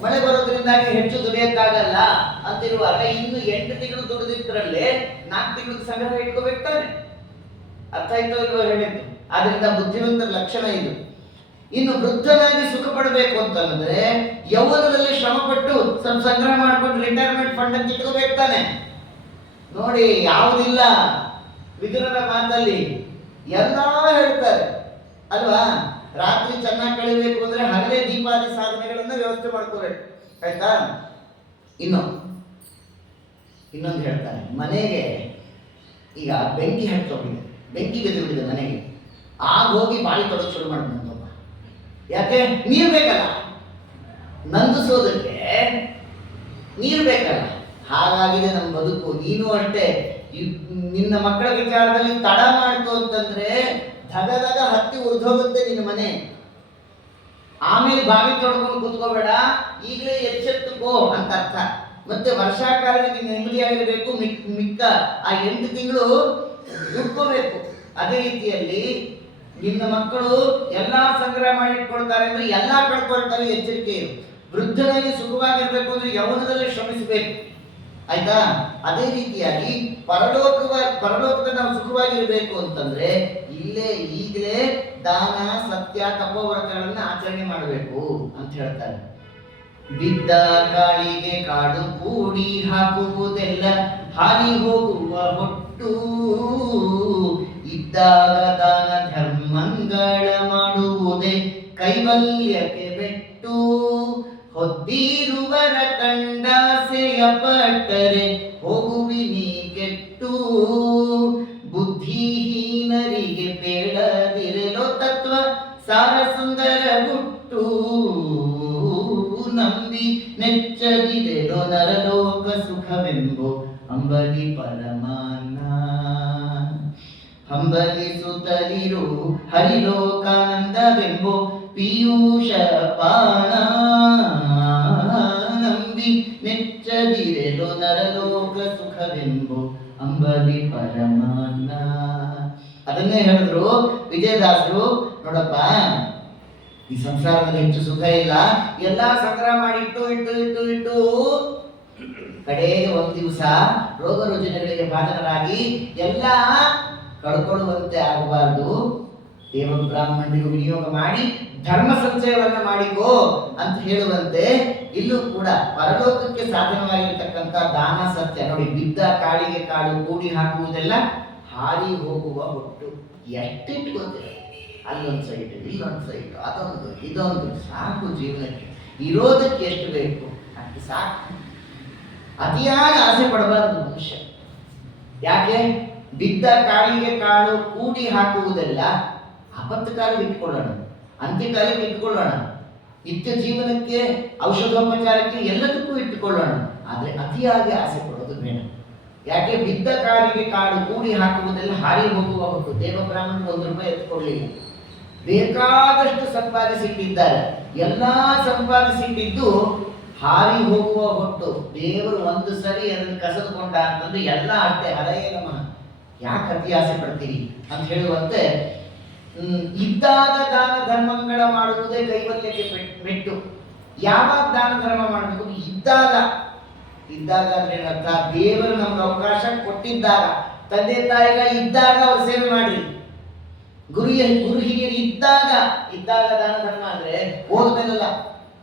ಮಳೆ ಬರೋದ್ರಿಂದಾಗಿ ಹೆಚ್ಚು ದುಡಿಯಕ್ಕಾಗಲ್ಲ ಅಂತಿರುವಾಗ ಇನ್ನು 8 ತಿಂಗಳು ದುಡಿದಿದ್ರಲ್ಲಿ 4 ತಿಂಗಳು ಸಂಗ್ರಹ ಇಟ್ಕೋಬೇಕು ತಾನೆ. ಅರ್ಥ ಆಯ್ತೋ ಇಲ್ವೋ ಹೇಳಿದ್ದು? ಆದ್ರಿಂದ ಬುದ್ಧಿವಂತರ ಲಕ್ಷಣ ಇದು. ಇನ್ನು ವೃದ್ಧನಾಗಿ ಸುಖ ಪಡಬೇಕು ಅಂತಂದ್ರೆ ಯೌವನದಲ್ಲಿ ಶ್ರಮ ಪಟ್ಟು ಸ್ವಲ್ಪ ಸಂಗ್ರಹ ಮಾಡ್ಕೊಂಡು ರಿಟೈರ್ಮೆಂಟ್ ಫಂಡ್ ಅಂತ ಇಟ್ಕೋಬೇಕು ತಾನೆ. ನೋಡಿ, ಯಾವುದಿಲ್ಲ ವಿದುರರ ಮಾತಲ್ಲಿ ಎಲ್ಲಾ ಹೇಳ್ತಾರೆ ಅಲ್ವಾ? ರಾತ್ರಿ ಚೆನ್ನಾಗಿ ಕಳಿಬೇಕು ಅಂದ್ರೆ ಹಗಲೇ ದೀಪಾದಿ ಸಾಧನೆಗಳನ್ನ ವ್ಯವಸ್ಥೆ ಮಾಡ್ಕೋಬೇಕು, ಆಯ್ತಾ? ಇನ್ನೊಂದು ಹೇಳ್ತಾನೆ, ಮನೆಗೆ ಈಗ ಬೆಂಕಿ ಹಚ್ಚೋಗಿದೆ, ಬೆಂಕಿ ಬಿದ್ದುಬಿಟ್ಟಿದೆ ಮನೆಗೆ. ಆಗ ಹೋಗಿ ಬಾಳಿ ತೊಡಕ್ ಶುರು ಮಾಡ್ಕೊಂಡಪ್ಪ. ಯಾಕೆ? ನೀರು ಬೇಕಲ್ಲ, ನಂದಿಸೋದಕ್ಕೆ ನೀರು ಬೇಕಲ್ಲ. ಹಾಗಾಗಿದೆ ನಮ್ಮ ಬದುಕು. ನೀನು ಅಷ್ಟೇ, ನಿನ್ನ ಮಕ್ಕಳ ವಿಚಾರದಲ್ಲಿ ತಡ ಮಾಡ್ತು ಅಂತಂದ್ರೆ ಧಗಧಗ ಹತ್ತಿ ಉರಿದೋಗುತ್ತೆ ನಿನ್ನ ಮನೆ. ಆಮೇಲೆ ಬಾವಿ ತೊಡ್ಕೊಂಡು ಕೂತ್ಕೋಬೇಡ, ಈಗಲೇ ಎಚ್ಚೆತ್ತುಕೋ ಅಂತ ಅರ್ಥ. ಮತ್ತೆ ವರ್ಷಾಕಾಲದಲ್ಲಿ ನೀನು ನೆಮ್ಮದಿಯಾಗಿರ್ಬೇಕು. ಮಿಕ್ಕ ಆ 8 ತಿಂಗಳು ದುಡ್ಕೋಬೇಕು. ಅದೇ ರೀತಿಯಲ್ಲಿ ನಿನ್ನ ಮಕ್ಕಳು ಎಲ್ಲಾ ಸಂಗ್ರಹ ಮಾಡಿಟ್ಕೊಳ್ತಾರೆ ಅಂದ್ರೆ ಎಲ್ಲಾ ಕಳ್ಕೊಳ್ತಾರೆ. ಎಚ್ಚರಿಕೆ ಇರು. ವೃದ್ಧನಾಗಿ ಸುಖವಾಗಿರ್ಬೇಕು ಅಂದ್ರೆ ಯೌವನದಲ್ಲೇ ಶ್ರಮಿಸಬೇಕು, ಆಯ್ತಾ? ಅದೇ ರೀತಿಯಾಗಿ ಪರಲೋಕದ ನಾವು ಸುಖವಾಗಿರ್ಬೇಕು ಅಂತಂದ್ರೆ ಈಗಲೇ ದಾನ, ಸತ್ಯ, ತಪೋವ್ರತಗಳನ್ನ ಆಚರಣೆ ಮಾಡಬೇಕು ಅಂತ ಹೇಳ್ತಾರೆ. ಬಿದ್ದ ಕಾಳಿಗೆ ಕಾಡು ಕೂಡಿ ಹಾಕುವುದೆಲ್ಲ ಹಾರಿ ಹೋಗುವ ಹೊಟ್ಟು, ಇದ್ದಾಗ ದಾನ ಧರ್ಮಂಗಳ ಮಾಡುವುದೇ ಕೈವಲ್ಯಕ್ಕೆ ಬೆಟ್ಟು, ಹೊದ್ದಿರುವರ ಕಂಡಾಸೆಯ ಪಟ್ಟರೆ ಹೋಗುವಿನಿ ಕೆಟ್ಟು, ಬುದ್ಧಿಹೀನರಿಗೆ ಬೇಡದಿರಲೋ ತತ್ವ ಸಾರ ಸುಂದರ ಗುಟ್ಟು, ನಂಬಿ ನೆಚ್ಚದಿರೆಲೋ ನರಲೋಕ ಸುಖವೆಂಬೋ ಅಂಬಲಿ ಪರಮಾನ್ನ. ಹಂಬಲಿ ಸುತಲಿರು ಹರಿಲೋಕಾನಂದವೆಂಬೋ ಪೀಯೂಷ ಪಾನ. ನಂಬಿ ನೆಚ್ಚದಿರೆಲು ನರಲೋಕ ಸುಖವೆಂಬೋ ಅಂಬಲಿ ಪರಮಾನ್ನ. ಅದನ್ನೇ ಹೇಳಿದ್ರು ವಿಜಯದಾಸರು. ನೋಡಪ್ಪ, ಈ ಸಂಸಾರದಲ್ಲಿ ಹೆಚ್ಚು ಸುಖ ಇಲ್ಲ, ಎಲ್ಲಾ ಸಂಗ್ರಹ ಮಾಡಿ ಇಟ್ಟು ಇಟ್ಟು ಇಟ್ಟು ಇಟ್ಟು ಕಡೆಗೆ ಒಂದು ದಿವಸ ರೋಗ ರುಜಿನಗಳಿಗೆ ಬಾಧಕರಾಗಿ ಎಲ್ಲ ಕಳ್ಕೊಳ್ಳುವಂತೆ ಆಗಬಾರ್ದು. ದೇವ ಬ್ರಾಹ್ಮಣರಿಗೂ ವಿನಿಯೋಗ ಮಾಡಿ ಧರ್ಮ ಸಂಚಯವನ್ನ ಮಾಡಿಕೋ ಅಂತ ಹೇಳುವಂತೆ ಇಲ್ಲೂ ಕೂಡ ಪರಲೋಕಕ್ಕೆ ಸಾಧನವಾಗಿರ್ತಕ್ಕಂಥ ದಾನ ಸತ್ಯ. ನೋಡಿ, ಬಿದ್ದ ಕಾಳಿಗೆ ಕಾಳು ಕೂಡಿ ಹಾಕುವುದೆಲ್ಲ ಹಾರಿ ಹೋಗುವ ಹೊಟ್ಟು. ಎಷ್ಟಿಟ್ಕೋತೀರ, ಅಲ್ಲೊಂದು ಸೈಟ್ ಇಲ್ಲೊಂದು ಸೈಟ್, ಅದೊಂದು ಇದೊಂದು, ಸಾಕು ಜೀವನಕ್ಕೆ. ಇರೋದಕ್ಕೆ ಎಷ್ಟು ಬೇಕು ಅಷ್ಟು ಸಾಕು. ಅತಿಯಾಗಿ ಆಸೆ ಪಡಬಾರದು ಮನುಷ್ಯ. ಯಾಕೆ? ಬಿದ್ದ ಕಾಳಿಗೆ ಕಾಳು ಕೂಡಿ ಹಾಕುವುದೆಲ್ಲ ಆಪತ್ತು ಕಾಲಕ್ಕೆ ಇಟ್ಕೊಳ್ಳೋಣ, ಅಂತ್ಯಕಾಲಕ್ಕೆ ಇಟ್ಕೊಳ್ಳೋಣ, ನಿತ್ಯ ಜೀವನಕ್ಕೆ ಔಷಧೋಪಚಾರಕ್ಕೆ ಎಲ್ಲದಕ್ಕೂ ಇಟ್ಟುಕೊಳ್ಳೋಣ. ಆದರೆ ಅತಿಯಾಗಿ ಆಸೆ ಪಡೋದು ಬೇಡ. ಯಾಕೆ? ಬಿದ್ದ ಕಾಳಿಗೆ ಕಾಳು ಕೂಡಿ ಹಾಕುವುದೆಲ್ಲ ಹಾರಿ ಹೋಗುವ ಹೊತ್ತು. ದೇವ ಬ್ರಾಹ್ಮಣರು 1 ರೂಪಾಯಿ ಎತ್ಕೊಳ್ಳಿಲ್ಲ, ಬೇಕಾದಷ್ಟು ಸಂಪಾದಿಸಿಟ್ಟಿದ್ದಾರೆ. ಎಲ್ಲ ಸಂಪಾದಿಸಿಟ್ಟಿದ್ದು ಹಾರಿ ಹೋಗುವ ಹೊಟ್ಟು. ದೇವರು ಒಂದು ಸರಿ ಅದನ್ನು ಕಸದುಕೊಂಡ ಅಂತಂದ್ರೆ ಎಲ್ಲ ಅಷ್ಟೇ ಹಳೆಯ ನಮಃ. ಯಾಕೆ ಅತಿ ಆಸೆ ಪಡ್ತೀರಿ ಅಂತ ಹೇಳುವಂತೆ ಇದ್ದಾಗ ದಾನ ಧರ್ಮಗಳ ಮಾಡುವುದೇ ಕೈವಲ್ಯಕ್ಕೆ ಮೆಟ್ಟು. ಯಾವಾಗ ದಾನ ಧರ್ಮ ಮಾಡಬೇಕು? ಇದ್ದಾಗ. ಇದ್ದಾಗ ಅಂದ್ರೆ ಏನರ್ಥ? ದೇವರು ನಮ್ಗೆ ಅವಕಾಶ ಕೊಟ್ಟಿದ್ದಾಗ, ತಂದೆ ತಾಯಿಗಳು ಇದ್ದಾಗ ಅವ್ರ ಸೇವೆ ಮಾಡಿ. ಗುರು ಹಿರಿಯರು ಇದ್ದಾಗ ದಾನ ಧರ್ಮ ಅಂದ್ರೆ ಹೋದ್ಮೇಲಲ್ಲ.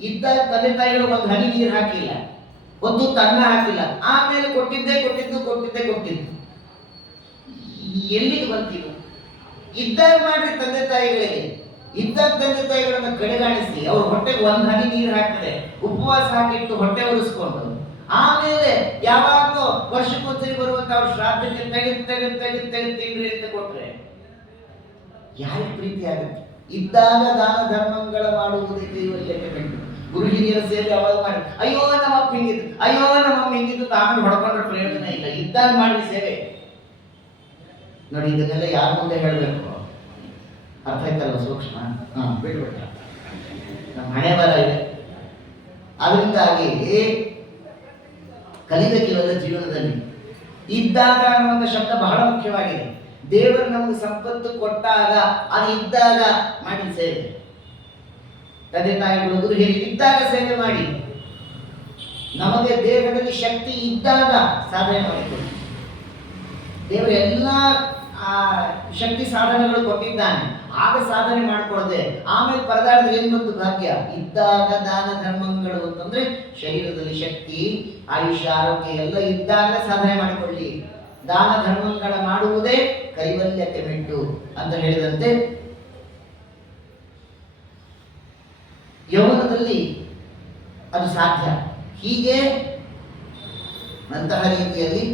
ಇದ್ದಾಗ ತಂದೆ ತಾಯಿಗಳು ಒಂದು ಹನಿ ನೀರು ಹಾಕಿಲ್ಲ, ಒಂದು ತನ್ನ ಹಾಕಿಲ್ಲ, ಆಮೇಲೆ ಕೊಟ್ಟಿದ್ದು ಎಲ್ಲಿಗೆ ಬಂತೀವಿ? ಇದ್ದಾಗ ಮಾಡ್ರಿ ತಂದೆ ತಾಯಿಗಳಿಗೆ. ಇದ್ದಾಗ ತಂದೆ ತಾಯಿಗಳನ್ನ ಕಡೆಗಾಣಿಸಿ ಅವ್ರ ಹೊಟ್ಟೆಗೆ ಒಂದು ಹನಿ ನೀರು ಹಾಕಿದೆ, ಉಪವಾಸ ಹಾಕಿಟ್ಟು ಹೊಟ್ಟೆ ಉರಿಸ್ಕೊಂಡು ಆಮೇಲೆ ಯಾವಾಗಲೂ ವರ್ಷಕ್ಕೊಂದ್ಸರಿ ಬರುವಂತ ಅವ್ರ ಶ್ರಾದ್ದಕ್ಕೆ ತೆಗೆದು ತಿನ್ರಿ ಅಂತ ಕೊಟ್ರೆ ಯಾರಿಗೆ ಪ್ರೀತಿ ಆಗುತ್ತೆ? ಇದ್ದಾಗ ದಾನ ಧರ್ಮಗಳ ಮಾಡುವುದೇ ಕೈವಲ್ಯಕ್ಕೆ ಬೇಕು. ಗುರು ಹಿರಿಯರ ಸೇವೆ ಅವಾಗ ಮಾಡಿ. ಅಯ್ಯೋ ನಮ್ಮ ಅಪ್ಪ ಹಿಂಗಿದ್ದು, ಅಯ್ಯೋ ನಮ್ಮ ಅಮ್ಮ ಹಿಂಗಿದ್ದು, ಆಮೇಲೆ ಹೊಡ್ಕೊಂಡ್ರೆ ಪ್ರಯೋಜನ ಇಲ್ಲ. ಇದ್ದಾಗ ಮಾಡಿ ಸೇವೆ. ನೋಡಿ, ಇದನ್ನೆಲ್ಲ ಯಾರ ಮುಂದೆ ಹೇಳಬೇಕು? ಅರ್ಥ ಆಯ್ತಲ್ಲ ಸೂಕ್ಷ್ಮ? ಬಿಟ್ಬಿಟ್ಟ ನಮ್ಮ ಹಣೆ ಬರ ಇದೆ. ಅದರಿಂದಾಗಿ ಕಲಿಬೇಕಿಲ್ಲ ಜೀವನದಲ್ಲಿ. ಇದ್ದಾಗ ಅನ್ನುವಂಥ ಶಬ್ದ ಬಹಳ ಮುಖ್ಯವಾಗಿದೆ. ದೇವರು ನಮಗೆ ಸಂಪತ್ತು ಕೊಟ್ಟಾಗ, ಅದು ಇದ್ದಾಗ ಮಾಡಿ ಸೇವೆ. ತಂದೆ ತಾಯಿಗಳು ಗುರು ಹಿರಿಯರು ಇದ್ದಾಗ ಸೇವೆ ಮಾಡಿ. ನಮಗೆ ದೇಹದಲ್ಲಿ ಶಕ್ತಿ ಇದ್ದಾಗ ಸಾಧನೆ ಮಾಡಿಕೊಳ್ಳಿ. ದೇವರು ಎಲ್ಲ ಶಕ್ತಿ ಸಾಧನೆಗಳು ಕೊಟ್ಟಿದ್ದಾನೆ, ಆಗ ಸಾಧನೆ ಮಾಡಿಕೊಳ್ಳದೆ ಆಮೇಲೆ ಪರದಾಡಿದ್ರೆ ಏನ್ ಬಂತು ಭಾಗ್ಯ? ಇದ್ದಾಗ ದಾನ ಧರ್ಮಗಳು ಅಂತಂದ್ರೆ ಶರೀರದಲ್ಲಿ ಶಕ್ತಿ, ಆಯುಷ್ಯ, ಆರೋಗ್ಯ ಎಲ್ಲ ಇದ್ದಾಗ ಸಾಧನೆ ಮಾಡಿಕೊಳ್ಳಿ. ದಾನ ಧರ್ಮಗಳ ಮಾಡುವುದೇ ಕೈವಲ್ಯಕ್ಕೆ ಮೆಟ್ಟು ಅಂತ ಹೇಳಿದಂತೆ ಯೌವನದಲ್ಲಿ ಅದು ಸಾಧ್ಯ. ಹೀಗೆ ಅಂತಹ ರೀತಿಯಲ್ಲಿ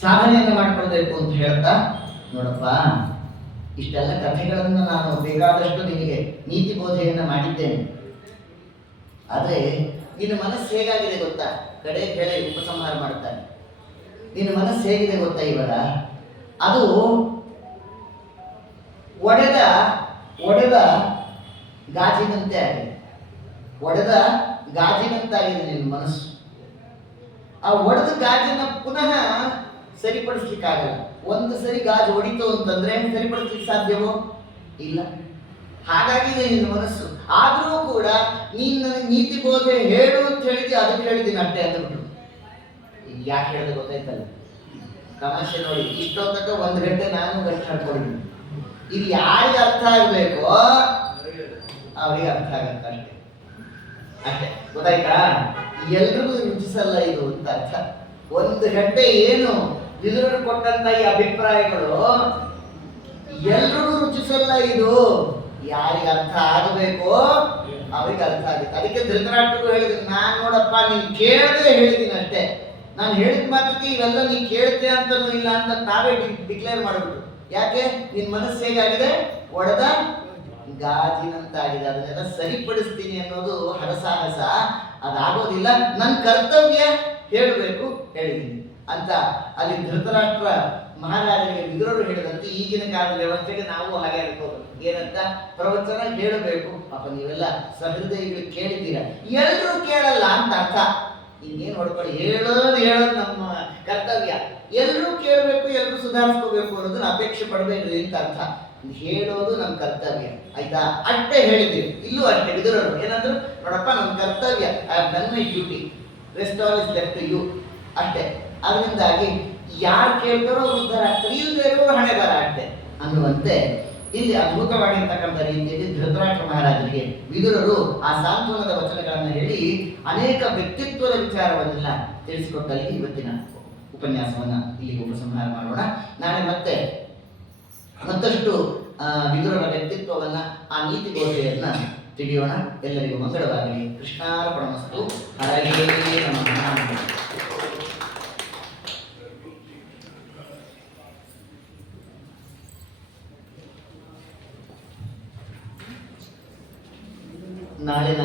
ಸಾಧನೆಯನ್ನು ಮಾಡಿಕೊಳ್ಬೇಕು ಅಂತ ಹೇಳ್ತಾ, ನೋಡಪ್ಪ, ಇಷ್ಟೆಲ್ಲ ಕಥೆಗಳನ್ನು ನಾನು ಬೇಕಾದಷ್ಟು ನಿನಗೆ ನೀತಿ ಬೋಧೆಯನ್ನು ಮಾಡಿದ್ದೇನೆ. ಆದರೆ ನಿನ್ನ ಮನಸ್ಸು ಹೇಗಾಗಿದೆ ಗೊತ್ತಾ? ಕಡೆ ಹೇಳಿ ಉಪಸಂಹಾರ ಮಾಡ್ತಾನೆ. ನಿನ್ನ ಮನಸ್ಸು ಹೇಗಿದೆ ಗೊತ್ತಾ? ಇವಾಗ ಅದು ಒಡೆದ ಗಾಜಿನಂತೆ ಆಗಿದೆ. ಒಡೆದ ಗಾಜಿನಂತಾಗಿದೆ ನಿನ್ನ ಮನಸ್ಸು. ಆ ಒಡೆದ ಗಾಜನ್ನ ಪುನಃ ಸರಿಪಡಿಸ್ಲಿಕ್ಕಾಗಲ್ಲ. ಒಂದು ಸರಿ ಗಾಜು ಹೊಡಿತು ಅಂತಂದ್ರೆ ಸರಿಪಡಿಸ್ಲಿಕ್ಕೆ ಸಾಧ್ಯವೋ? ಇಲ್ಲ. ಹಾಗಾಗಿದೆ ನಿನ್ನ ಮನಸ್ಸು. ಆದರೂ ಕೂಡ ನೀನು ನನಗೆ ನೀತಿ ಬೋಧೆ ಹೇಳು ಅಂತ ಹೇಳಿದ್ದೆ, ಅದಕ್ಕೆ ಹೇಳಿದ್ದೀನಿ ಅಷ್ಟೇ ಅಂದ್ಬಿಟ್ಟು. ಯಾಕೆ ಹೇಳಿದೆ ಗೊತ್ತಾಯ್ತಲ್ಲ? ತಮಾಷೆ ನೋಡಿ, ಇಷ್ಟೊತ್ತಕ್ಕ 1 ಗಂಟೆ ನಾನು ಗಂಟೆ ಹಾಕೊಂಡಿದ್ದೀನಿ. ಇದು ಯಾರಿಗೆ ಅರ್ಥ ಆಗಬೇಕೋ ಅವ್ರಿಗೆ ಅರ್ಥ ಆಗತ್ತೆ ಅಷ್ಟೇ. ಅಷ್ಟೇ, ಗೊತ್ತಾಯ್ತಾ? ಎಲ್ರಿಗೂ ರುಚಿಸಲ್ಲ ಇದು ಅಂತ ಅರ್ಥ. 1 ಗಂಟೆ ಏನು ವಿದುರರು ಕೊಟ್ಟಂತ ಈ ಅಭಿಪ್ರಾಯಗಳು ಎಲ್ರಿಗೂ ರುಚಿಸಲ್ಲ. ಇದು ಯಾರಿಗೆ ಅರ್ಥ ಆಗಬೇಕೋ ಅವ್ರಿಗೆ ಅರ್ಥ ಆಗುತ್ತೆ. ಅದಕ್ಕೆ ಧೃತರಾಷ್ಟ್ರರು ಹೇಳಿದ್ರು, ನಾನು ನೋಡಪ್ಪ ನೀನು ಕೇಳದೆ ಹೇಳಿದ್ದೀನಿ ಅಷ್ಟೇ. ನಾನು ಹೇಳಿದ ಮಾತ್ರಕ್ಕೆ ಇವೆಲ್ಲ ನೀ ಕೇಳ್ತೆ ಅಂತನೂ ಇಲ್ಲ ಅಂತ ತಾವೇ ಡಿಕ್ಲೇರ್ ಮಾಡಿಬಿಟ್ರು. ಯಾಕೆ? ನಿನ್ನ ಮನಸ್ಸು ಹೇಗಾಗಿದೆ? ಒಡೆದ ಗಾಜಿನಂತಾಗಿದೆ. ಅದನ್ನೆಲ್ಲ ಸರಿಪಡಿಸ್ತೀನಿ ಅನ್ನೋದು ಹರಸಾಹಸ, ಅದಾಗೋದಿಲ್ಲ. ನನ್ನ ಕರ್ತವ್ಯ ಹೇಳಬೇಕು, ಹೇಳಿದ್ದೀನಿ ಅಂತ ಅಲ್ಲಿ ಧೃತರಾಷ್ಟ್ರ ಮಹಾರಾಜನಿಗೆ ವಿದುರರು ಹೇಳಿದಂತೆ ಈಗಿನ ಕಾಲದ ವ್ಯವಸ್ಥೆಗೆ ನಾವು ಹಾಗೆ ಅನ್ಕೋಬೇಕು. ಏನಂತ ಪ್ರವಚನ ಹೇಳಬೇಕು. ಪಾಪ ನೀವೆಲ್ಲ ಸಹೃದಯಿಗಳು ಕೇಳಿದ್ದೀರ, ಎಲ್ಲರೂ ಕೇಳಲ್ಲ ಅಂತ ಅರ್ಥ. ಇನ್ನೇನು ಹೊಡ್ಕೊಳ್ಳಿ, ಹೇಳೋದು ನಮ್ಮ ಕರ್ತವ್ಯ. ಎಲ್ಲರೂ ಕೇಳಬೇಕು, ಎಲ್ಲರೂ ಸುಧಾರಿಸ್ಕೋಬೇಕು ಅನ್ನೋದನ್ನ ಅಪೇಕ್ಷೆ ಪಡಬೇಡ್ರಿ ಅಂತ ಅರ್ಥ. ಹೇಳೋದು ನಮ್ಮ ಕರ್ತವ್ಯ, ಆಯ್ತಾ? ಅಷ್ಟೇ ಹೇಳಿದ್ದೀವಿ. ಇಲ್ಲೂ ಅಷ್ಟೇ ವಿದುರರು ಏನಂದ್ರು, ನೋಡಪ್ಪ ನಮ್ಮ ಕರ್ತವ್ಯ, I have done my duty, rest all is left to you, ಅಷ್ಟೇ. ಅದರಿಂದಾಗಿ ಯಾರು ಕೇಳ್ತಾರೋ ಅವ್ರು ಉದ್ಧಾರ ಆಗ್ತಾರೆ, ಇಲ್ಲದೆ ಇರೋರು ಹಣೆ ಬರ ಅಷ್ಟೇ ಅನ್ನುವಂತೆ ಇಲ್ಲಿ ಅದ್ಭುತವಾಗಿರ್ತಕ್ಕಂಥ ರೀತಿಯಲ್ಲಿ ಧೃತರಾಷ್ಟ್ರ ಮಹಾರಾಜರಿಗೆ ವಿದುರರು ಆ ಸಾಂತ್ವನದ ವಚನಗಳನ್ನು ಹೇಳಿ ಅನೇಕ ವ್ಯಕ್ತಿತ್ವದ ವಿಚಾರವನ್ನೆಲ್ಲ ತಿಳಿಸಿಕೊಟ್ಟಲ್ಲಿ ಇವತ್ತಿನ ಉಪನ್ಯಾಸವನ್ನ ಇಲ್ಲಿಗೆ ಉಪಸಂಹಾರ ಮಾಡೋಣ. ನಾಳೆ ಮತ್ತಷ್ಟು ವಿದುರರ ವ್ಯಕ್ತಿತ್ವವನ್ನ, ಆ ನೀತಿ ಬೋಧೆಯನ್ನ ತಿಳಿಯೋಣ. ಎಲ್ಲರಿಗೂ ಮಂಗಳವಾಗಲಿ. ಕೃಷ್ಣಾರ್ಪಣಮಸ್ತು. ಹರಯೇ ನಮಃ. ನಾಳಿನ